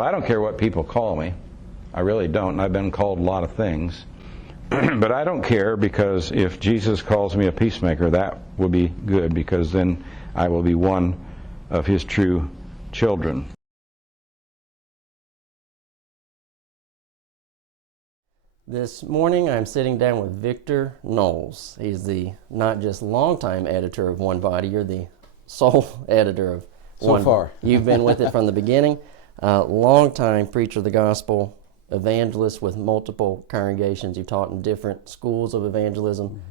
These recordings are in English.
Well, I don't care what people call me. I really don't. And I've been called a lot of things. But I don't care, because if Jesus calls me a peacemaker, that will be good, because then I will be one of his true children. This morning I'm sitting down with Victor Knowles. He's the not just longtime editor of One Body, you're the sole editor of One. So far. You've been with it from the beginning. Longtime preacher of the gospel, evangelist with multiple congregations. You've taught in different schools of evangelism.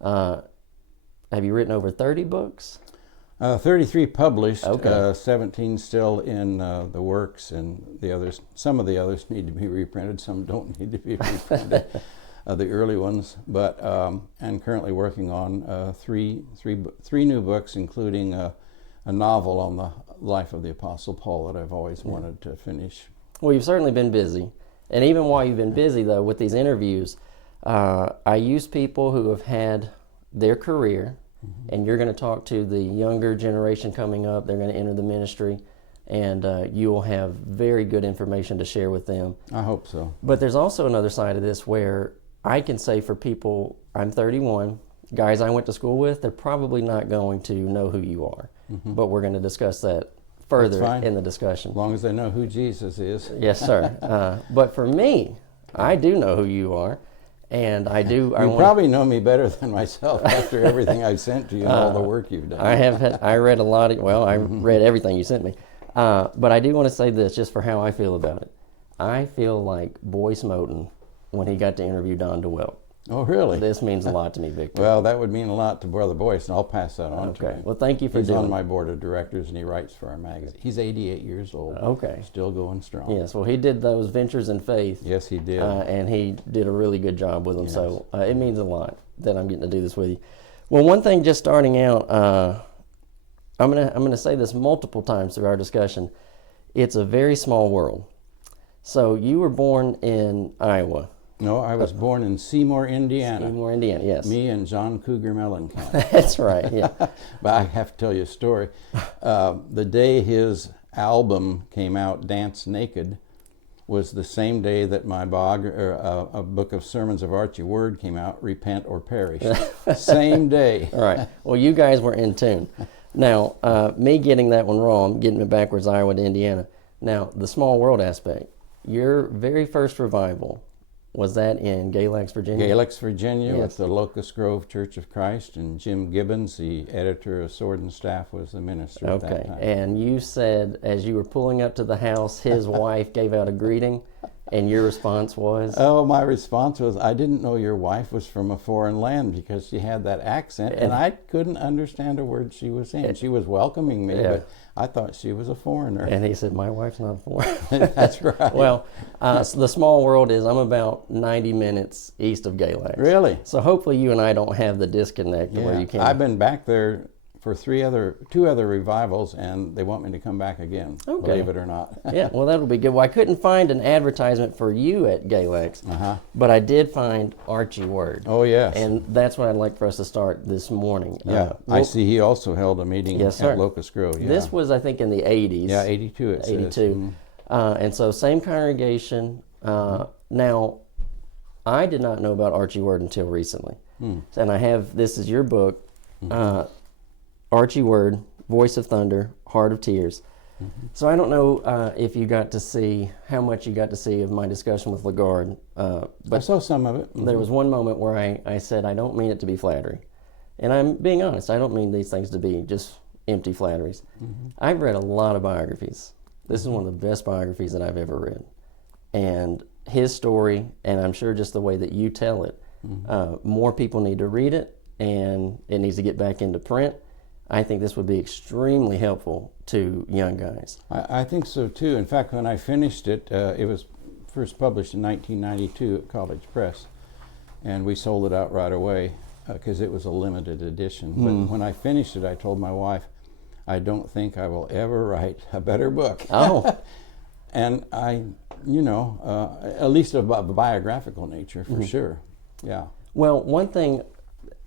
Have you written over 30 books? 33 published, Okay. 17 still in the works, and the others. Some of the others need to be reprinted. Some don't need to be reprinted. The early ones, but and currently working on three new books, including a novel on the life of the Apostle Paul that I've always wanted to finish. Well, you've certainly been busy. And even while you've been busy, though, with these interviews, I use people who have had their career, and you're going to talk to the younger generation coming up. They're going to enter the ministry, and you will have very good information to share with them. I hope so. But there's also another side of this where I can say for people, I'm 31, guys I went to school with, they're probably not going to know who you are. But we're going to discuss that further in the discussion. As long as they know who Jesus is. Yes, sir. But for me, I do know who you are, and I do. You probably know me better than myself after everything I've sent to you and all the work you've done. I read a lot of. Well, I read everything you sent me, but I do want to say this just for how I feel about it. I feel like Boy Smoten when he got to interview Don DeWelt. Oh, really? This means a lot to me, Victor. Well, that would mean a lot to Brother Boyce, and I'll pass that on to him. Well, thank you for He's doing on my board of directors, and he writes for our magazine. He's 88 years old. Okay. Still going strong. Yes, well, he did those Ventures in Faith. Yes, he did. And he did a really good job with them, so it means a lot that I'm getting to do this with you. Well, one thing just starting out, I'm gonna say this multiple times through our discussion. It's a very small world. So you were born in Iowa. No, I was born in Seymour, Indiana. Seymour, Indiana, yes. Me and John Cougar Mellencamp. That's right, yeah. But I have to tell you a story. The day his album came out, Dance Naked, was the same day that my a book of sermons of Archie Word came out, Repent or Perish. Same day. All right. Well, you guys were in tune. Now, me getting that one wrong, getting it backwards, Iowa to Indiana. Now, the small world aspect. Your very first revival, was that in Galax, Virginia? Galax, Virginia, Yes. with the Locust Grove Church of Christ, and Jim Gibbons, the editor of Sword and Staff, was the minister at that time. And you said, as you were pulling up to the house, his wife gave out a greeting, and your response was? Oh, my response was, I didn't know your wife was from a foreign land, because she had that accent, and I couldn't understand a word she was saying. She was welcoming me, but I thought she was a foreigner. And he said, my wife's not a foreigner. That's right. Well, so the small world is, I'm about 90 minutes east of Galax. Really? So hopefully you and I don't have the disconnect where you can't. I've been back there for two other revivals, and they want me to come back again, believe it or not. Yeah, well, that'll be good. Well, I couldn't find an advertisement for you at Galax, but I did find Archie Word. Oh, yes. And that's what I'd like for us to start this morning. Yeah, I see he also held a meeting at Locust Grove. Yeah. This was, I think, in the 80s. Yeah, 82 it says. 82. And so same congregation. Now, I did not know about Archie Word until recently. And I have, this is your book, Archie Word, Voice of Thunder, Heart of Tears. So I don't know if you got to see, how much you got to see of my discussion with Lagarde. But I saw some of it. There was one moment where I said, I don't mean it to be flattery. And I'm being honest, I don't mean these things to be just empty flatteries. I've read a lot of biographies. This is one of the best biographies that I've ever read. And his story, and I'm sure just the way that you tell it, more people need to read it, and it needs to get back into print. I think this would be extremely helpful to young guys. I think so too. In fact, when I finished it, it was first published in 1992 at College Press, and we sold it out right away because it was a limited edition. But when I finished it, I told my wife, I don't think I will ever write a better book. Oh. And I, at least about the biographical nature, for sure. Yeah. Well, one thing,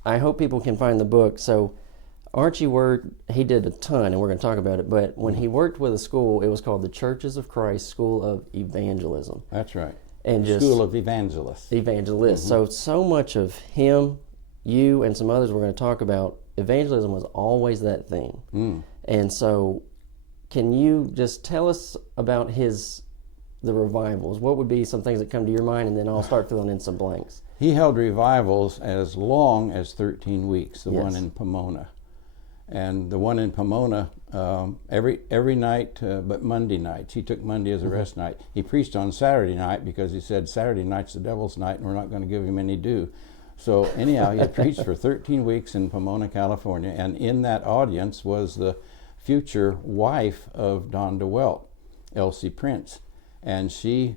I hope people can find the book. So Archie worked, he did a ton, and we're going to talk about it, but when he worked with a school, it was called the Churches of Christ School of Evangelism. That's right. And just School of Evangelists. So much of him, you, and some others we're going to talk about, evangelism was always that thing. And so can you just tell us about the revivals? What would be some things that come to your mind, and then I'll start filling in some blanks. He held revivals as long as 13 weeks, the Yes. one in Pomona. And the one in Pomona, every night but Monday nights. He took Monday as a rest night. He preached on Saturday night because he said Saturday night's the devil's night and we're not going to give him any due. So anyhow, he preached for 13 weeks in Pomona, California. And in that audience was the future wife of Don DeWelt, Elsie Prince. And she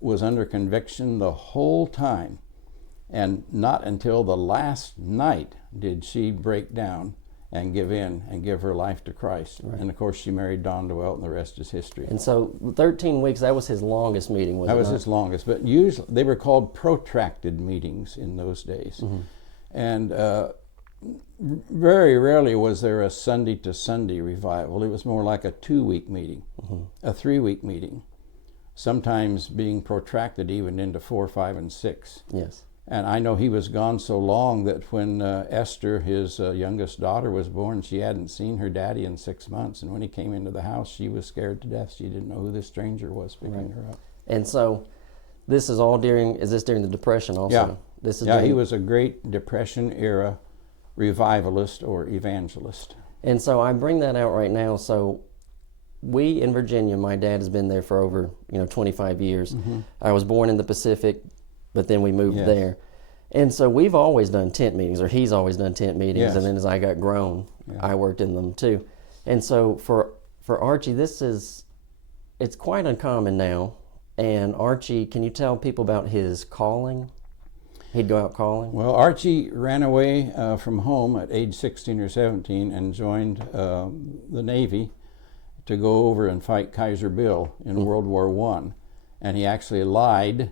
was under conviction the whole time. And not until the last night did she break down and give in and give her life to Christ. Right. And of course she married Don DeWelt, and the rest is history. And so 13 weeks, that was his longest meeting, That was his longest, but usually they were called protracted meetings in those days. And very rarely was there a Sunday to Sunday revival. It was more like a 2-week meeting, a 3-week meeting, sometimes being protracted even into 4, 5, and 6. Yes. And I know he was gone so long that when Esther, his youngest daughter, was born, she hadn't seen her daddy in 6 months. And when he came into the house, she was scared to death. She didn't know who this stranger was picking her up. And so this is all is this during the Depression also? Yeah, he was a great Depression era revivalist or evangelist. And so I bring that out right now. So we in Virginia, my dad has been there for over 25 years. I was born in the Pacific, but then we moved there. And so we've always done tent meetings, or he's always done tent meetings. And then as I got grown, I worked in them too. And so for Archie, it's quite uncommon now. And Archie, can you tell people about his calling? He'd go out calling? Well, Archie ran away from home at age 16 or 17 and joined the Navy to go over and fight Kaiser Bill in World War I. And he actually lied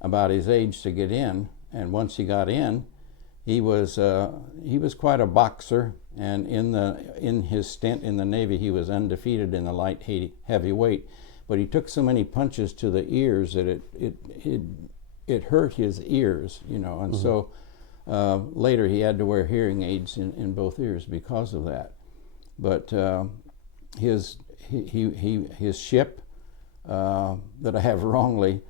about his age to get in, and once he got in, he was quite a boxer, and in his stint in the Navy, he was undefeated in the light heavyweight. But he took so many punches to the ears that it hurt his ears, and so later he had to wear hearing aids in both ears because of that. But his ship that I have wrongly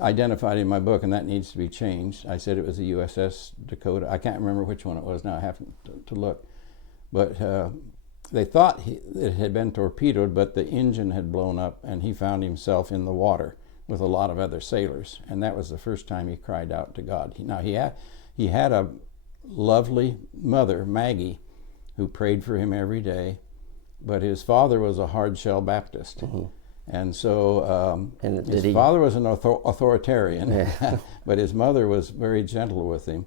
identified in my book, and that needs to be changed. I said it was the USS Dakota. I can't remember which one it was now. I have to look. But they thought it had been torpedoed, but the engine had blown up, and he found himself in the water with a lot of other sailors. And that was the first time he cried out to God. He had a lovely mother, Maggie, who prayed for him every day, but his father was a hard-shell Baptist. And so his father was an authoritarian, but his mother was very gentle with him.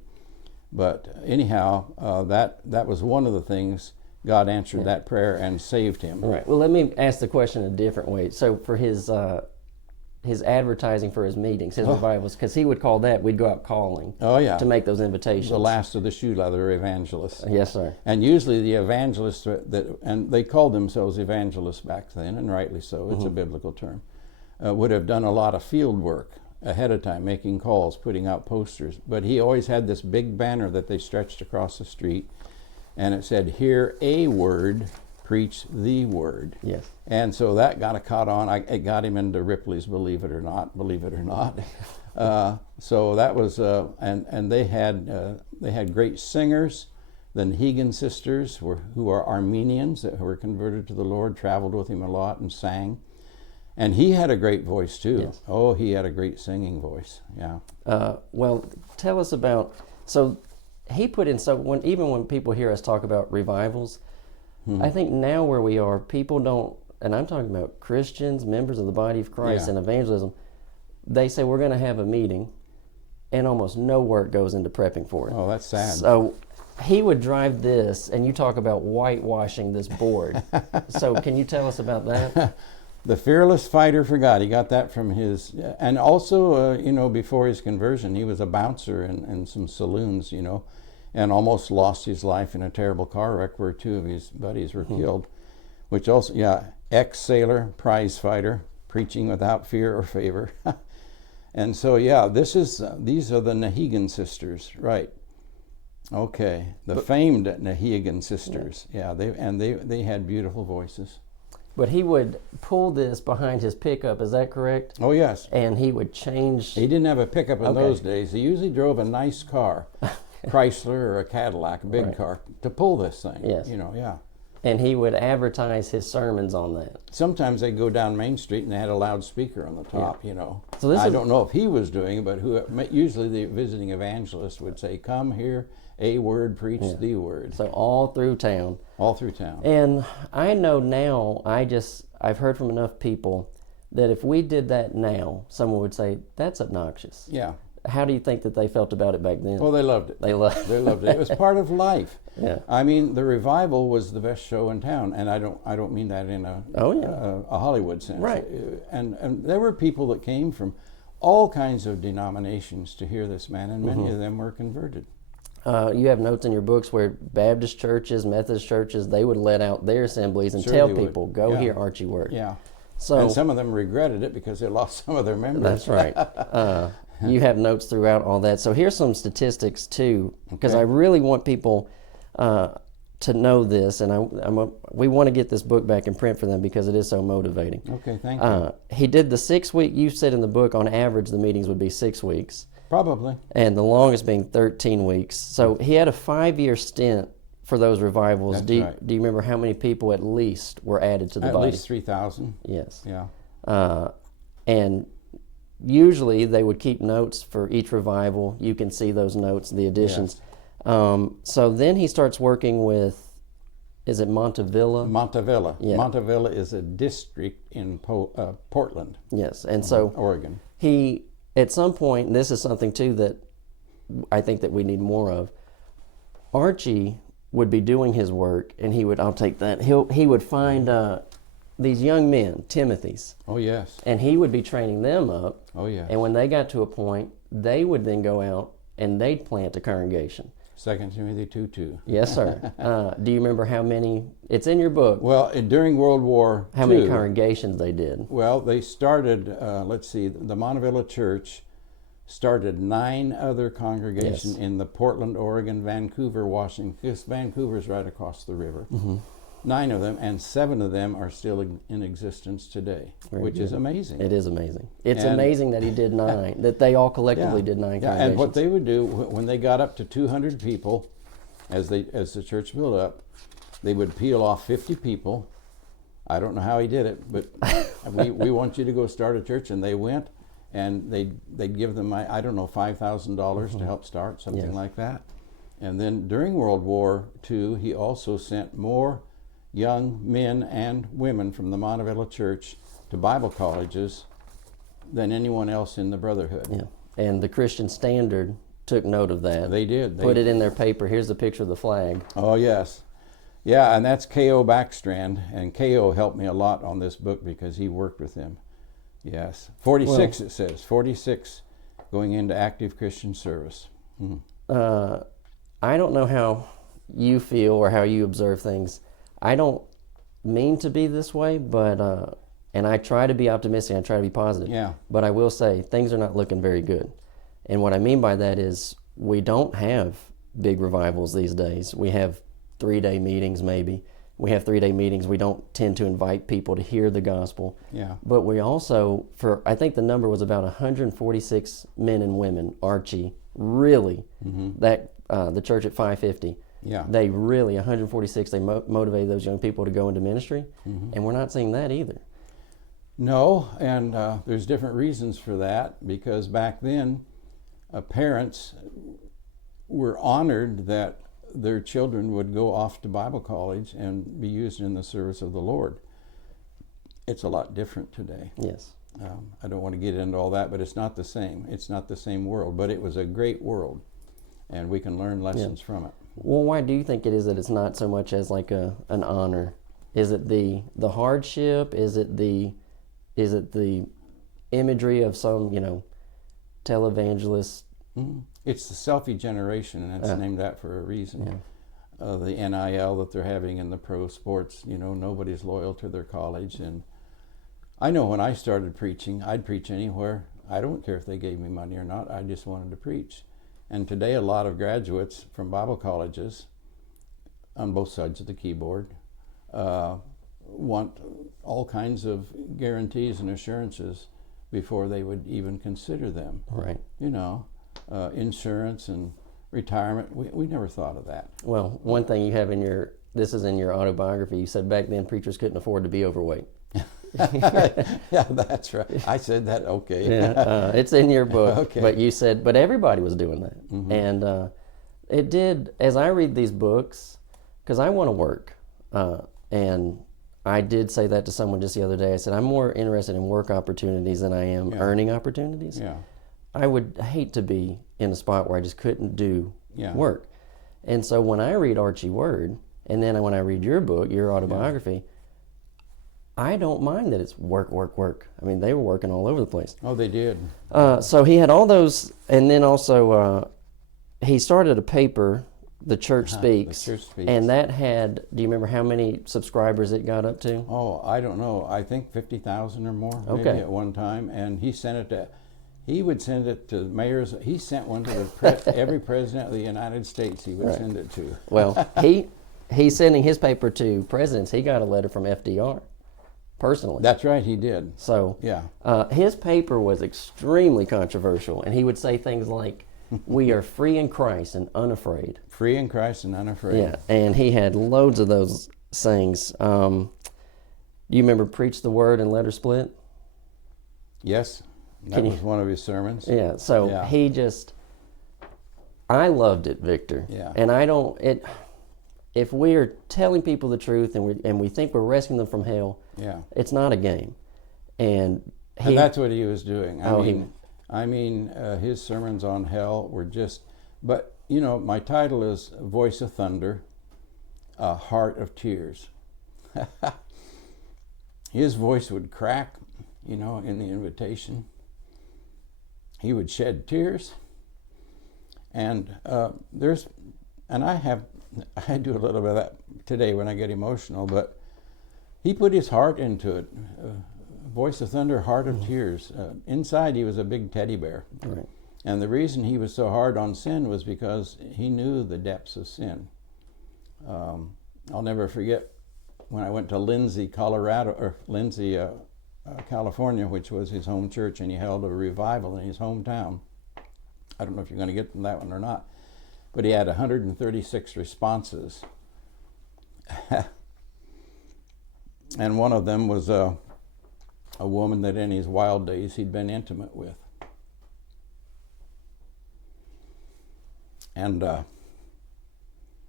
But anyhow, that was one of the things. God answered that prayer and saved him. Right. Well, let me ask the question a different way. So for his advertising for his meetings, his revivals, because he would call that, we'd go out calling to make those invitations. The last of the shoe leather evangelists. Yes, sir. And usually the evangelists, and they called themselves evangelists back then, and rightly so, it's a biblical term, would have done a lot of field work ahead of time, making calls, putting out posters. But he always had this big banner that they stretched across the street, and it said, "Hear a word, preach the word." Yes. And so that caught on. It got him into Ripley's Believe It or Not. So that was, and they had great singers. The Hegan sisters, who are Armenians that were converted to the Lord, traveled with him a lot and sang. And he had a great voice too. Yes. Oh, he had a great singing voice. Yeah. Well, tell us about, so he put in, even when people hear us talk about revivals, I think now where we are, people don't, and I'm talking about Christians, members of the body of Christ and evangelism, they say we're going to have a meeting, and almost no work goes into prepping for it. Oh, that's sad. So he would drive this, and you talk about whitewashing this board. So can you tell us about that? The fearless fighter for God. He got that from his, and also, before his conversion, he was a bouncer in some saloons, and almost lost his life in a terrible car wreck where 2 of his buddies were killed. Which also, ex-sailor, prize fighter, preaching without fear or favor. And so, these are the Nahegan sisters, right? Okay, the famed Nahegan sisters. They had beautiful voices. But he would pull this behind his pickup, is that correct? Oh, yes. And he would change. He didn't have a pickup in those days. He usually drove a nice car, Chrysler or a Cadillac, a big car, to pull this thing. Yes. Yeah. And he would advertise his sermons on that. Sometimes they'd go down Main Street and they had a loudspeaker on the top, So I don't know if he was doing it, but usually the visiting evangelist would say, come here, a word, preach the word. So all through town. All through town. And I know now, I've heard from enough people that if we did that now, someone would say, that's obnoxious. Yeah. How do you think that they felt about it back then? Well, they loved it. They loved it. It was part of life. Yeah. I mean, the revival was the best show in town, and I don't mean that in a Hollywood sense. Right. And there were people that came from all kinds of denominations to hear this man, and many of them were converted. You have notes in your books where Baptist churches, Methodist churches, they would let out their assemblies and tell people, go hear Archie work. Yeah. So, and some of them regretted it because they lost some of their members. That's right. You have notes throughout all that. So here's some statistics too, because I really want people to know this, and we want to get this book back in print for them because it is so motivating. Okay, thank you. He did the 6 week. You said in the book, on average, the meetings would be 6 weeks. Probably. And the longest being 13 weeks. So he had a 5-year stint for those revivals. That's right. Do you remember how many people at least were added to the body? At least 3,000. Yes. Yeah. And usually they would keep notes for each revival. You can see those notes, the additions. Yes. So then he starts working with, is it Montevilla? Montevilla. Yeah. Montevilla is a district in Portland. Yes. And so Oregon. He, at some point, and this is something too that I think that we need more of, Archie would be doing his work, and I'll take that, he would find these young men, Timothy's. Oh, yes. And he would be training them up. Oh, yes. And when they got to a point, they would then go out and they'd plant a congregation. 2 Timothy 2:2. Yes, sir. Do you remember how many? It's in your book. Well, during World War II. How many congregations they did? Well, they started, the Montevilla Church started 9 other congregations in the Portland, Oregon, Vancouver, Washington, because Vancouver's right across the river. 9 of them, and 7 of them are still in existence today, which is amazing. It is amazing. It's amazing that he did 9, that they all collectively did 9 congregations. And what they would do, when they got up to 200 people, as the church built up, they would peel off 50 people. I don't know how he did it, but we want you to go start a church, and they went, and they'd give them, I don't know, $5,000 to help start, something like that. And then during World War II, he also sent more young men and women from the Montevilla Church to Bible colleges than anyone else in the Brotherhood. Yeah, and the Christian Standard took note of that. They did. Put it in their paper. Here's the picture of the flag. Oh, yes. Yeah, and that's K.O. Backstrand, and K.O. helped me a lot on this book because he worked with him. Yes. 46, it says. 46 going into active Christian service. I don't know how you feel or how you observe things. I don't mean to be this way, but and I try to be optimistic. I try to be positive. Yeah. But I will say things are not looking very good. And what I mean by that is we don't have big revivals these days. We have 3-day meetings maybe. We have 3-day meetings. We don't tend to invite people to hear the gospel. Yeah. But we also, I think the number was about 146 men and women, Archie, really, that the church at 550. Yeah. They really, 146, they motivated those young people to go into ministry, and we're not seeing that either. No, and there's different reasons for that, because back then, parents were honored that their children would go off to Bible college and be used in the service of the Lord. It's a lot different today. Yes. I don't want to get into all that, but it's not the same. It's not the same world, but it was a great world, and we can learn lessons from it. Well, why do you think it is that it's not so much as like an honor? Is it the hardship? Is it the imagery of some televangelist It's the selfie generation, and it's named that for a reason. Yeah. The NIL that they're having in the pro sports, nobody's loyal to their college. And I know when I started preaching, I'd preach anywhere. I don't care if they gave me money or not. I just wanted to preach. And today a lot of graduates from Bible colleges on both sides of the keyboard want all kinds of guarantees and assurances before they would even consider them. Right. Insurance and retirement. We never thought of that. Well, one thing you have this is in your autobiography, you said back then preachers couldn't afford to be overweight. Yeah, that's right. I said that, okay. Yeah, it's in your book. Okay. But you said, but everybody was doing that. Mm-hmm. And it did, as I read these books, because I want to work, and I did say that to someone just the other day. I said, I'm more interested in work opportunities than I am earning opportunities. Yeah. I would hate to be in a spot where I just couldn't do work. And so when I read Archie Word, and then when I read your book, your autobiography, I don't mind that it's work, work, work. I mean, they were working all over the place. Oh, they did. So he had all those, and then also he started a paper, The Church Speaks. The Church Speaks. And that had, do you remember how many subscribers it got up to? Oh, I don't know. I think 50,000 or more, maybe at one time. And he would send it to mayors. He sent one to every president of the United States he would send it to. Well, he's sending his paper to presidents. He got a letter from FDR, personally. That's right, he did. So his paper was extremely controversial, and he would say things like, we are free in Christ and unafraid. Free in Christ and unafraid. Yeah, and he had loads of those sayings. Do you remember Preach the Word and Let Her Split? Yes, that was one of his sermons. Yeah, so he just, I loved it, Victor. Yeah. And if we are telling people the truth and we think we're rescuing them from hell, it's not a game. And that's what he was doing. I mean, his sermons on hell were just, but my title is Voice of Thunder, Heart of Tears. His voice would crack, in the invitation. He would shed tears. And I do a little bit of that today when I get emotional, but he put his heart into it. Voice of Thunder, Heart of Tears. Inside he was a big teddy bear. Right. And the reason he was so hard on sin was because he knew the depths of sin. I'll never forget when I went to Lindsay, California, which was his home church, and he held a revival in his hometown. I don't know if you're going to get from that one or not, but he had 136 responses. And one of them was a woman that in his wild days he'd been intimate with. And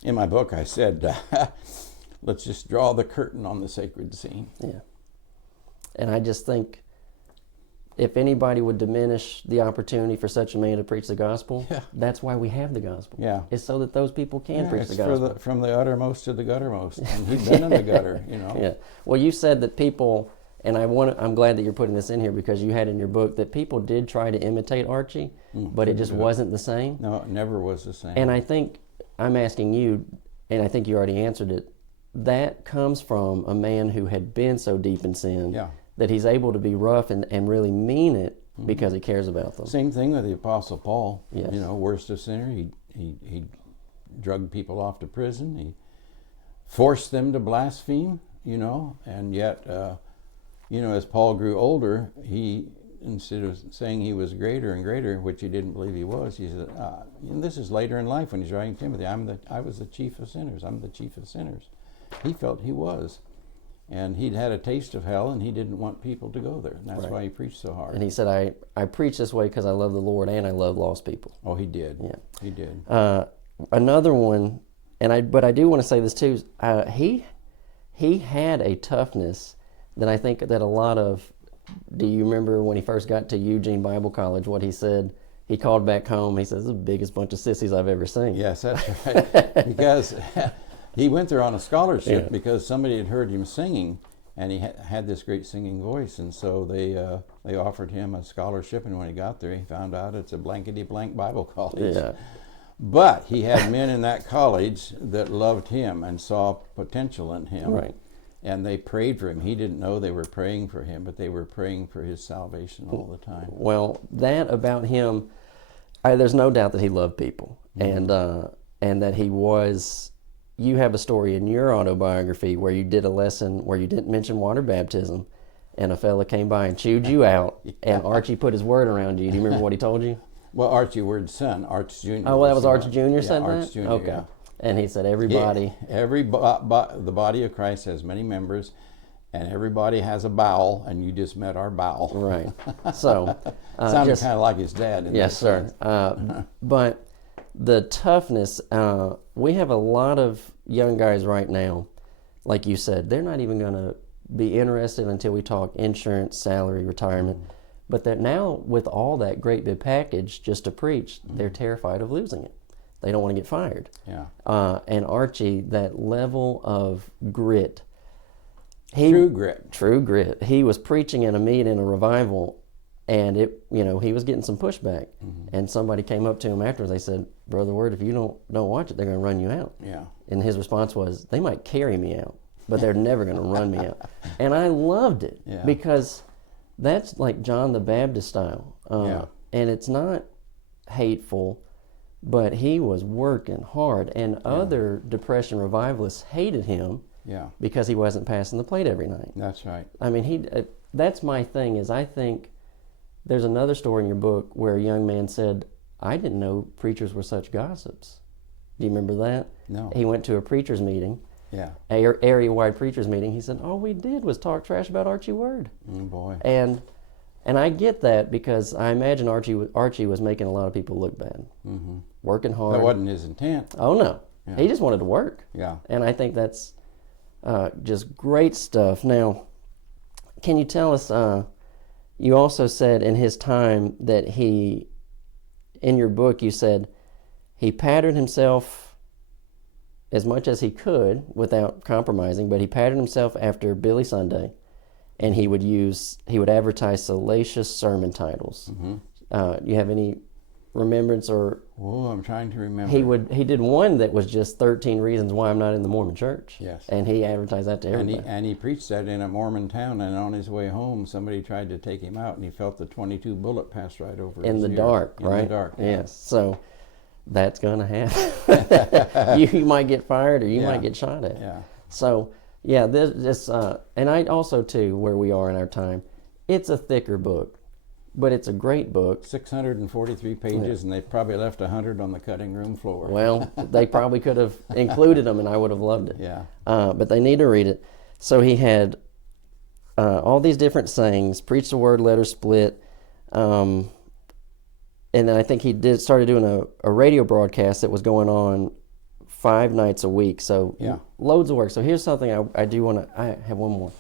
in my book I said, let's just draw the curtain on the sacred scene. Yeah. And I just think if anybody would diminish the opportunity for such a man to preach the gospel, that's why we have the gospel. Yeah. It's so that those people can preach the gospel. From the uttermost to the guttermost. And he'd been in the gutter, Yeah. Well, you said that people, and I'm glad that you're putting this in here because you had in your book that people did try to imitate Archie, but it just wasn't the same. No, it never was the same. And I think I'm asking you, and I think you already answered it, that comes from a man who had been so deep in sin that he's able to be rough and really mean it because he cares about them. Same thing with the Apostle Paul. Yes. Worst of sinner. He drugged people off to prison. He forced them to blaspheme, and yet, as Paul grew older, he, instead of saying he was greater and greater, which he didn't believe he was, he said, and this is later in life when he's writing Timothy, I was the chief of sinners. I'm the chief of sinners. He felt he was. And he'd had a taste of hell, and he didn't want people to go there. And that's why he preached so hard. And he said, I preach this way because I love the Lord and I love lost people. Oh, he did. Yeah. He did. Another one, but I do want to say this too, he had a toughness that I think that a lot of, do you remember when he first got to Eugene Bible College, what he said? He called back home, he says, this is the biggest bunch of sissies I've ever seen. Yes, that's right. Because he went there on a scholarship because somebody had heard him singing, and he had this great singing voice, and so they offered him a scholarship, and when he got there, he found out it's a blankety-blank Bible college. Yeah. But he had men in that college that loved him and saw potential in him. Right. And they prayed for him. He didn't know they were praying for him, but they were praying for his salvation all the time. Well, that about him, there's no doubt that he loved people, and that he was. You have a story in your autobiography where you did a lesson where you didn't mention water baptism, and a fella came by and chewed you out, and Archie put his word around you. Do you remember what he told you? Well, Archie Word's son, Arch Jr. Oh, well, that was Archie Jr. said Arch that? Jr., Okay. yeah. And he said everybody... the body of Christ has many members, and everybody has a bowel, and you just met our bowel. Right. So... Sounded kind of like his dad. Yes, sir. But the toughness, we have a lot of young guys right now, like you said, they're not even going to be interested until we talk insurance, salary, retirement. But that now, with all that great big package just to preach, they're terrified of losing it. They don't want to get fired. Yeah. And Archie, that level of grit. True grit. True grit. He was preaching in a meeting, a revival, and he was getting some pushback. And somebody came up to him afterwards. They said, "Brother Word, if you don't watch it, they're going to run you out." Yeah. And his response was, "They might carry me out, but they're never going to run me out." And I loved it because that's like John the Baptist style. And it's not hateful, but he was working hard. And other Depression revivalists hated him because he wasn't passing the plate every night. That's right. I mean, that's my thing is I think there's another story in your book where a young man said, "I didn't know preachers were such gossips." Do you remember that? No. He went to a preacher's meeting. Yeah. Area-wide preachers meeting. He said, "All we did was talk trash about Archie Word." Oh, boy. And I get that because I imagine Archie was making a lot of people look bad. Working hard. That wasn't his intent. Oh, no. Yeah. He just wanted to work. Yeah. And I think that's just great stuff. Now, can you tell us, you also said in his time that in your book, you said he patterned himself as much as he could without compromising, but he patterned himself after Billy Sunday, and he would advertise salacious sermon titles. Do you have any remembrance or? Oh, I'm trying to remember. He did one that was just 13 reasons why I'm not in the Mormon church. Yes. And he advertised that to everybody. And he preached that in a Mormon town, and on his way home, somebody tried to take him out, and he felt the .22 bullet pass right over in his the ear. dark, right? In the dark. Yes. So that's going to happen. you might get fired or you might get shot at. Yeah. So, yeah, this and I also, too, where we are in our time, it's a thicker book, but it's a great book. 643 pages, and they probably left 100 on the cutting room floor. Well, they probably could have included them, and I would have loved it. Yeah. But they need to read it. So he had all these different sayings, preach the word, let her split. And then I think he started doing a radio broadcast that was going on 5 nights a week. So loads of work. So here's something I do want to, I have one more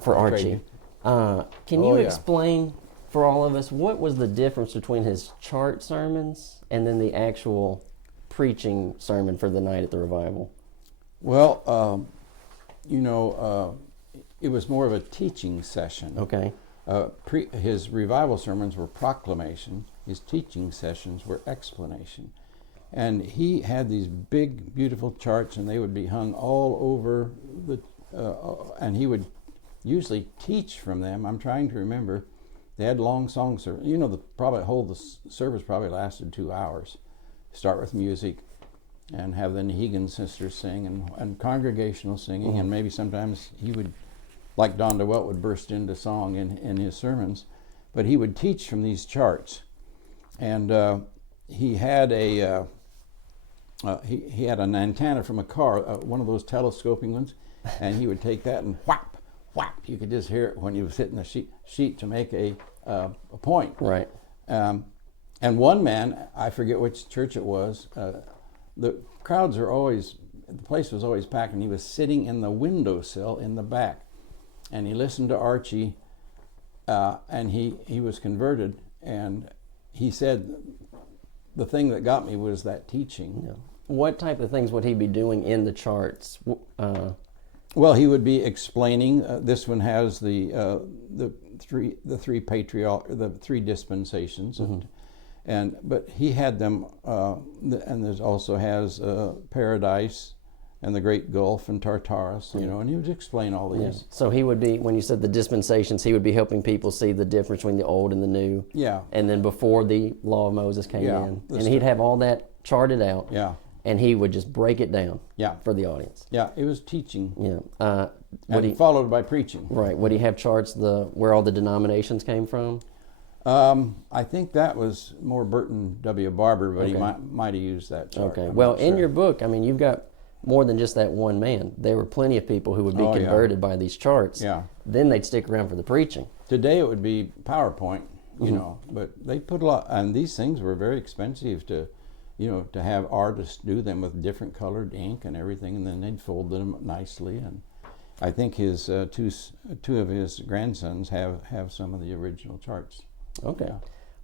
for Archie. Can you explain for all of us what was the difference between his chart sermons and then the actual preaching sermon for the night at the revival? Well, it was more of a teaching session. Okay. His revival sermons were proclamation. His teaching sessions were explanation. And he had these big, beautiful charts, and they would be hung all over and he would usually teach from them. I'm trying to remember. They had long songs. The service probably lasted 2 hours. Start with music, and have the Nehegan sisters sing, and congregational singing, and maybe sometimes he would, like Don DeWelt, would burst into song in his sermons. But he would teach from these charts, and he had he had an antenna from a car, one of those telescoping ones, and he would take that and whap, whap. You could just hear it when he was hitting the sheet to make a point. Right. And one man, I forget which church it was, the place was always packed, and he was sitting in the windowsill in the back, and he listened to Archie, and he was converted, and he said, the thing that got me was that teaching. Yeah. What type of things would he be doing in the charts? Well, he would be explaining. This one has the three dispensations, but he had them, and there's also has Paradise and the Great Gulf and Tartarus, and he would explain all these. Yeah. So he would be, when you said the dispensations, he would be helping people see the difference between the old and the new. Yeah. And then before the law of Moses came in, and he'd have all that charted out. Yeah. And he would just break it down. Yeah. For the audience. Yeah, it was teaching. Yeah. And followed by preaching. Right. Would he have charts where all the denominations came from? I think that was more Burton W. Barber, but he might have used that chart. Okay. Well, in your book, I mean, you've got more than just that one man. There were plenty of people who would be converted by these charts. Yeah. Then they'd stick around for the preaching. Today it would be PowerPoint, but they put a lot, and these things were very expensive to have artists do them with different colored ink and everything, and then they'd fold them nicely. And I think his two of his grandsons have some of the original charts. Okay. Yeah.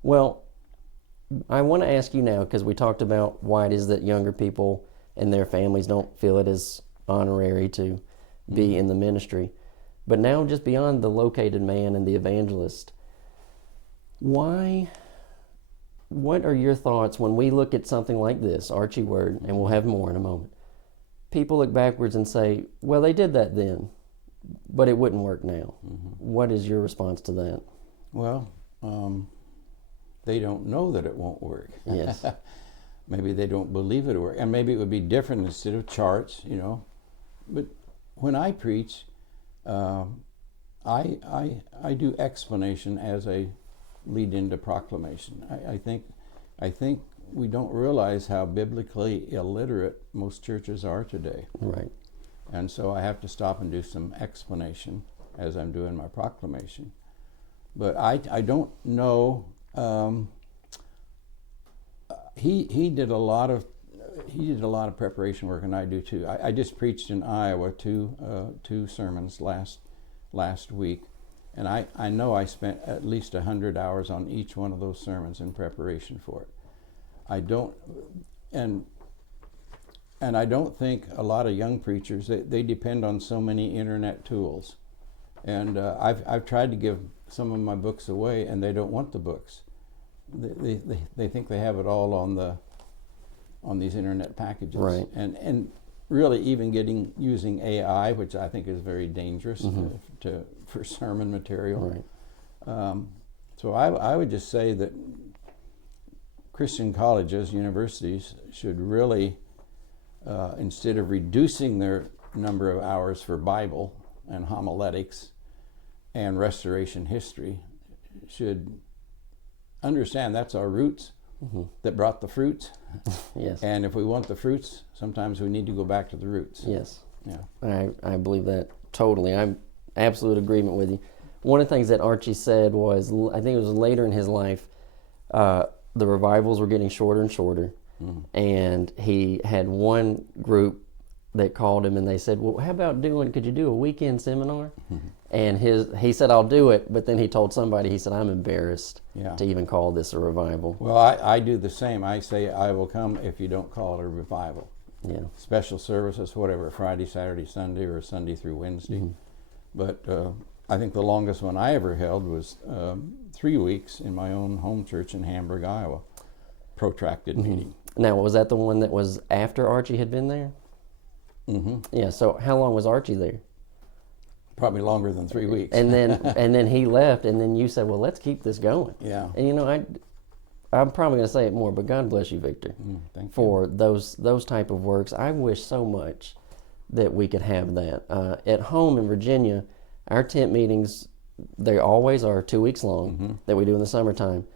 Well, I want to ask you now, because we talked about why it is that younger people and their families don't feel it as honorary to be in the ministry. But now, just beyond the located man and the evangelist, what are your thoughts when we look at something like this, Archie Word, and we'll have more in a moment? People look backwards and say, well, they did that then, but it wouldn't work now. What is your response to that? Well, they don't know that it won't work. Yes. Maybe they don't believe it'll work, and maybe it would be different instead of charts, But when I preach, I do explanation as a lead into proclamation. I think we don't realize how biblically illiterate most churches are today. Right. And so I have to stop and do some explanation as I'm doing my proclamation. But I don't know. He did a lot of preparation work, and I do too. I just preached in Iowa two sermons last week, and I know I spent at least 100 hours on each one of those sermons in preparation for it. I don't think a lot of young preachers, they depend on so many internet tools, and I've tried to give some of my books away, and they don't want the books. They think they have it all on these internet packages, right? And really even using AI, which I think is very dangerous for sermon material. Right. So I would just say that Christian colleges, universities should really, instead of reducing their number of hours for Bible and homiletics and restoration history, should understand that's our roots that brought the fruits. Yes. And if we want the fruits, sometimes we need to go back to the roots. Yes. Yeah. I believe that totally. I'm absolute agreement with you. One of the things that Archie said was, I think it was later in his life, the revivals were getting shorter and shorter. And he had one group that called him and they said, well, how about could you do a weekend seminar? And he said, I'll do it, but then he told somebody, he said, I'm embarrassed to even call this a revival. Well, I do the same. I say, I will come if you don't call it a revival. Yeah. Special services, whatever, Friday, Saturday, Sunday, or Sunday through Wednesday. But I think the longest one I ever held was 3 weeks in my own home church in Hamburg, Iowa. Protracted meeting. Now, was that the one that was after Archie had been there? Yeah, so how long was Archie there? Probably longer than 3 weeks. And then he left, and then you said, well, let's keep this going. Yeah. And I'm probably going to say it more, but God bless you, Victor, for those type of works. I wish so much that we could have that. At home in Virginia, our tent meetings, they always are 2 weeks long that we do in the summertime.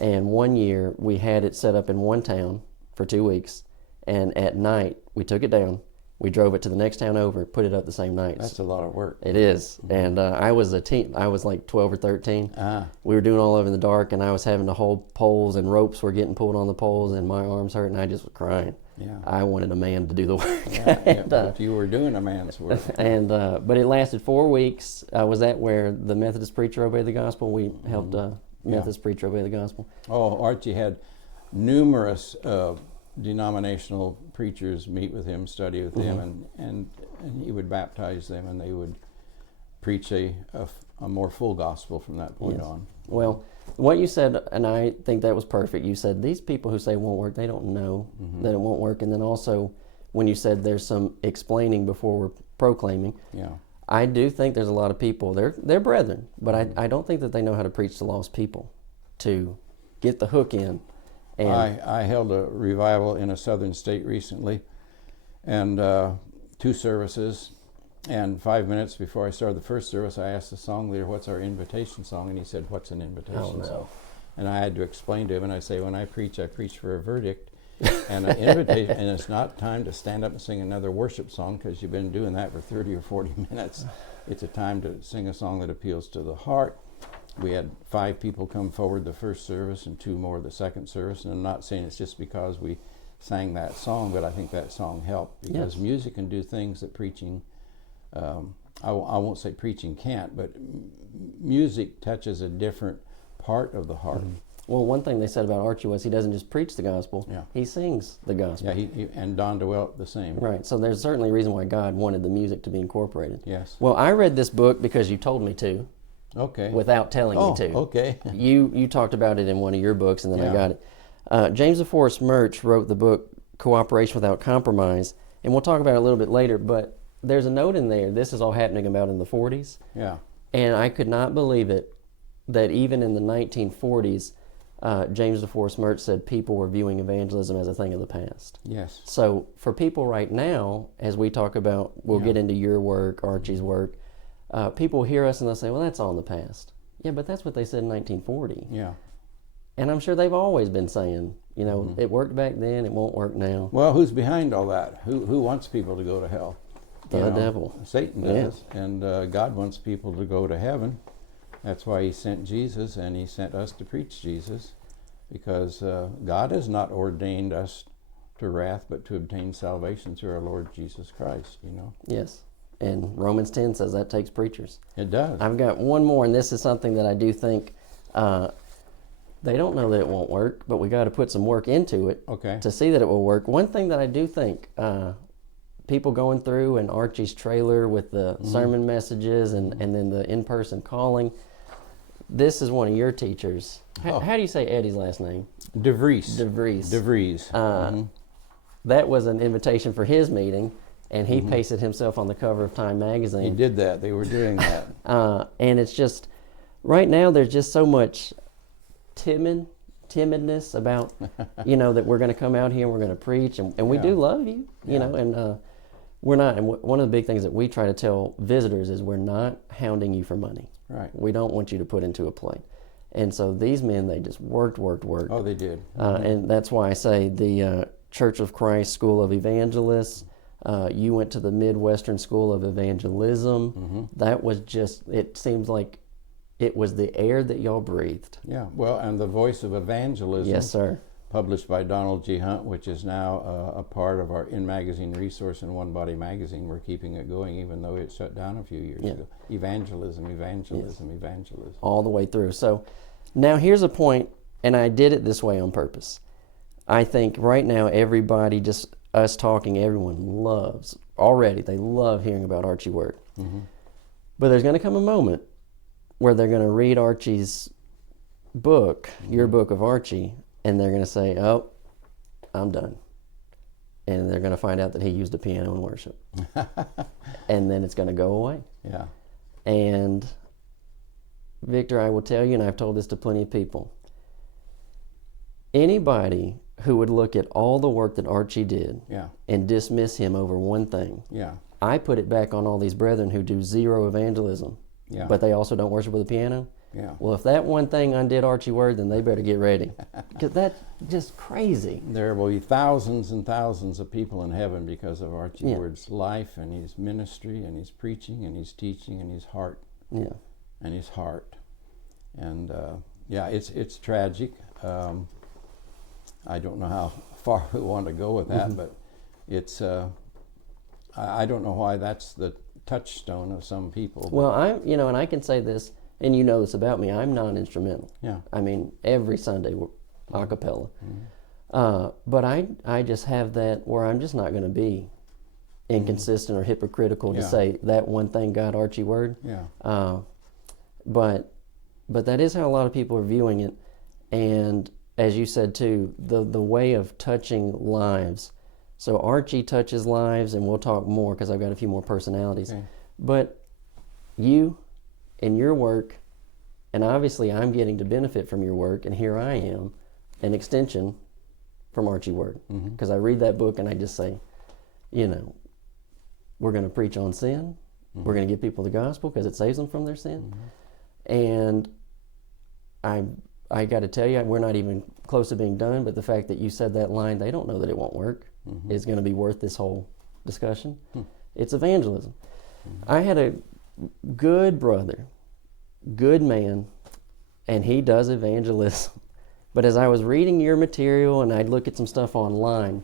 And one year we had it set up in one town for 2 weeks, and at night we took it down. We drove it to the next town over, put it up the same night. That's a lot of work. It is. And I was a teen. I was like 12 or 13. We were doing all over in the dark, and I was having to hold poles, and ropes were getting pulled on the poles, and my arms hurt, and I just was crying. Yeah. I wanted a man to do the work. Yeah, but you were doing a man's work. And but it lasted 4 weeks. Was that where the Methodist preacher obeyed the gospel? We helped Methodist preacher obey the gospel. Oh, Archie had numerous denominational preachers meet with him, study with him, and he would baptize them, and they would preach a more full gospel from that point on. Well, what you said, and I think that was perfect, you said these people who say it won't work, they don't know that it won't work. And then also when you said there's some explaining before we're proclaiming, I do think there's a lot of people, they're brethren, but I don't think that they know how to preach to lost people, to get the hook in. And I held a revival in a southern state recently, and 2 services, and 5 minutes before I started the first service, I asked the song leader, "What's our invitation song?" And he said, "What's an invitation song?" And I had to explain to him, and I say, when I preach for a verdict, and an invitation, and it's not time to stand up and sing another worship song because you've been doing that for 30 or 40 minutes. It's a time to sing a song that appeals to the heart. We had 5 people come forward the first service and 2 more the second service, and I'm not saying it's just because we sang that song, but I think that song helped, because music can do things that preaching, I won't say preaching can't, but music touches a different part of the heart. Well, one thing they said about Archie was he doesn't just preach the gospel, he sings the gospel. Yeah, he and Don DeWelt the same. Right, so there's certainly a reason why God wanted the music to be incorporated. Yes. Well, I read this book because you told me to. Okay. Without telling me to. Okay. You talked about it in one of your books, and then I got it. James DeForest Murch wrote the book Cooperation Without Compromise, and we'll talk about it a little bit later, but there's a note in there, this is all happening about in the 40s. Yeah. And I could not believe it, that even in the 1940s, James DeForest Murch said people were viewing evangelism as a thing of the past. Yes. So for people right now, as we talk about, we'll get into your work, Archie's work, people hear us and they'll say, well, that's all in the past. Yeah, but that's what they said in 1940. Yeah. And I'm sure they've always been saying, you know, it worked back then, it won't work now. Well, who's behind all that? Who wants people to go to hell? The devil. Satan does. And God wants people to go to heaven. That's why he sent Jesus, and he sent us to preach Jesus, because God has not ordained us to wrath, but to obtain salvation through our Lord Jesus Christ, you know. Yes. And Romans 10 says that takes preachers. It does. I've got one more, and this is something that I do think they don't know that it won't work, but we got to put some work into it to see that it will work. One thing that I do think, people going through and Archie's trailer with the sermon messages and then the in-person calling, this is one of your teachers. How do you say Eddie's last name? DeVries. That was an invitation for his meeting, and he pasted himself on the cover of Time magazine. He did that. They were doing that. And it's just, right now there's just so much timidness about, you know, that we're going to come out here and we're going to preach, and we do love you, you know, and we're not, and one of the big things that we try to tell visitors is we're not hounding you for money. Right. We don't want you to put into a plate. And so these men, they just worked. Oh, they did. And that's why I say the Church of Christ School of Evangelists, you went to the Midwestern School of Evangelism. That was just, it seems like it was the air that y'all breathed. Yeah, well, and the Voice of Evangelism. Yes, sir. Published by Donald G. Hunt, which is now a part of our in-magazine resource in One Body magazine. We're keeping it going, even though it shut down a few years ago. Evangelism. All the way through. So now here's a point, and I did it this way on purpose. I think right now everybody, just us talking, everyone loves, already, they love hearing about Archie work. But there's going to come a moment where they're going to read Archie's book, your book of Archie, and they're going to say, oh, I'm done. And they're going to find out that he used a piano in worship. And then it's going to go away. Yeah. And Victor, I will tell you, and I've told this to plenty of people, anybody who would look at all the work that Archie did and dismiss him over one thing, I put it back on all these brethren who do zero evangelism, but they also don't worship with a piano. Well, if that one thing undid Archie Word, then they better get ready, because that's just crazy. There will be thousands and thousands of people in heaven because of Archie Word's life and his ministry and his preaching and his teaching and his heart. And his heart. And it's tragic. I don't know how far we want to go with that, but it's I don't know why that's the touchstone of some people. Well, and I can say this, and you know this about me, I'm non-instrumental. I mean, every Sunday we're a cappella. But I just have that where I'm just not going to be inconsistent or hypocritical to say that one thing, God, Archie word. Yeah. But that is how a lot of people are viewing it. And as you said too, the way of touching lives. So Archie touches lives, and we'll talk more because I've got a few more personalities. Okay. But you and your work, and obviously I'm getting to benefit from your work, and here I am, an extension from Archie Word. Because I read that book and I just say, we're going to preach on sin. We're going to give people the gospel because it saves them from their sin. And I got to tell you, we're not even close to being done, but the fact that you said that line, they don't know that it won't work, is going to be worth this whole discussion. It's evangelism. I had a good brother, good man, and he does evangelism. But as I was reading your material and I'd look at some stuff online,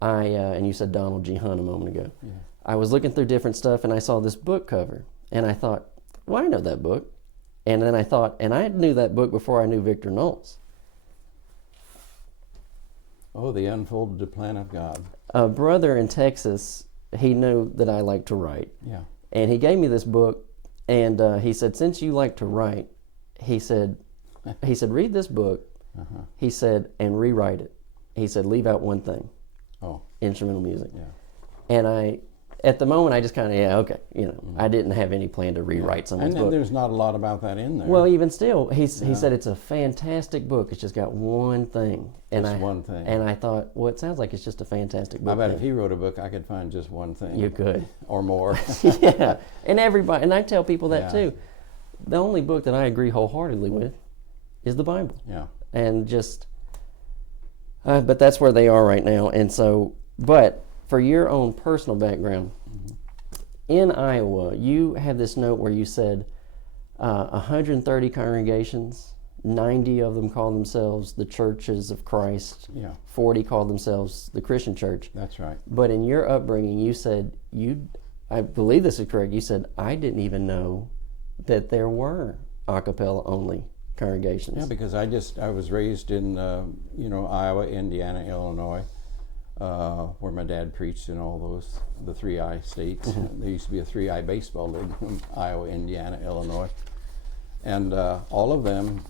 and you said Donald G. Hunt a moment ago, I was looking through different stuff and I saw this book cover, and I thought, well, I know that book. And then I thought, and I knew that book before I knew Victor Knowles. Oh, the unfolded plan of God. A brother in Texas, he knew that I like to write. Yeah. And he gave me this book, and he said, since you like to write, he said, read this book, he said, and rewrite it. He said, leave out one thing. Oh. Instrumental music. Yeah. And at the moment, I just kind of, I didn't have any plan to rewrite someone's book. And there's not a lot about that in there. Well, even still, he said it's a fantastic book. It's just got one thing. One thing. And I thought, well, it sounds like it's just a fantastic book. I bet if he wrote a book, I could find just one thing. You could. Or more. Yeah. And I tell people that too. The only book that I agree wholeheartedly with is the Bible. Yeah. And but that's where they are right now. And so, but for your own personal background, in Iowa, you have this note where you said 130 congregations, 90 of them call themselves the Churches of Christ, 40 call themselves the Christian Church. That's right. But in your upbringing, you said, I believe this is correct, you said, I didn't even know that there were a cappella only congregations. Yeah, because I was raised in, Iowa, Indiana, Illinois, where my dad preached in all the 3I states. There used to be a 3I baseball league in Iowa, Indiana, Illinois. And all of them,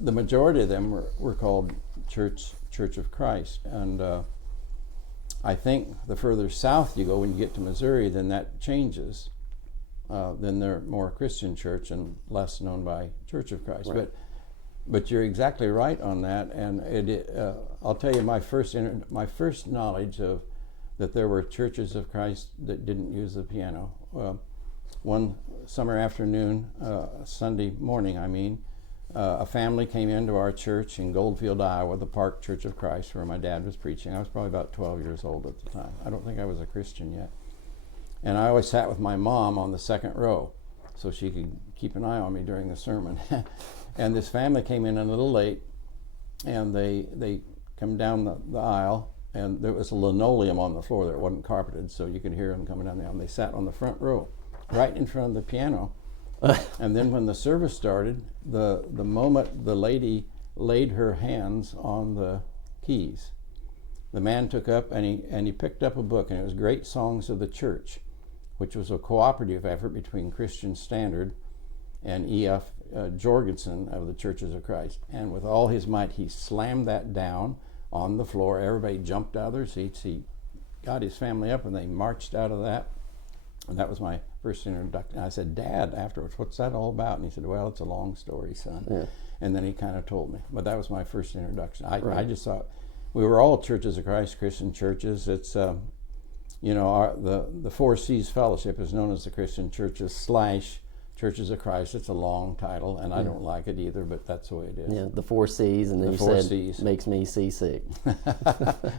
the majority of them were called Church of Christ. And I think the further south you go, when you get to Missouri, then that changes. Then they're more Christian church and less known by Church of Christ. Right. But you're exactly right on that, and I'll tell you my first knowledge of that there were Churches of Christ that didn't use the piano. One summer afternoon, Sunday morning, a family came into our church in Goldfield, Iowa, the Park Church of Christ, where my dad was preaching. I was probably about 12 years old at the time. I don't think I was a Christian yet. And I always sat with my mom on the second row so she could keep an eye on me during the sermon. And this family came in a little late, and they come down the aisle, and there was a linoleum on the floor that wasn't carpeted, so you could hear them coming down the aisle. And they sat on the front row, right in front of the piano. And then when the service started, the moment the lady laid her hands on the keys, the man took up and he picked up a book, and it was Great Songs of the Church, which was a cooperative effort between Christian Standard and E.F. Jorgensen of the Churches of Christ. And with all his might, he slammed that down on the floor. Everybody jumped out of their seats. He got his family up, and they marched out of that. And that was my first introduction. I said, Dad, afterwards, what's that all about? And he said, well, it's a long story, son. Yeah. And then he kind of told me. But that was my first introduction. I just thought, we were all Churches of Christ, Christian churches. It's, the 4 C's Fellowship is known as the Christian Churches / Churches of Christ. It's a long title, and I don't like it either, but that's the way it is. Yeah, the 4 C's, and then you said, C's. Makes me seasick.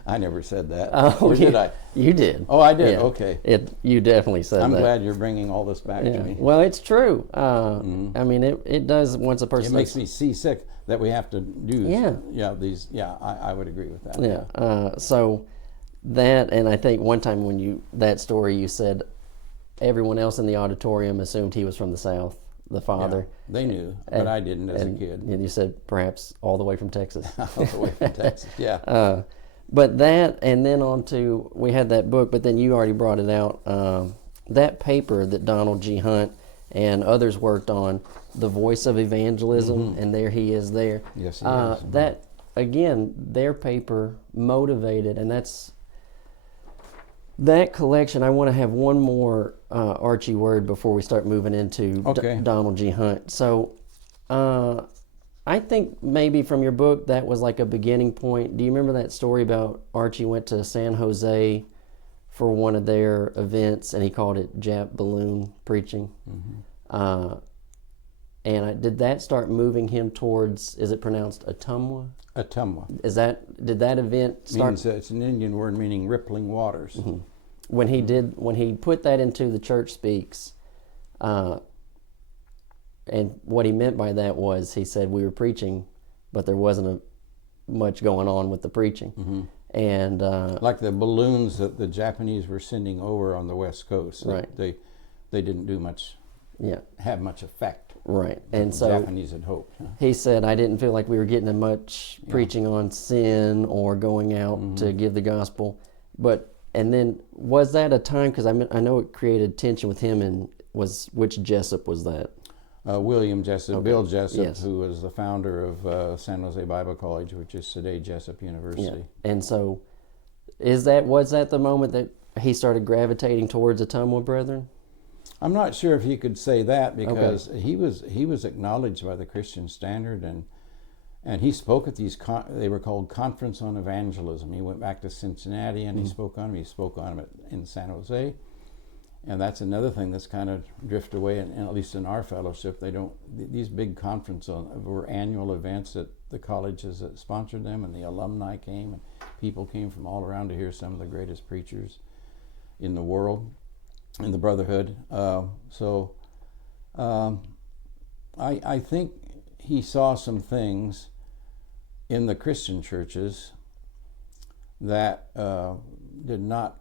I never said that. Oh, or did I? You did. Oh, I did? Yeah. Okay. You definitely said that. I'm glad you're bringing all this back to me. Well, it's true. It does once a person... It makes me seasick that we have to do... I would agree with that. Yeah. So that, and I think one time that story you said, everyone else in the auditorium assumed he was from the South, the father. Yeah, they knew, but I didn't as a kid. And you said perhaps all the way from Texas. All the way from Texas, yeah. But that, and then on to, we had that book, but then you already brought it out, that paper that Donald G. Hunt and others worked on, The Voice of Evangelism, and there he is there. Yes, he is. That, again, their paper motivated, and that collection. I want to have one more Archie word before we start moving into Donald G. Hunt. So I think maybe from your book that was like a beginning point. Do you remember that story about Archie went to San Jose for one of their events and he called it Jap balloon preaching? And did that start moving him towards, is it pronounced Ottumwa? Ottumwa. Did that event start? Means, it's an Indian word meaning rippling waters. When he put that into the Church Speaks, and what he meant by that was, he said we were preaching, but there wasn't much going on with the preaching. And like the balloons that the Japanese were sending over on the West Coast, right? They didn't do much, have much effect. Right, and the so Japanese had hoped. He said, I didn't feel like we were getting much preaching on sin or going out to give the gospel. And then was that a time, because I know it created tension with him, and which Jessup was that? William Jessup, Bill Jessup, who was the founder of San Jose Bible College, which is today Jessup University. And so was that the moment that he started gravitating towards the Ottumwa Brethren? I'm not sure if you could say that, because he was acknowledged by the Christian Standard, and he spoke at these they were called Conference on Evangelism. He went back to Cincinnati and he spoke on them. He spoke on them in San Jose, and that's another thing that's kind of drifted away. And at least in our fellowship, these big conferences were annual events that the colleges that sponsored them, and the alumni came, and people came from all around to hear some of the greatest preachers in the world. In the Brotherhood. I think he saw some things in the Christian churches that did not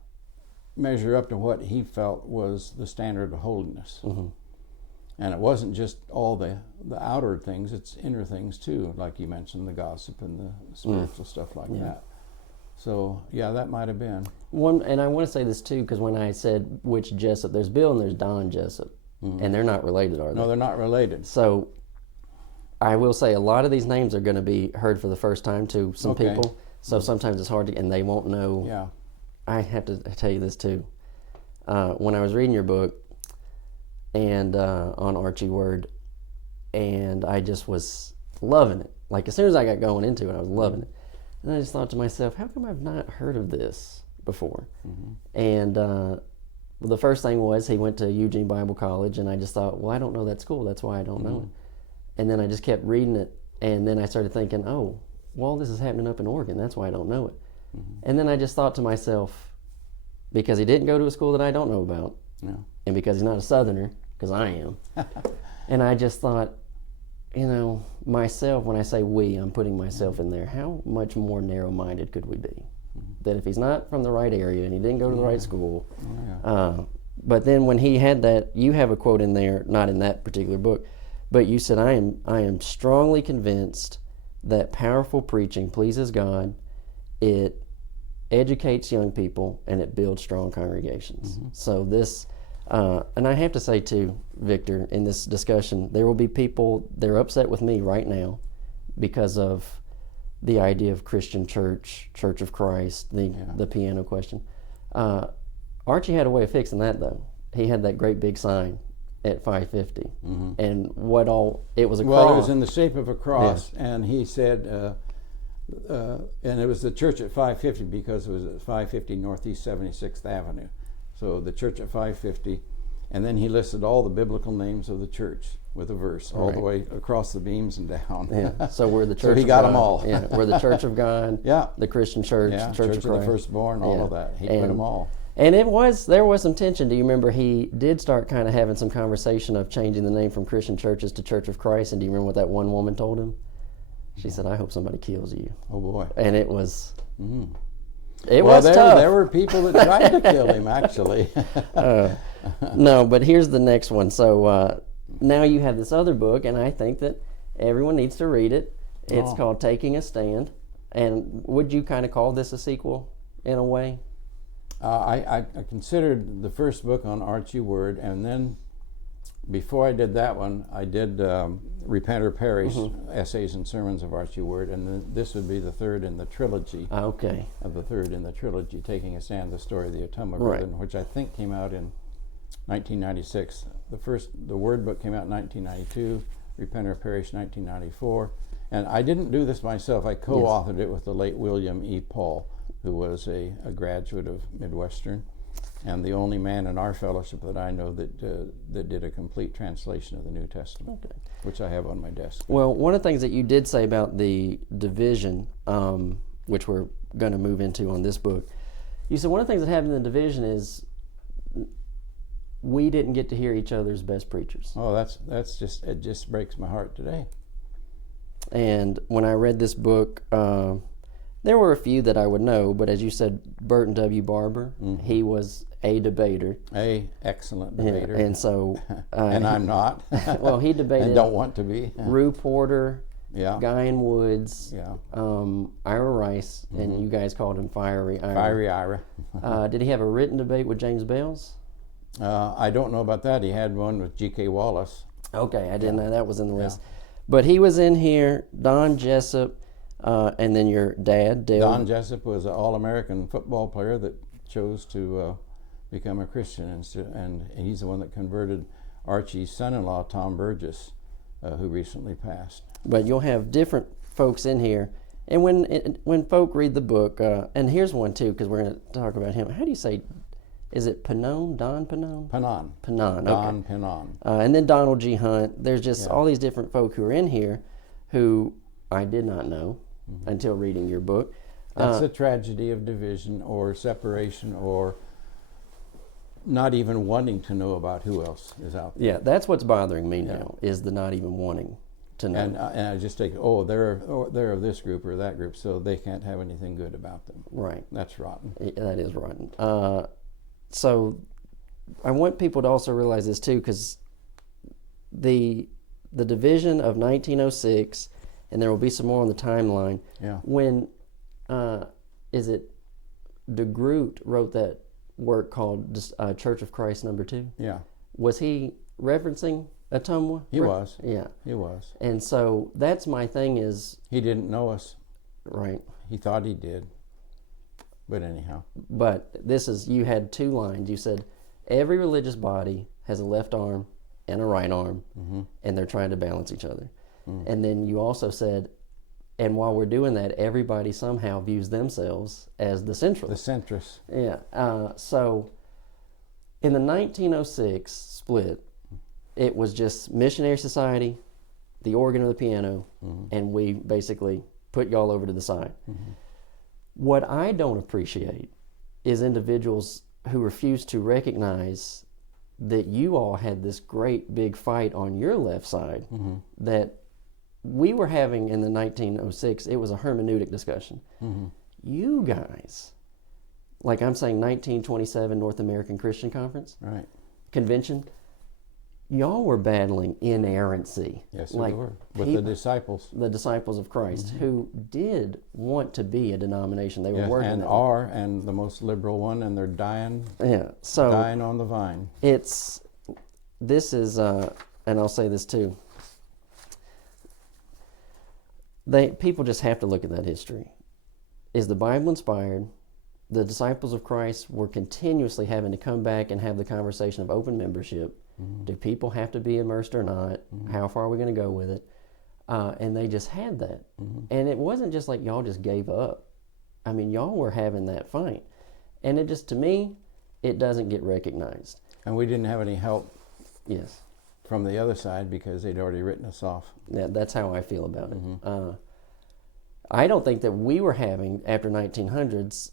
measure up to what he felt was the standard of holiness. And it wasn't just all the outer things, it's inner things too, like you mentioned, the gossip and the spiritual stuff like that. So, that might have been. And I want to say this too, because when I said which Jessup, there's Bill and there's Don Jessup, and they're not related, are they? No, they're not related. So, I will say a lot of these names are going to be heard for the first time to some people, so sometimes it's hard to, and they won't know. Yeah. I have to tell you this too. When I was reading your book, and on Archie Word, and I just was loving it. Like, as soon as I got going into it, I was loving it. And I just thought to myself, how come I've not heard of this before? And the first thing was he went to Eugene Bible College, and I just thought, well, I don't know that school. That's why I don't know it. And then I just kept reading it, and then I started thinking, oh, well, this is happening up in Oregon. That's why I don't know it. And then I just thought to myself, because he didn't go to a school that I don't know about, and because he's not a Southerner, because I am, and I just thought, myself, when I say we, I'm putting myself in there. How much more narrow-minded could we be? That if he's not from the right area and he didn't go to the right school. But then when he had that, you have a quote in there, not in that particular book, but you said, I am strongly convinced that powerful preaching pleases God, it educates young people, and it builds strong congregations. So this... and I have to say too, Victor, in this discussion, there will be people, they're upset with me right now because of the idea of Christian church, Church of Christ, the piano question. Archie had a way of fixing that though. He had that great big sign at 550. And it was a cross. Well, it was in the shape of a cross, and he said, and it was the church at 550 because it was at 550 Northeast 76th Avenue. So the church at 550, and then he listed all the biblical names of the church with a verse all the way across the beams and down. So we're the church. So he got them all. We're the Church of God. The Christian Church. Church of the Firstborn. All of that. He put them all. And there was some tension. Do you remember he did start kind of having some conversation of changing the name from Christian churches to Church of Christ? And do you remember what that one woman told him? She said, "I hope somebody kills you." Oh boy! And it was. It was tough. There were people that tried to kill him, actually. No, but here's the next one. So now you have this other book, and I think that everyone needs to read it. It's Oh. called Taking a Stand. And would you kind of call this a sequel in a way? I considered the first book on Archie Word, and then before I did that one, I did Repent or Perish, Essays and Sermons of Archie Word, and this would be the third in the trilogy. Okay. Of the third in the trilogy, Taking a Stand, the story of the Ottumwa Right. Brethren, which I think came out in 1996. The Word book came out in 1992, Repent or Perish 1994. And I didn't do this myself. I co-authored it with the late William E. Paul, who was a graduate of Midwestern, and the only man in our fellowship that I know that did a complete translation of the New Testament, which I have on my desk. Well, one of the things that you did say about the division, which we're going to move into on this book, you said one of the things that happened in the division is we didn't get to hear each other's best preachers. Oh, it just breaks my heart today. And when I read this book, there were a few that I would know, but as you said, Burton W. Barber, he was a debater. Excellent debater. Yeah, and so... and I'm not. Well, he debated... and don't want to be. Rue Porter, Yeah. Guyan Woods, Yeah. Ira Rice, and you guys called him Fiery Ira. Fiery Ira. Did he have a written debate with James Bales? I don't know about that. He had one with G.K. Wallace. Okay, I didn't know that was in the list. But he was in here, Don Jessup, and then your dad, Dale. Don Jessup was an All-American football player that chose to become a Christian, and he's the one that converted Archie's son-in-law, Tom Burgess, who recently passed. But you'll have different folks in here. And when folk read the book, and here's one too, because we're going to talk about him. How do you say, is it Pannone? Don Pannone? Pannone. Pannone, Don okay. Pannone. And then Donald G. Hunt. There's just all these different folk who are in here who I did not know until reading your book. That's a tragedy of division or separation or not even wanting to know about who else is out there. Yeah, that's what's bothering me now, is the not even wanting to know. And I just take, they're of this group or that group, so they can't have anything good about them. Right. That's rotten. That is rotten. So I want people to also realize this too, because the division of 1906, and there will be some more on the timeline. Yeah. When is it de Groot wrote that work called Church of Christ No. 2? Yeah. Was he referencing Ottumwa? He was. Yeah. He was. And so that's my thing is... He didn't know us. Right. He thought he did. But anyhow. But this is, you had two lines. You said, every religious body has a left arm and a right arm, and they're trying to balance each other. And then you also said, and while we're doing that, everybody somehow views themselves as the centralists. The centrists. Yeah. So in the 1906 split, it was just Missionary Society, the organ or the piano, and we basically put y'all over to the side. What I don't appreciate is individuals who refuse to recognize that you all had this great big fight on your left side that we were having in the 1906. It was a hermeneutic discussion. You guys, like I'm saying 1927 North American Christian Conference, Right. Convention, y'all were battling inerrancy. Yes, like we were. With the disciples. The disciples of Christ, who did want to be a denomination. They were Yes, working and that are, and the most liberal one, and they're dying So on the vine. This is, and I'll say this too. People just have to look at that history. Is the Bible inspired? The disciples of Christ were continuously having to come back and have the conversation of open membership. Do people have to be immersed or not? How far are we going to go with it? And they just had that. And it wasn't just like y'all just gave up. I mean, y'all were having that fight. And it just, to me, it doesn't get recognized. And we didn't have any help Yes. from the other side because they'd already written us off. Yeah, that's how I feel about it. I don't think that we were having, after 1900s,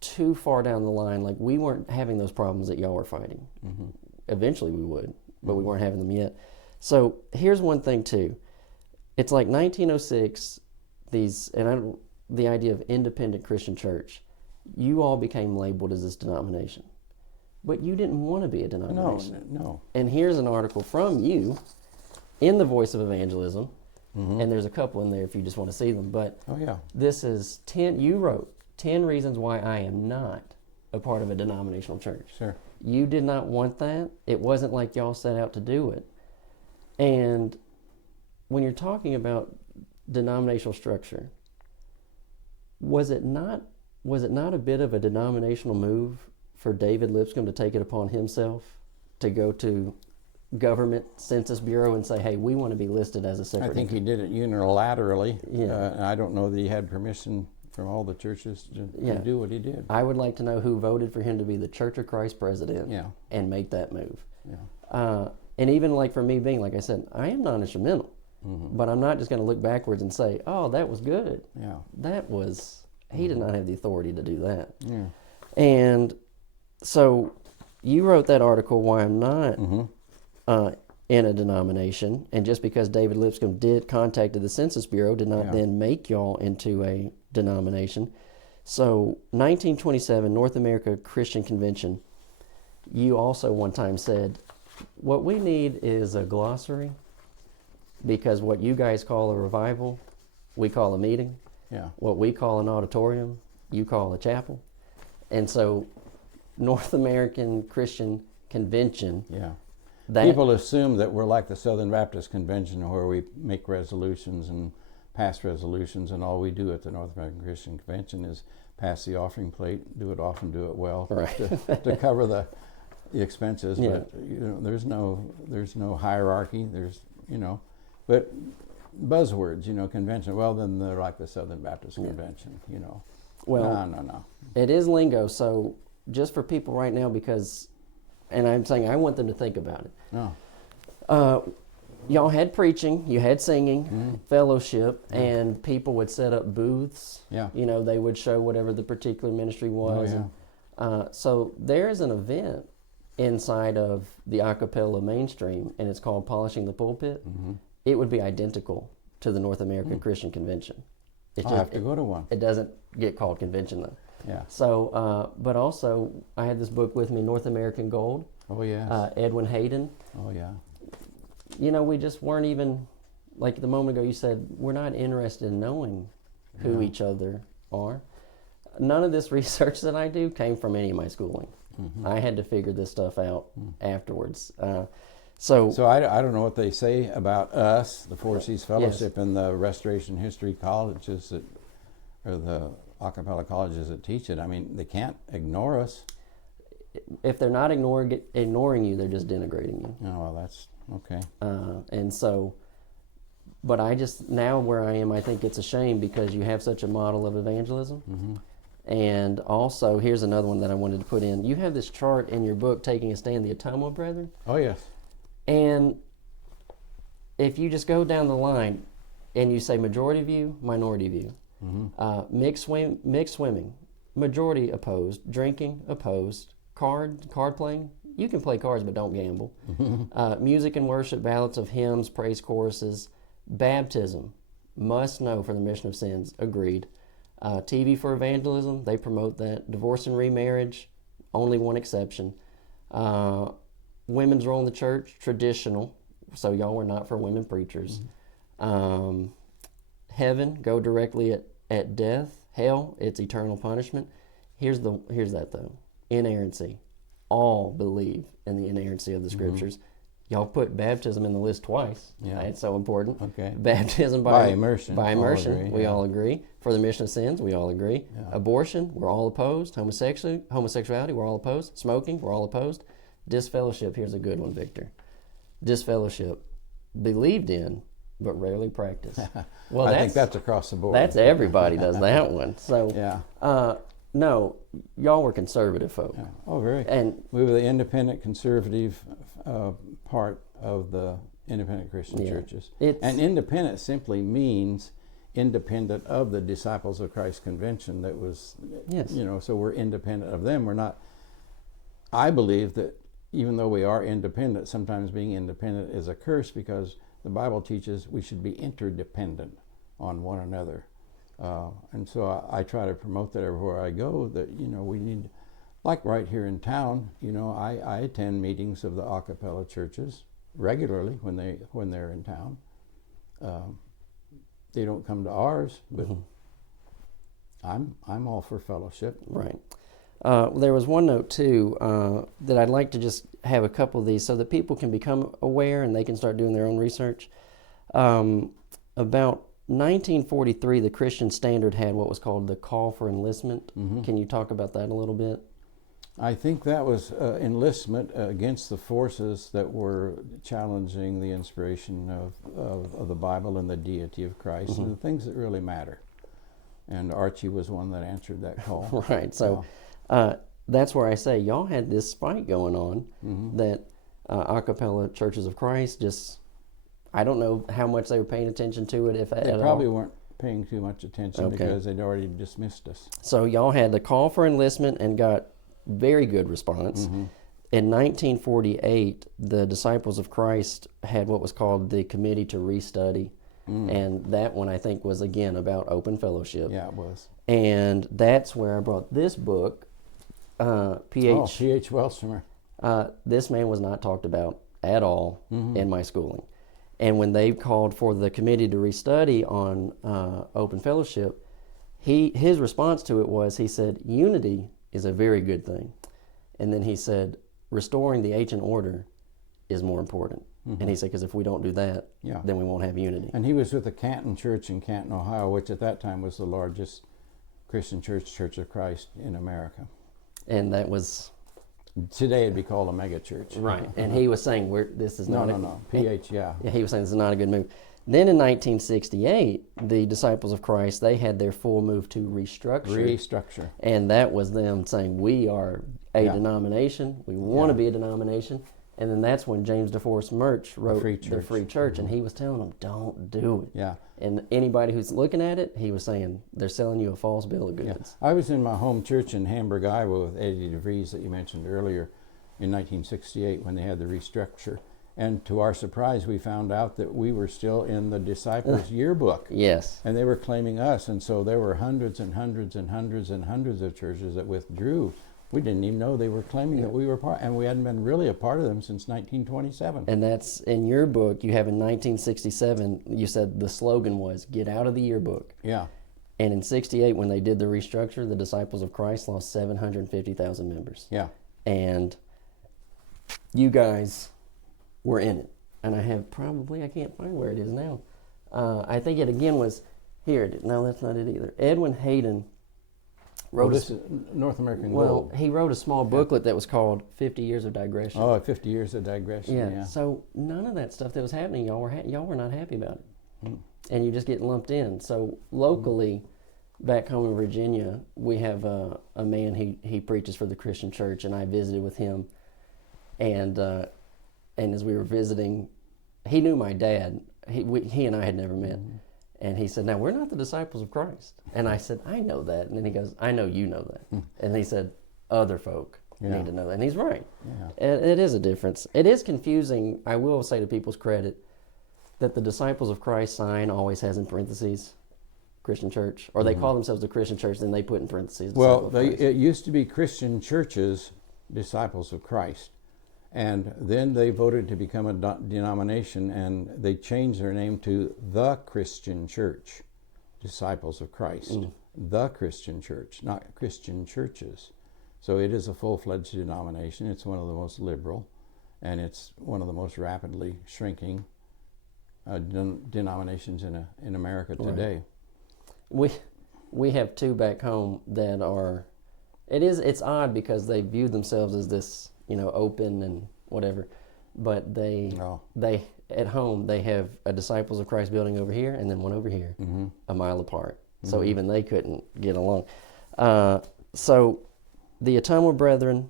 too far down the line, like we weren't having those problems that y'all were fighting. Eventually we would, but we weren't having them yet. So here's one thing too. It's like 1906, the idea of independent Christian church, you all became labeled as this denomination. but you didn't want to be a denomination. No. And here's an article from you in the Voice of Evangelism, and there's a couple in there if you just want to see them. But Oh, yeah. this is 10. You wrote 10 reasons why I am not a part of a denominational church. Sure. You did not want that. It wasn't like y'all set out to do it. And when you're talking about denominational structure, was it not a bit of a denominational move for David Lipscomb to take it upon himself to go to government Census Bureau and say, hey, we want to be listed as a separate I think he did it unilaterally. Yeah. And I don't know that he had permission from all the churches to do what he did. I would like to know who voted for him to be the Church of Christ president and make that move. Yeah. And even like for me being, like I said, I am non-instrumental, but I'm not just going to look backwards and say, oh, that was good. Yeah. That was, he did not have the authority to do that. Yeah. And so you wrote that article, Why I'm Not in a Denomination, and just because David Lipscomb contacted the Census Bureau did not then make y'all into a denomination. So 1927 North America Christian Convention, you also one time said, what we need is a glossary, because what you guys call a revival, we call a meeting. Yeah. What we call an auditorium, you call a chapel. And so North American Christian Convention. Yeah. That, People assume that we're like the Southern Baptist Convention, where we make resolutions and pass resolutions, and all we do at the North American Christian Convention is pass the offering plate, do it often, do it well, right. to cover the expenses. Yeah. But there's no hierarchy. But buzzwords, convention. Well, then they're like the Southern Baptist Convention. Well, no. It is lingo. So just for people right now, because, and I'm saying I want them to think about it. No. Y'all had preaching, you had singing, fellowship, and people would set up booths. Yeah. They would show whatever the particular ministry was. Oh, yeah. And, so there's an event inside of the a cappella mainstream, and it's called Polishing the Pulpit. It would be identical to the North American Christian Convention. I'll have to go to one. It doesn't get called convention though. Yeah. So, but also I had this book with me, North American Gold. Oh, yes. Edwin Hayden. Oh, yeah. We just weren't even, like the moment ago you said, we're not interested in knowing who each other are. None of this research that I do came from any of my schooling. I had to figure this stuff out afterwards. So I don't know what they say about us, the Four Seas Fellowship, and the Restoration History colleges or the a cappella colleges that teach it. I mean, they can't ignore us. if they're not ignoring you, they're just denigrating you. Oh, well, that's okay. And so, but I just, now where I am, I think it's a shame because you have such a model of evangelism. Mm-hmm. And also, here's another one that I wanted to put in. You have this chart in your book, Taking a Stand, the Ottumwa Brethren. Oh, yes. And if you just go down the line and you say majority view, minority view, Mm-hmm. mixed swimming, majority opposed, drinking opposed, card playing, you can play cards but don't gamble, music and worship, ballads of hymns, praise choruses, baptism, must know for the remission of sins, agreed. TV for evangelism, they promote that. Divorce and remarriage, only one exception. Women's role in the church, traditional, so y'all were not for women preachers. Heaven, go directly at death. Hell, it's eternal punishment. Here's that though. Inerrancy. All believe in the inerrancy of the scriptures. Y'all put baptism in the list twice. Yeah. It's so important. Okay. Baptism By immersion. By All immersion, agree, we yeah. all agree. For the remission of sins, we all agree. Yeah. Abortion, we're all opposed. Homosexuality, we're all opposed. Smoking, we're all opposed. Disfellowship, here's a good one, Victor. Disfellowship, believed in, but rarely practiced. Well, I think that's across the board. That's everybody does that one. So, Yeah. no, y'all were conservative folk. Yeah. Oh, very. And We were the independent conservative part of the independent Christian churches. And independent simply means independent of the Disciples of Christ convention that was, so we're independent of them. We're not, I believe that even though we are independent, sometimes being independent is a curse because the Bible teaches we should be interdependent on one another. And so I try to promote that everywhere I go, that, we need Like right here in town, I attend meetings of the a cappella churches regularly when they're in town. They don't come to ours, but I'm all for fellowship. Right. There was one note too that I'd like to just have a couple of these so that people can become aware and they can start doing their own research. About 1943, the Christian Standard had what was called the Call for Enlistment. Can you talk about that a little bit? I think that was enlistment against the forces that were challenging the inspiration of the Bible and the deity of Christ and the things that really matter. And Archie was one that answered that call. Right. So that's where I say y'all had this fight going on that a cappella Churches of Christ just, I don't know how much they were paying attention to it. They probably weren't paying too much attention because they'd already dismissed us. So y'all had the call for enlistment and got very good response. In 1948, the Disciples of Christ had what was called the Committee to Restudy. And that one, I think, was again about open fellowship. Yeah, it was. And that's where I brought this book, P.H. Wellstremer. This man was not talked about at all in my schooling. And when they called for the committee to restudy on open fellowship, his response to it was, he said, unity is a very good thing. And then he said, restoring the ancient order is more important. And he said, because if we don't do that, then we won't have unity. And he was with the Canton Church in Canton, Ohio, which at that time was the largest Christian church, Church of Christ in America. And that was... Today it'd be called a mega church. Right. And he was saying, this is not PH, yeah. Yeah, he was saying this is not a good move. Then in 1968, the Disciples of Christ, they had their full move to restructure. And that was them saying, we are a denomination. We want to be a denomination. And then that's when James DeForest Murch wrote The Free Church, and he was telling them, don't do it. Yeah. And anybody who's looking at it, he was saying, they're selling you a false bill of goods. Yeah. I was in my home church in Hamburg, Iowa with Eddie DeVries that you mentioned earlier in 1968 when they had the restructure. And to our surprise, we found out that we were still in the Disciples' yearbook. Yes. And they were claiming us, and so there were hundreds and hundreds and hundreds and hundreds of churches that withdrew. We didn't even know they were claiming that we were part, and we hadn't been really a part of them since 1927. And that's in your book. You have in 1967, you said the slogan was, get out of the yearbook. Yeah. And in 68, when they did the restructure, the Disciples of Christ lost 750,000 members. Yeah. And you guys were in it. And I can't find where it is now. I think it again was, here it is. No, that's not it either. Edwin Hayden wrote this is North American Gold. He wrote a small booklet that was called 50 Years of Digression. Oh, 50 Years of Digression, yeah. So none of that stuff that was happening, y'all were not happy about it. And you just get lumped in. So locally, back home in Virginia, we have a man, he preaches for the Christian church, and I visited with him. And as we were visiting, he knew my dad. He and I had never met. And he said, now, we're not the Disciples of Christ. And I said, I know that. And then he goes, I know you know that. And he said, other folk need to know that. And he's right. Yeah. It is a difference. It is confusing, I will say to people's credit, that the Disciples of Christ sign always has in parentheses Christian church. Or they call themselves the Christian church, then they put in parentheses. Well, it used to be Christian churches, Disciples of Christ. And then they voted to become a denomination, and they changed their name to the Christian Church, Disciples of Christ. The Christian Church, not Christian churches. So it is a full-fledged denomination. It's one of the most liberal, and it's one of the most rapidly shrinking denominations in America today. We have two back home that are. It's odd because they view themselves as this, open and whatever, but they at home they have a Disciples of Christ building over here and then one over here, a mile apart. So even they couldn't get along. So the Ottumwa Brethren,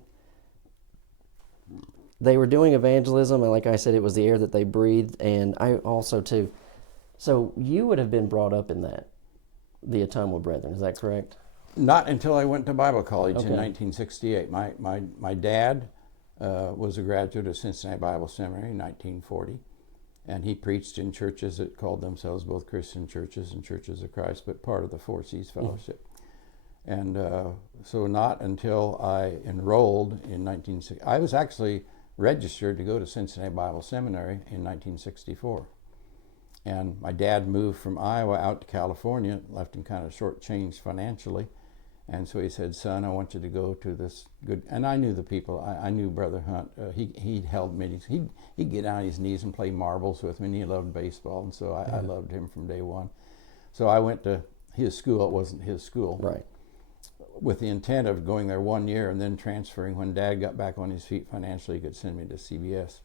they were doing evangelism, and like I said, it was the air that they breathed, and I also too. So you would have been brought up in that, the Ottumwa Brethren, is that correct? Not until I went to Bible college in 1968. My dad was a graduate of Cincinnati Bible Seminary in 1940, and he preached in churches that called themselves both Christian churches and Churches of Christ, but part of the Four C's Fellowship. And so not until I enrolled in 1960, I was actually registered to go to Cincinnati Bible Seminary in 1964. And my dad moved from Iowa out to California, left him kind of shortchanged financially. And so he said, son, I want you to go to this good, and I knew the people. I knew Brother Hunt. He held meetings. He'd get on his knees and play marbles with me, and he loved baseball, and so I loved him from day one. So I went to his school. It wasn't his school. Right. With the intent of going there 1 year and then transferring. When Dad got back on his feet financially, he could send me to CBS.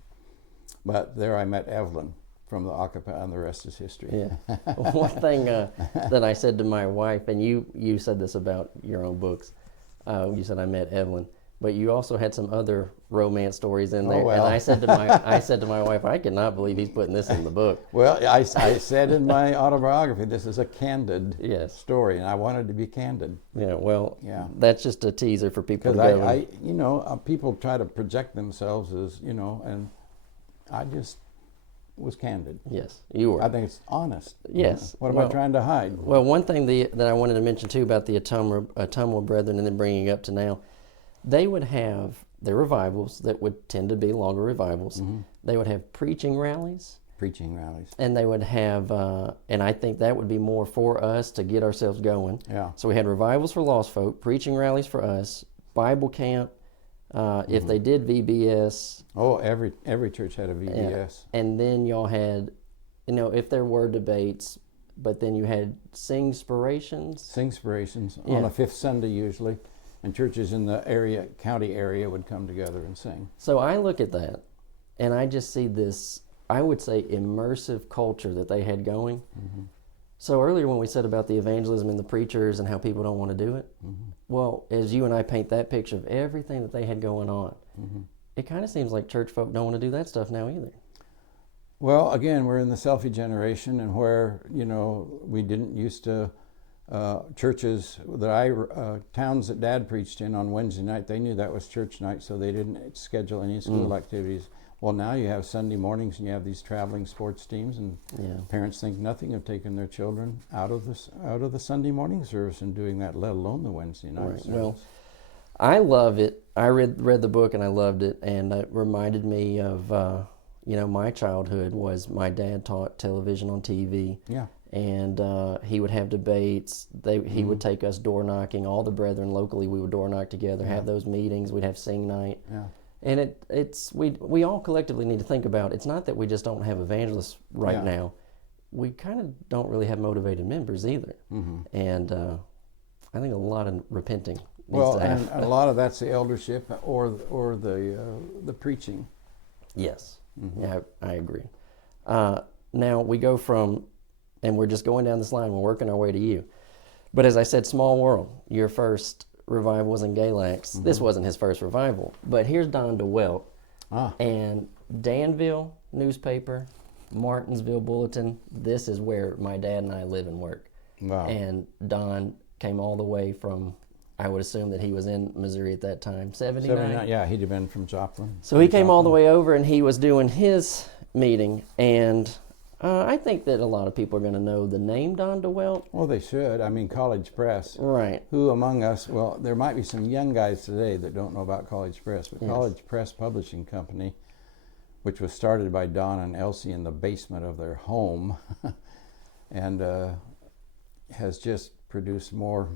But there I met Evelyn from the Occupy, and the rest is history. Yeah. One thing that I said to my wife, and you said this about your own books, you said I met Evelyn, but you also had some other romance stories in there. Oh, well. And I said to my wife, I cannot believe he's putting this in the book. Well, I said in my autobiography, this is a candid Yes. story, and I wanted to be candid. Yeah, well, Yeah. that's just a teaser for people to Because go. people try to project themselves as, and I just was candid. Yes, you were. I think it's honest. Yes. What am I trying to hide? Well, one thing that I wanted to mention too about the Ottumwa Brethren, and then bringing it up to now, they would have their revivals that would tend to be longer revivals. Mm-hmm. They would have preaching rallies, Preaching rallies. and they would have, and I think that would be more for us to get ourselves going. Yeah. So we had revivals for lost folk, preaching rallies for us, Bible camp. If they did VBS, Oh, every church had a VBS. and then y'all had, if there were debates, but then you had Singspirations. Singspirations Yeah. on the fifth Sunday usually, and churches in the county area would come together and sing. So I look at that, and I just see this, I would say, immersive culture that they had going. Mm-hmm. So earlier when we said about the evangelism and the preachers and how people don't want to do it, well, as you and I paint that picture of everything that they had going on, it kind of seems like church folk don't want to do that stuff now either. Well, again, we're in the selfie generation, and where we didn't used to churches that towns that Dad preached in on Wednesday night, they knew that was church night, so they didn't schedule any school activities. Well, now you have Sunday mornings, and you have these traveling sports teams, and parents think nothing of taking their children out of the Sunday morning service and doing that, let alone the Wednesday night service. Well, I love it. I read the book and I loved it, and it reminded me of my childhood. Was my dad taught television on TV. Yeah. And he would have debates. He would take us door knocking. All the brethren locally, we would door knock together, have those meetings. We'd have sing night. Yeah. And we all collectively need to think about, it's not that we just don't have evangelists right now. We kind of don't really have motivated members either. And I think a lot of repenting needs to happen. And a lot of that's the eldership or the preaching. Yes, yeah, I agree. Now we go from, and we're just going down this line, we're working our way to you. But as I said, small world, your first revival was in Galax. This wasn't his first revival, but here's Don DeWelt. And Danville newspaper, Martinsville Bulletin, this is where my dad and I live and work. Wow. And Don came all the way from, I would assume that he was in Missouri at that time, 79? Yeah, he'd have been from Joplin. So he came all the way over, and he was doing his meeting, and I think that a lot of people are going to know the name Don DeWelt. Well, they should. I mean, College Press. Right. Who among us, well, there might be some young guys today that don't know about College Press, but College Press Publishing Company, which was started by Don and Elsie in the basement of their home, and has just produced more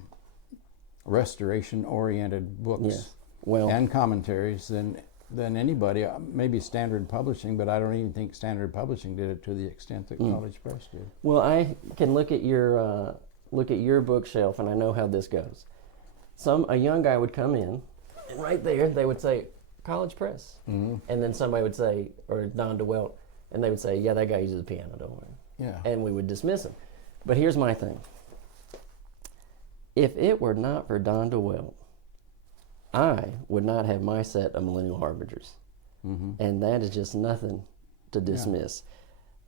restoration-oriented books and commentaries than anybody. Maybe Standard Publishing, but I don't even think Standard Publishing did it to the extent that College Press did. Well, I can look at your bookshelf, and I know how this goes. A young guy would come in, and right there they would say College Press, and then somebody would say, or Don DeWelt, and they would say, yeah, that guy uses a piano, don't worry. Yeah. And we would dismiss him. But here's my thing. If it were not for Don DeWelt, I would not have my set of Millennial Harbingers. And that is just nothing to dismiss.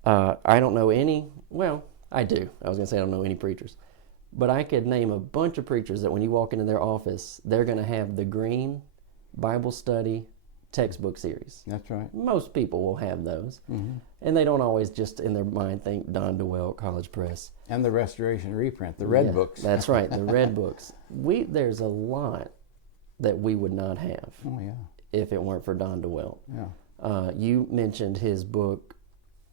I don't know any, well, I do. I was going to say I don't know any preachers. But I could name a bunch of preachers that when you walk into their office, they're going to have the green Bible study textbook series. That's right. Most people will have those. And they don't always just in their mind think Don DeWalt, College Press. And the Restoration reprint, the red books. That's right, the red books. There's a lot that we would not have Oh, yeah. if it weren't for Don DeWalt. Yeah. You mentioned his book,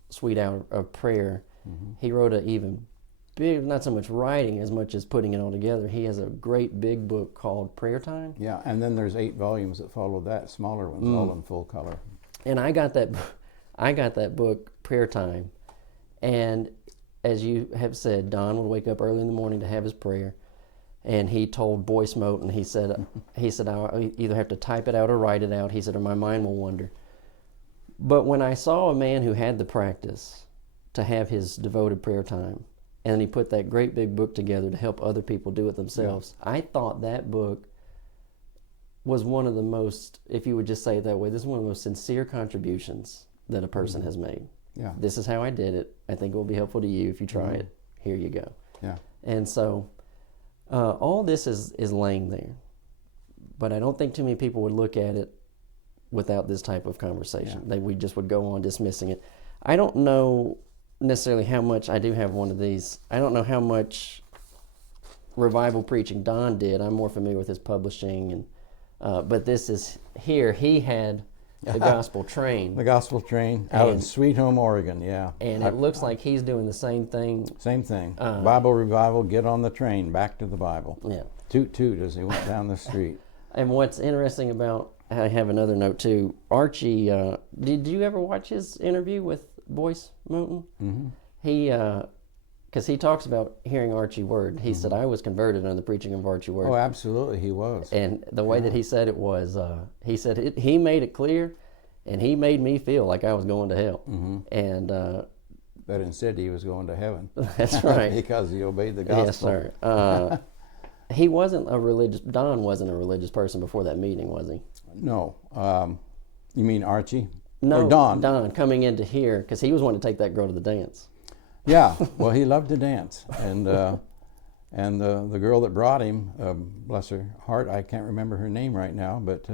Sweet Hour of Prayer. He wrote an even big, not so much writing as much as putting it all together. He has a great big book called Prayer Time. Yeah, and then there's 8 volumes that follow that, smaller ones, all in full color. And I got that book, Prayer Time, and as you have said, Don would wake up early in the morning to have his prayer, and he told Boyce Moten, he said I either have to type it out or write it out. He said, or my mind will wander. But when I saw a man who had the practice to have his devoted prayer time, and he put that great big book together to help other people do it themselves, I thought that book was one of the most, if you would just say it that way, this is one of the most sincere contributions that a person has made. Yeah. This is how I did it. I think it will be helpful to you if you try it. Here you go. Yeah. And so all this is laying there. But I don't think too many people would look at it without this type of conversation. We just would go on dismissing it. I don't know necessarily how much, I do have one of these, I don't know how much revival preaching Don did. I'm more familiar with his publishing, and but this is here, he had the Gospel Train. The Gospel Train out in Sweet Home, Oregon, yeah. And it looks like he's doing the same thing. Same thing. Bible revival, get on the train, back to the Bible. Yeah. Toot toot as he went down the street. And what's interesting about, I have another note too, Archie, did you ever watch his interview with Boyce Moten? He, because he talks about hearing Archie Word. He said, I was converted under the preaching of Archie Word. Oh, absolutely, he was. And the way that he said it was, he said he made it clear, and he made me feel like I was going to hell. And but instead he was going to heaven. that's right. Because he obeyed the gospel. Yes, sir. He wasn't a religious, Don wasn't a religious person before that meeting, was he? No. You mean Archie? No, or Don? Don coming into here, because he was wanting to take that girl to the dance. Yeah, well, he loved to dance, and the girl that brought him, bless her heart, I can't remember her name right now, but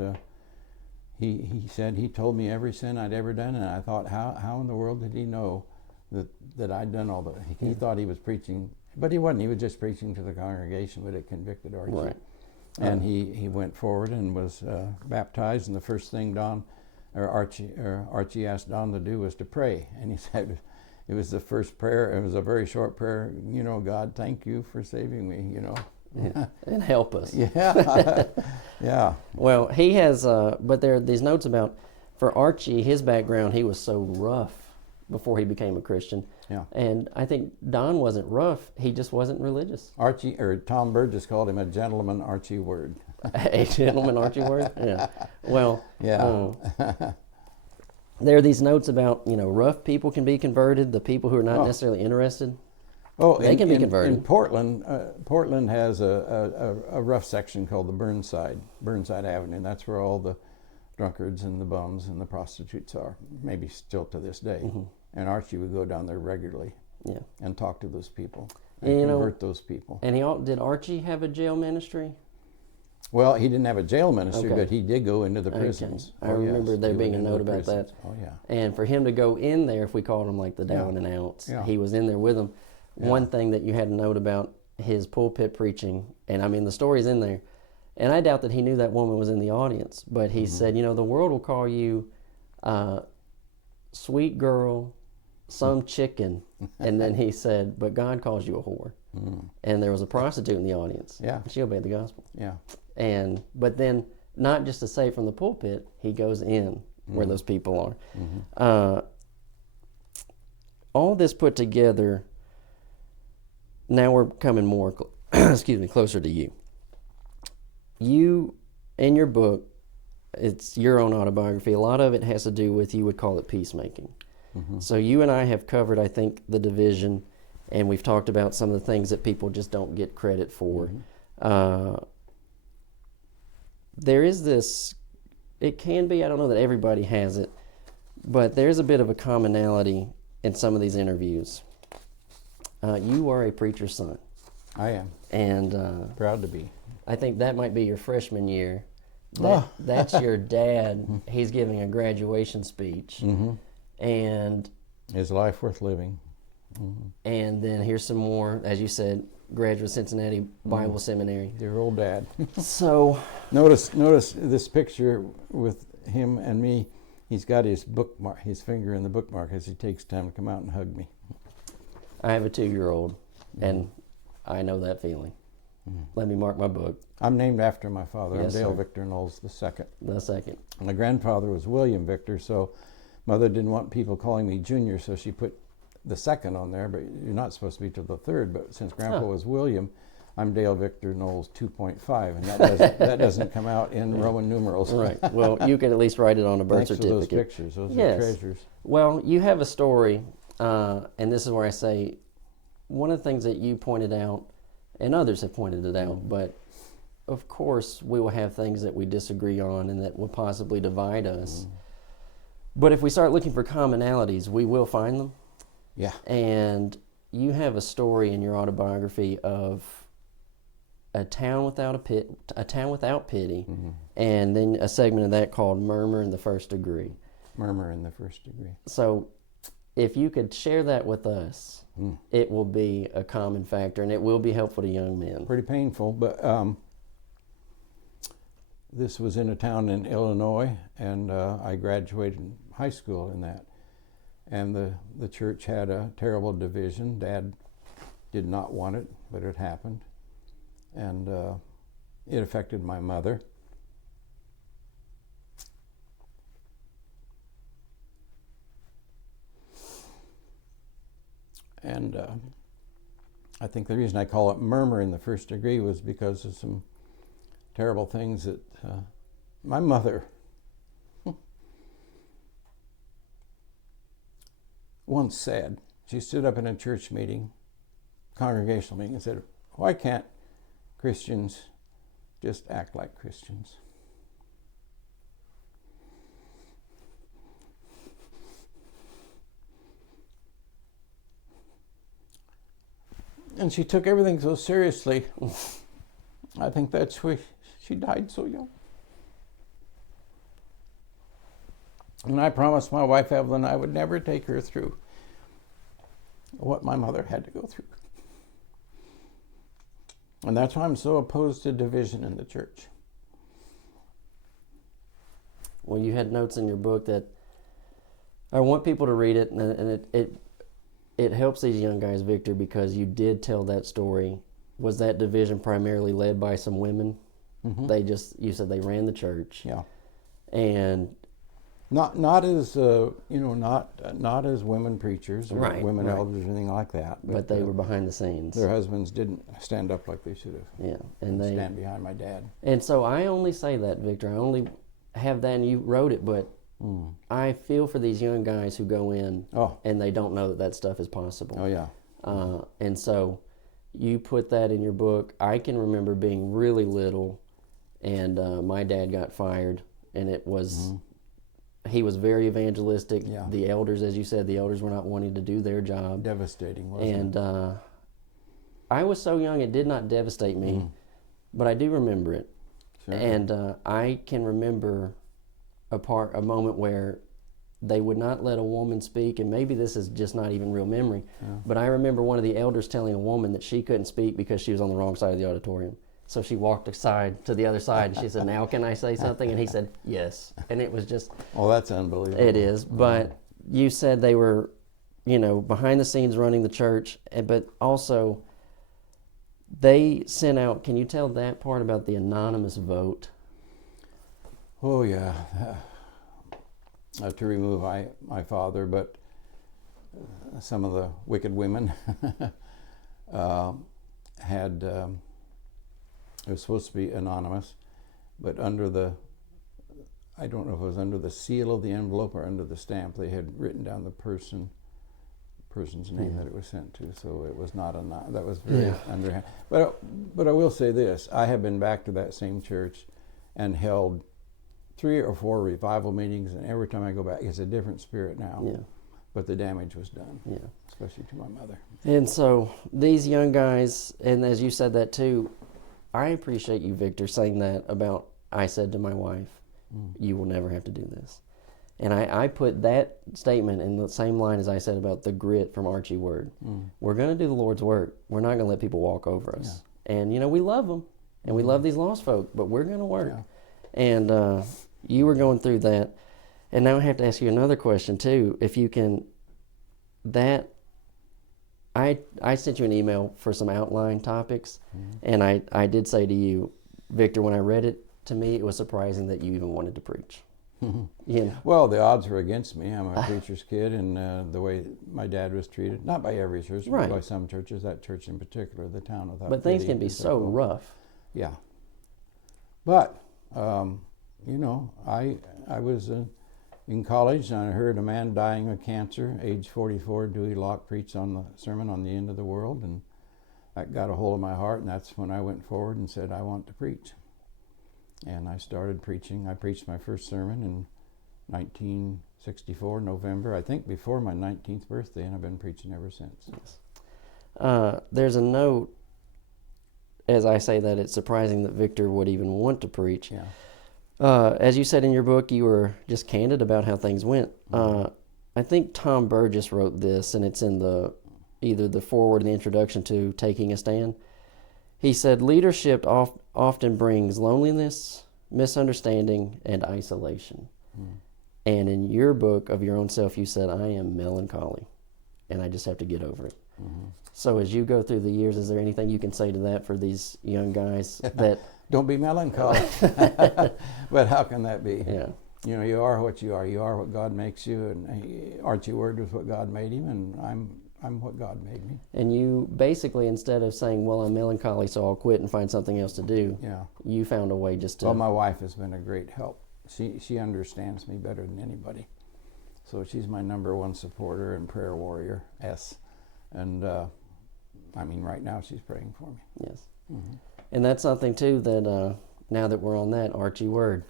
he said he told me every sin I'd ever done, and I thought, how in the world did he know that I'd done all that? He thought he was preaching, but he wasn't. He was just preaching to the congregation, but it convicted Archie. Right. And he went forward and was baptized, and the first thing Archie asked Don to do was to pray, and he said, it was the first prayer. It was a very short prayer. You know, God, thank you for saving me. You know, and help us. Yeah, yeah. Well, he has, but there are these notes about, for Archie, his background, he was so rough before he became a Christian. Yeah. And I think Don wasn't rough. He just wasn't religious. Archie, or Tom Burgess called him a gentleman Archie Word. A gentleman Archie Word. Yeah. Well. Yeah. There are these notes about, rough people can be converted. The people who are not necessarily interested, they can be converted. In Portland, Portland has a rough section called the Burnside Avenue. That's where all the drunkards and the bums and the prostitutes are, maybe still to this day. And Archie would go down there regularly and talk to those people and convert those people. And did Archie have a jail ministry? Well, he didn't have a jail ministry, but he did go into the prisons. I remember there being a note about that. Oh, yeah. And for him to go in there, if we called him like the down and outs, he was in there with them. One thing that you had a note about his pulpit preaching, and I mean the story's in there, and I doubt that he knew that woman was in the audience, but he said, the world will call you sweet girl, some chicken, and then he said, but God calls you a whore. And there was a prostitute in the audience. Yeah. She obeyed the gospel. Yeah. But then, not just to say from the pulpit, he goes in where those people are. All this put together, now we're coming more, closer to you. You, in your book, it's your own autobiography. A lot of it has to do with, you would call it peacemaking. So you and I have covered, I think, the division, and we've talked about some of the things that people just don't get credit for. There is this, it can be, I don't know that everybody has it, but there's a bit of a commonality in some of these interviews. You are a preacher's son. I am. And proud to be. I think that might be your freshman year. That's your dad. He's giving a graduation speech. And Is life worth living? and then here's some more, as you said, graduate Cincinnati Bible Seminary. Dear old dad. So Notice this picture with him and me. He's got his bookmark, his finger in the bookmark as he takes time to come out and hug me. I have a 2-year-old, and I know that feeling. Let me mark my book. I'm named after my father. Yes, I'm Dale sir. Victor Knowles II. The second. My grandfather was William Victor, so Mother didn't want people calling me Junior, so she put the second on there, but you're not supposed to be till the third. But since Grandpa was William, I'm Dale Victor Knowles 2.5, and that doesn't come out in Roman numerals. Right. Well, you can at least write it on a birth Thanks for those certificate. pictures. Those Yes. are treasures. Well, you have a story, and this is where I say one of the things that you pointed out, and others have pointed it out, but of course we will have things that we disagree on and that will possibly divide us. But if we start looking for commonalities, we will find them. Yeah. And you have a story in your autobiography of a town without pity, and then a segment of that called "Murmur in the First Degree." Murmur in the first degree. So, if you could share that with us, it will be a common factor, and it will be helpful to young men. Pretty painful, but this was in a town in Illinois, and I graduated high school in that. And the church had a terrible division. Dad did not want it, but it happened. And it affected my mother. And I think the reason I call it murmur in the first degree was because of some terrible things that my mother once said. She stood up in a church meeting, congregational meeting, and said, "Why can't Christians just act like Christians?" And she took everything so seriously. I think that's why she died so young. And I promised my wife Evelyn I would never take her through what my mother had to go through. And that's why I'm so opposed to division in the church. Well, you had notes in your book that I want people to read it, and it helps these young guys, Victor, because you did tell that story. Was that division primarily led by some women? You said they ran the church. Yeah. And not as not as women preachers or women elders or anything like that. But they were behind the scenes. Their husbands didn't stand up like they should have. Yeah, and they stand behind my dad. And so I only say that, Victor. I only have that, and you wrote it, but I feel for these young guys who go in and they don't know that stuff is possible. Oh yeah. And so you put that in your book. I can remember being really little, and my dad got fired, and it was he was very evangelistic. Yeah. The elders, as you said, the elders were not wanting to do their job. Devastating, wasn't it? And I was so young, it did not devastate me, but I do remember it. Sure. And I can remember a moment where they would not let a woman speak, and maybe this is just not even real memory, but I remember one of the elders telling a woman that she couldn't speak because she was on the wrong side of the auditorium. So she walked aside to the other side, and she said, "Now can I say something?" And he said, "Yes." And it was just... Oh, that's unbelievable. It is, but you said they were, behind the scenes running the church, but also they sent out, can you tell that part about the anonymous vote? Oh, yeah. To remove my father, but some of the wicked women had, it was supposed to be anonymous, but under the, I don't know if it was under the seal of the envelope or under the stamp, they had written down the person's name that it was sent to, so it was not that was very underhand. But I will say this, I have been back to that same church and held 3 or 4 revival meetings, and every time I go back, it's a different spirit now. Yeah. But the damage was done. Yeah. Especially to my mother. And so these young guys, and as you said that too, I appreciate you, Victor, saying that about I said to my wife, you will never have to do this. And I put that statement in the same line as I said about the grit from Archie Word. We're going to do the Lord's work. We're not going to let people walk over us. Yeah. And, you know, we love them, and we love these lost folk, but we're going to work. Yeah. And you were going through that. And now I have to ask you another question, too. If you can, I sent you an email for some outline topics, and I did say to you, Victor, when I read it, to me, it was surprising that you even wanted to preach. Yeah. Well, the odds were against me. I'm a preacher's kid, and the way my dad was treated, not by every church, but by some churches, that church in particular, the town of that. But things can be so rough. Yeah. But, you know, I was in college, and I heard a man dying of cancer, age 44, Dewey Locke preached on the sermon on the end of the world, and that got a hold of my heart, and that's when I went forward and said, I want to preach. And I started preaching. I preached my first sermon in 1964, November, I think before my 19th birthday, and I've been preaching ever since. Yes. There's a note, as I say that, it's surprising that Victor would even want to preach. Yeah. As you said in your book, you were just candid about how things went. I think Tom Burgess wrote this, and it's in either the foreword or the introduction to Taking a Stand. He said, leadership often brings loneliness, misunderstanding, and isolation. And in your book of your own self, you said, I am melancholy, and I just have to get over it. So as you go through the years, is there anything you can say to that for these young guys that... Don't be melancholy. But how can that be? Yeah. You know, you are what you are. You are what God makes you, and Archie Word was what God made him, and I'm what God made me. And you basically, instead of saying, well, I'm melancholy, so I'll quit and find something else to do, you found a way just to... Well, my wife has been a great help. She understands me better than anybody. So she's my number one supporter and prayer warrior, And, I mean, right now she's praying for me. Yes. And that's something, too, that now that we're on that, Archie Word,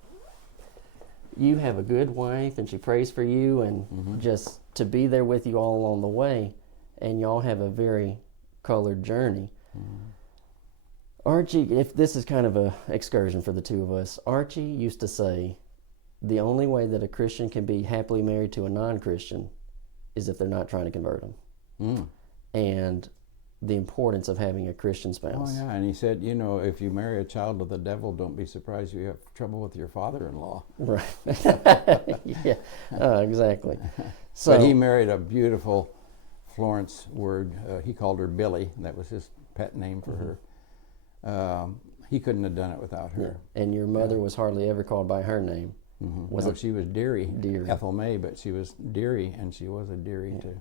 you have a good wife, and she prays for you, and just to be there with you all along the way, and y'all have a very colored journey. Archie, if this is kind of an excursion for the two of us, Archie used to say, the only way that a Christian can be happily married to a non-Christian is if they're not trying to convert them. And the importance of having a Christian spouse. Oh, yeah, and he said, you know, if you marry a child of the devil, don't be surprised you have trouble with your father-in-law. Right. Yeah, exactly. So, but he married a beautiful Florence Word. He called her Billy. That was his pet name for her. He couldn't have done it without her. Yeah. And your mother was hardly ever called by her name. She was Deary. Ethel May, but she was Deary, and she was a Deary too.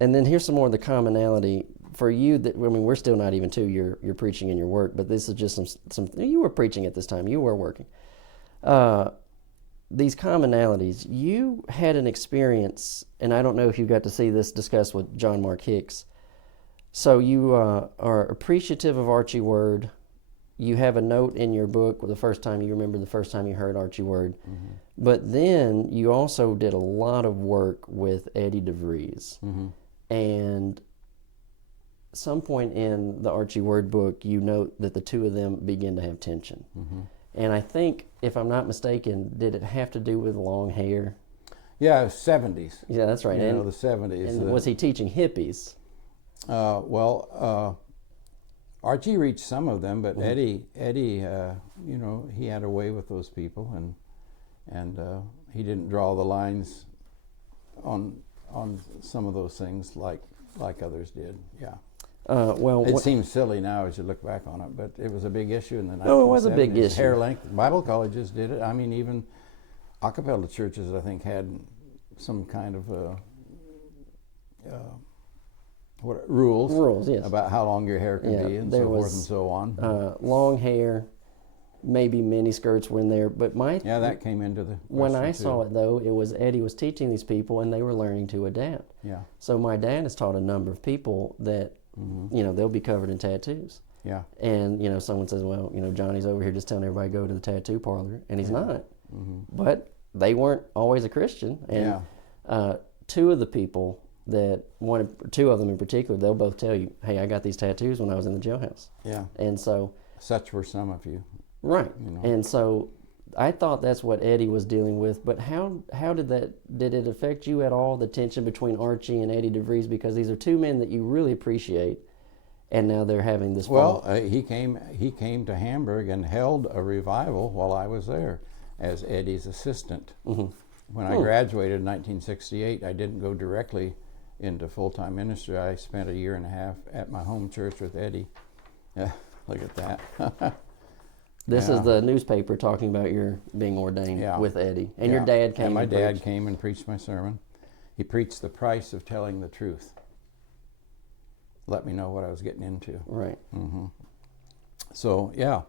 And then here's some more of the commonality for you. That I mean, we're still not even to your preaching and your work, but this is just some. You were preaching at this time. You were working. These commonalities. You had an experience, and I don't know if you got to see this discussed with John Mark Hicks. So you are appreciative of Archie Word. You have a note in your book the first time you remember the first time you heard Archie Word. But then you also did a lot of work with Eddie DeVries. And some point in the Archie Word book, you note that the two of them begin to have tension. And I think, if I'm not mistaken, did it have to do with long hair? Yeah, 70s. Yeah, that's right. You know, the 70s. And was he teaching hippies? Archie reached some of them, but Eddie, you know, he had a way with those people, and he didn't draw the lines on some of those things like others did. Yeah. It seems silly now as you look back on it, but it was a big issue in the 1970s. Oh, it was a big issue. Hair length. Bible colleges did it. I mean, even a cappella churches, I think, had some kind of rules yes. about how long your hair could be and so forth and so on. Long hair, maybe mini skirts were in there, but that came into the when I saw it though, it was Eddie was teaching these people and they were learning to adapt. Yeah. So my dad has taught a number of people that you know they'll be covered in tattoos. Yeah. And you know someone says, well, you know Johnny's over here just telling everybody to go to the tattoo parlor, and he's not. But they weren't always a Christian, and two of the people two of them in particular, they'll both tell you, hey, I got these tattoos when I was in the jailhouse. Yeah. And so... Such were some of you. Right. You know. And so I thought that's what Eddie was dealing with, but how did it affect you at all, the tension between Archie and Eddie DeVries, because these are two men that you really appreciate, and now they're having this Well, fall? he came to Hamburg and held a revival while I was there as Eddie's assistant. Mm-hmm. When I graduated in 1968, I didn't go directly into full-time ministry. I spent a year and a half at my home church with Eddie. Yeah, look at that. This Yeah. is the newspaper talking about your being ordained Yeah. with Eddie. And Yeah. your dad came And my dad preached. came and preached my sermon. He preached the price of telling the truth. Let me know what I was getting into. Right. So yeah,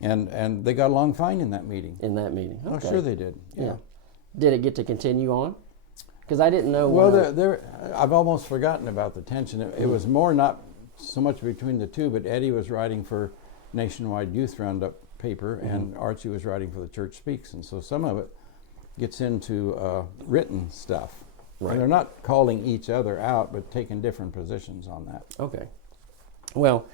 and they got along fine in that meeting. In that meeting. Oh, Okay. sure they did. Yeah. Yeah. Did it get to continue on? Because I didn't know. Well, when I've almost forgotten about the tension. It was more not so much between the two, but Eddie was writing for Nationwide Youth Roundup paper, and Archie was writing for the Church Speaks, and so some of it gets into written stuff. Right. And they're not calling each other out, but taking different positions on that. Okay. Well,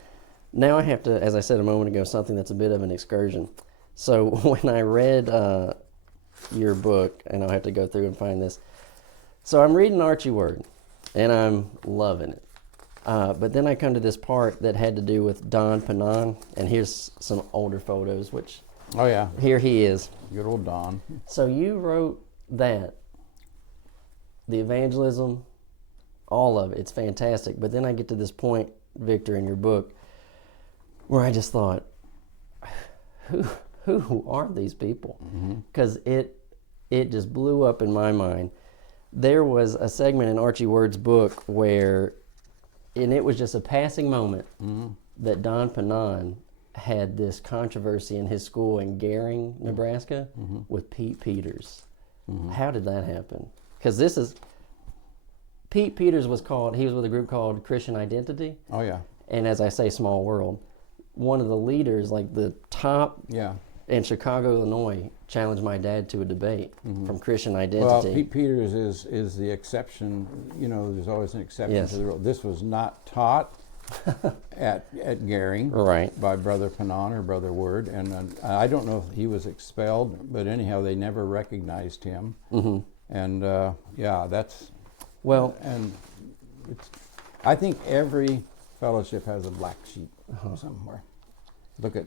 now I have to, as I said a moment ago, something that's a bit of an excursion. So when I read your book, and I'll have to go through and find this. So I'm reading Archie Word, and I'm loving it. But then I come to this part that had to do with Don Panon, and here's some older photos, which Oh yeah, here he is. good old Don. So you wrote that, the evangelism, all of it. It's fantastic. But then I get to this point, Victor, in your book, where I just thought, who are these people? Because it just blew up in my mind. There was a segment in Archie Word's book where, and it was just a passing moment, that Don Panon had this controversy in his school in Gering, Nebraska, with Pete Peters. How did that happen? Because Pete Peters was with a group called Christian Identity. Oh yeah, And as I say, small world. One of the leaders, like the top yeah. in Chicago, Illinois, challenged my dad to a debate from Christian Well, Identity. Pete Peters is the exception. You know, there's always an exception Yes. to the rule. This was not taught at Gering Right. by Brother Panon or Brother Word, and I don't know if he was expelled, but anyhow, they never recognized him. And yeah, that's Well, and I think every fellowship has a black sheep somewhere. Look at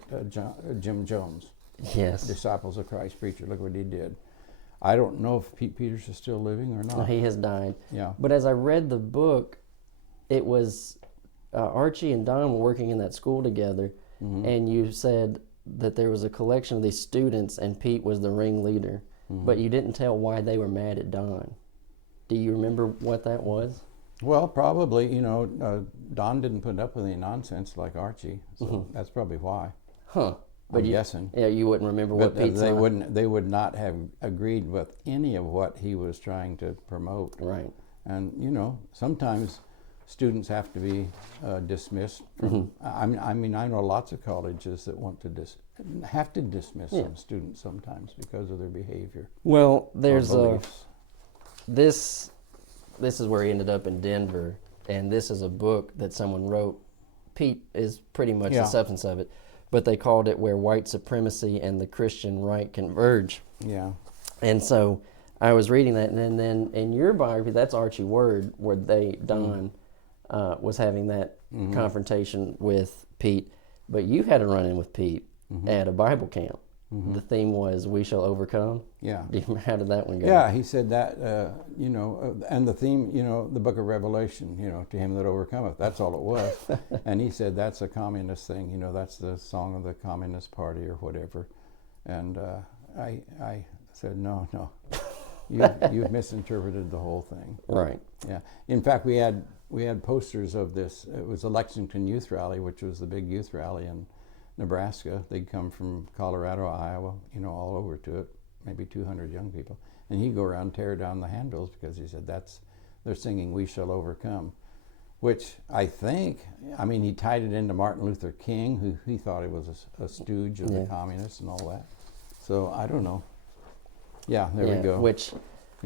Jim Jones, yes. Disciples of Christ preacher. Look what he did. I don't know if Pete Peters is still living or No, not. he has died. Yeah. But as I read the book, it was Archie and Don were working in that school together, and you said that there was a collection of these students, and Pete was the ringleader, but you didn't tell why they were mad at Don. Do you remember what that was? Well, probably, you know, Don didn't put up with any nonsense like Archie, so that's probably why. Huh. But I'm you, guessing. Yeah, you wouldn't remember what But Pete's they would not have agreed with any of what he was trying to promote. Right. And you know, sometimes students have to be dismissed. From, I mean, I know lots of colleges that want to have to dismiss some students sometimes because of their behavior. Well, or there's beliefs. this is where he ended up in Denver, and this is a book that someone wrote. Pete is pretty much Yeah. the substance of it, but they called it Where White Supremacy and the Christian Right Converge. Yeah. And so I was reading that, and then in your biography, that's Archie Word, where Don was having that confrontation with Pete, but you had a run-in with Pete at a Bible camp. The theme was "We shall overcome." Yeah. How did that one go? Yeah, he said that, you know, and the theme, you know, the book of Revelation, you know, to him that overcometh, that's all it was. And he said that's a communist thing, you know, that's the song of the Communist Party or whatever. And I said, no, you've misinterpreted the whole thing. Right. Yeah. In fact, we had posters of this. It was the Lexington Youth Rally, which was the big youth rally in Nebraska. They'd come from Colorado, Iowa, you know, all over to it, maybe 200 young people. And he'd go around and tear down the handles because he said they're singing "We Shall Overcome," which I think, I mean, he tied it into Martin Luther King, who he thought he was a stooge of the communists and all that. So I don't know. Yeah, there we go. Which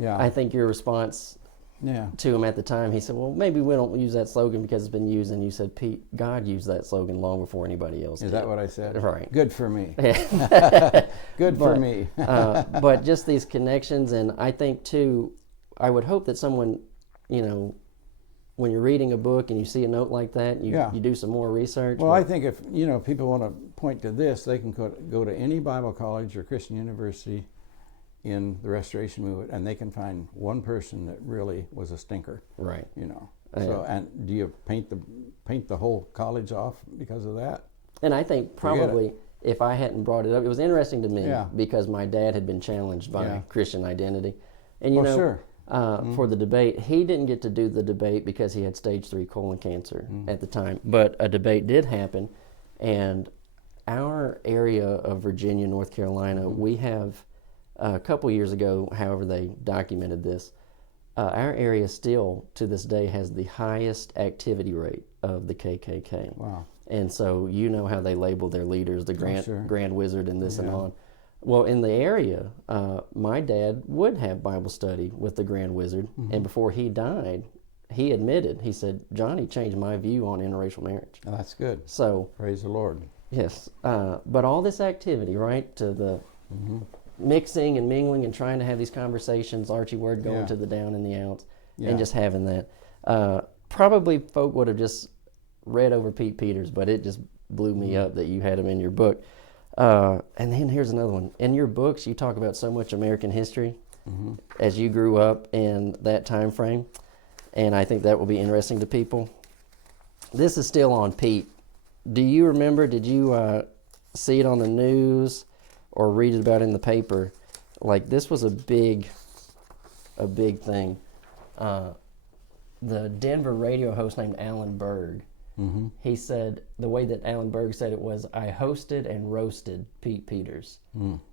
I think your response to him at the time. He said, well, maybe we don't use that slogan because it's been used. And you said, Pete, God used that slogan long before anybody else did. Is that what I said? Right. Good for me. Good for me. But just these connections, and I think, too, I would hope that someone, when you're reading a book and you see a note like that, you do some more research. Well, I think if people want to point to this, they can go to any Bible college or Christian university in the Restoration movement, and they can find one person that really was a stinker. Right. So, and do you paint the whole college off because of that? And I think probably if I hadn't brought it up, it was interesting to me because my dad had been challenged by Christian identity, and sure. For the debate, he didn't get to do the debate because he had stage 3 colon cancer at the time. But a debate did happen, and our area of Virginia, North Carolina, we have a couple years ago, however they documented this, our area still to this day has the highest activity rate of the KKK. Wow. And so how they label their leaders, the Grand Wizard and this and on. Well, in the area, my dad would have Bible study with the Grand Wizard, and before he died, he admitted, he said, Johnny changed my view on interracial marriage. Oh, that's good. So, praise the Lord. Yes, but all this activity, right, to the mixing and mingling and trying to have these conversations, Archie Word going to the down and the outs, and just having that. Probably folk would have just read over Pete Peters, but it just blew me up that you had him in your book. And then here's another one. In your books, you talk about so much American history as you grew up in that time frame, and I think that will be interesting to people. This is still on Pete. Do you remember, did you see it on the news or read it about in the paper? Like, this was a big thing. The Denver radio host named Alan Berg, he said, the way that Alan Berg said it was, I hosted and roasted Pete Peters.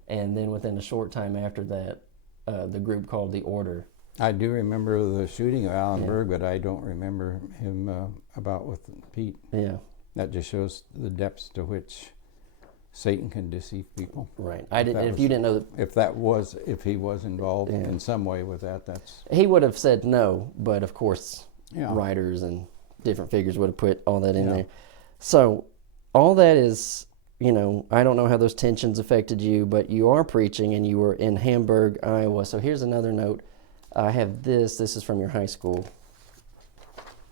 And then within a short time after that, the group called The Order. I do remember the shooting of Alan Berg, but I don't remember him about with Pete. Yeah. That just shows the depths to which Satan can deceive people. Right. If you didn't know that, if he was involved in some way with that, that's he would have said no, but of course, writers and different figures would have put all that in there. So, all that is, I don't know how those tensions affected you, but you are preaching, and you were in Hamburg, Iowa. So here's another note. I have this. This is from your high school.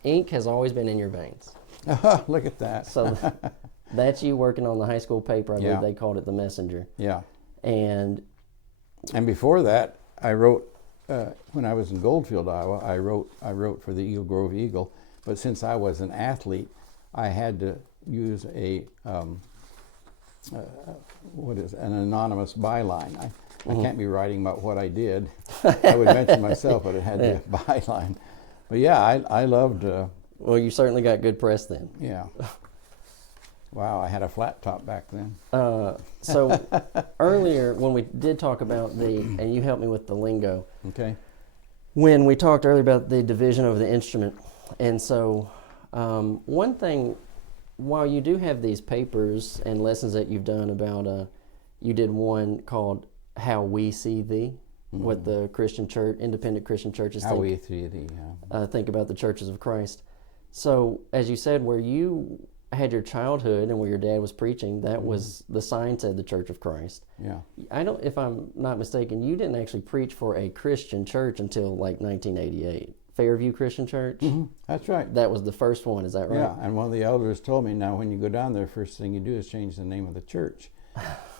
Ink has always been in your veins. Look at that. So that's you working on the high school paper. I believe they called it the Messenger. Yeah. And before that, I wrote when I was in Goldfield, Iowa. I wrote for the Eagle Grove Eagle, but since I was an athlete, I had to use an anonymous byline. I can't be writing about what I did. I would mention myself, but it had to be a byline. But yeah, I loved. Well, you certainly got good press then. Yeah. Wow, I had a flat top back then. So earlier, when we did talk about and you helped me with the lingo. Okay. When we talked earlier about the division of the instrument, and so one thing, while you do have these papers and lessons that you've done about, you did one called "How We See Thee," what the Christian church, independent Christian churches How we see thee. think about the churches of Christ. So, as you said, where you had your childhood and where your dad was preaching, that was the sign said the Church of Christ. Yeah. If I'm not mistaken, you didn't actually preach for a Christian church until like 1988. Fairview Christian Church? That's right. That was the first one, is that right? Yeah, and one of the elders told me, now when you go down there, first thing you do is change the name of the church.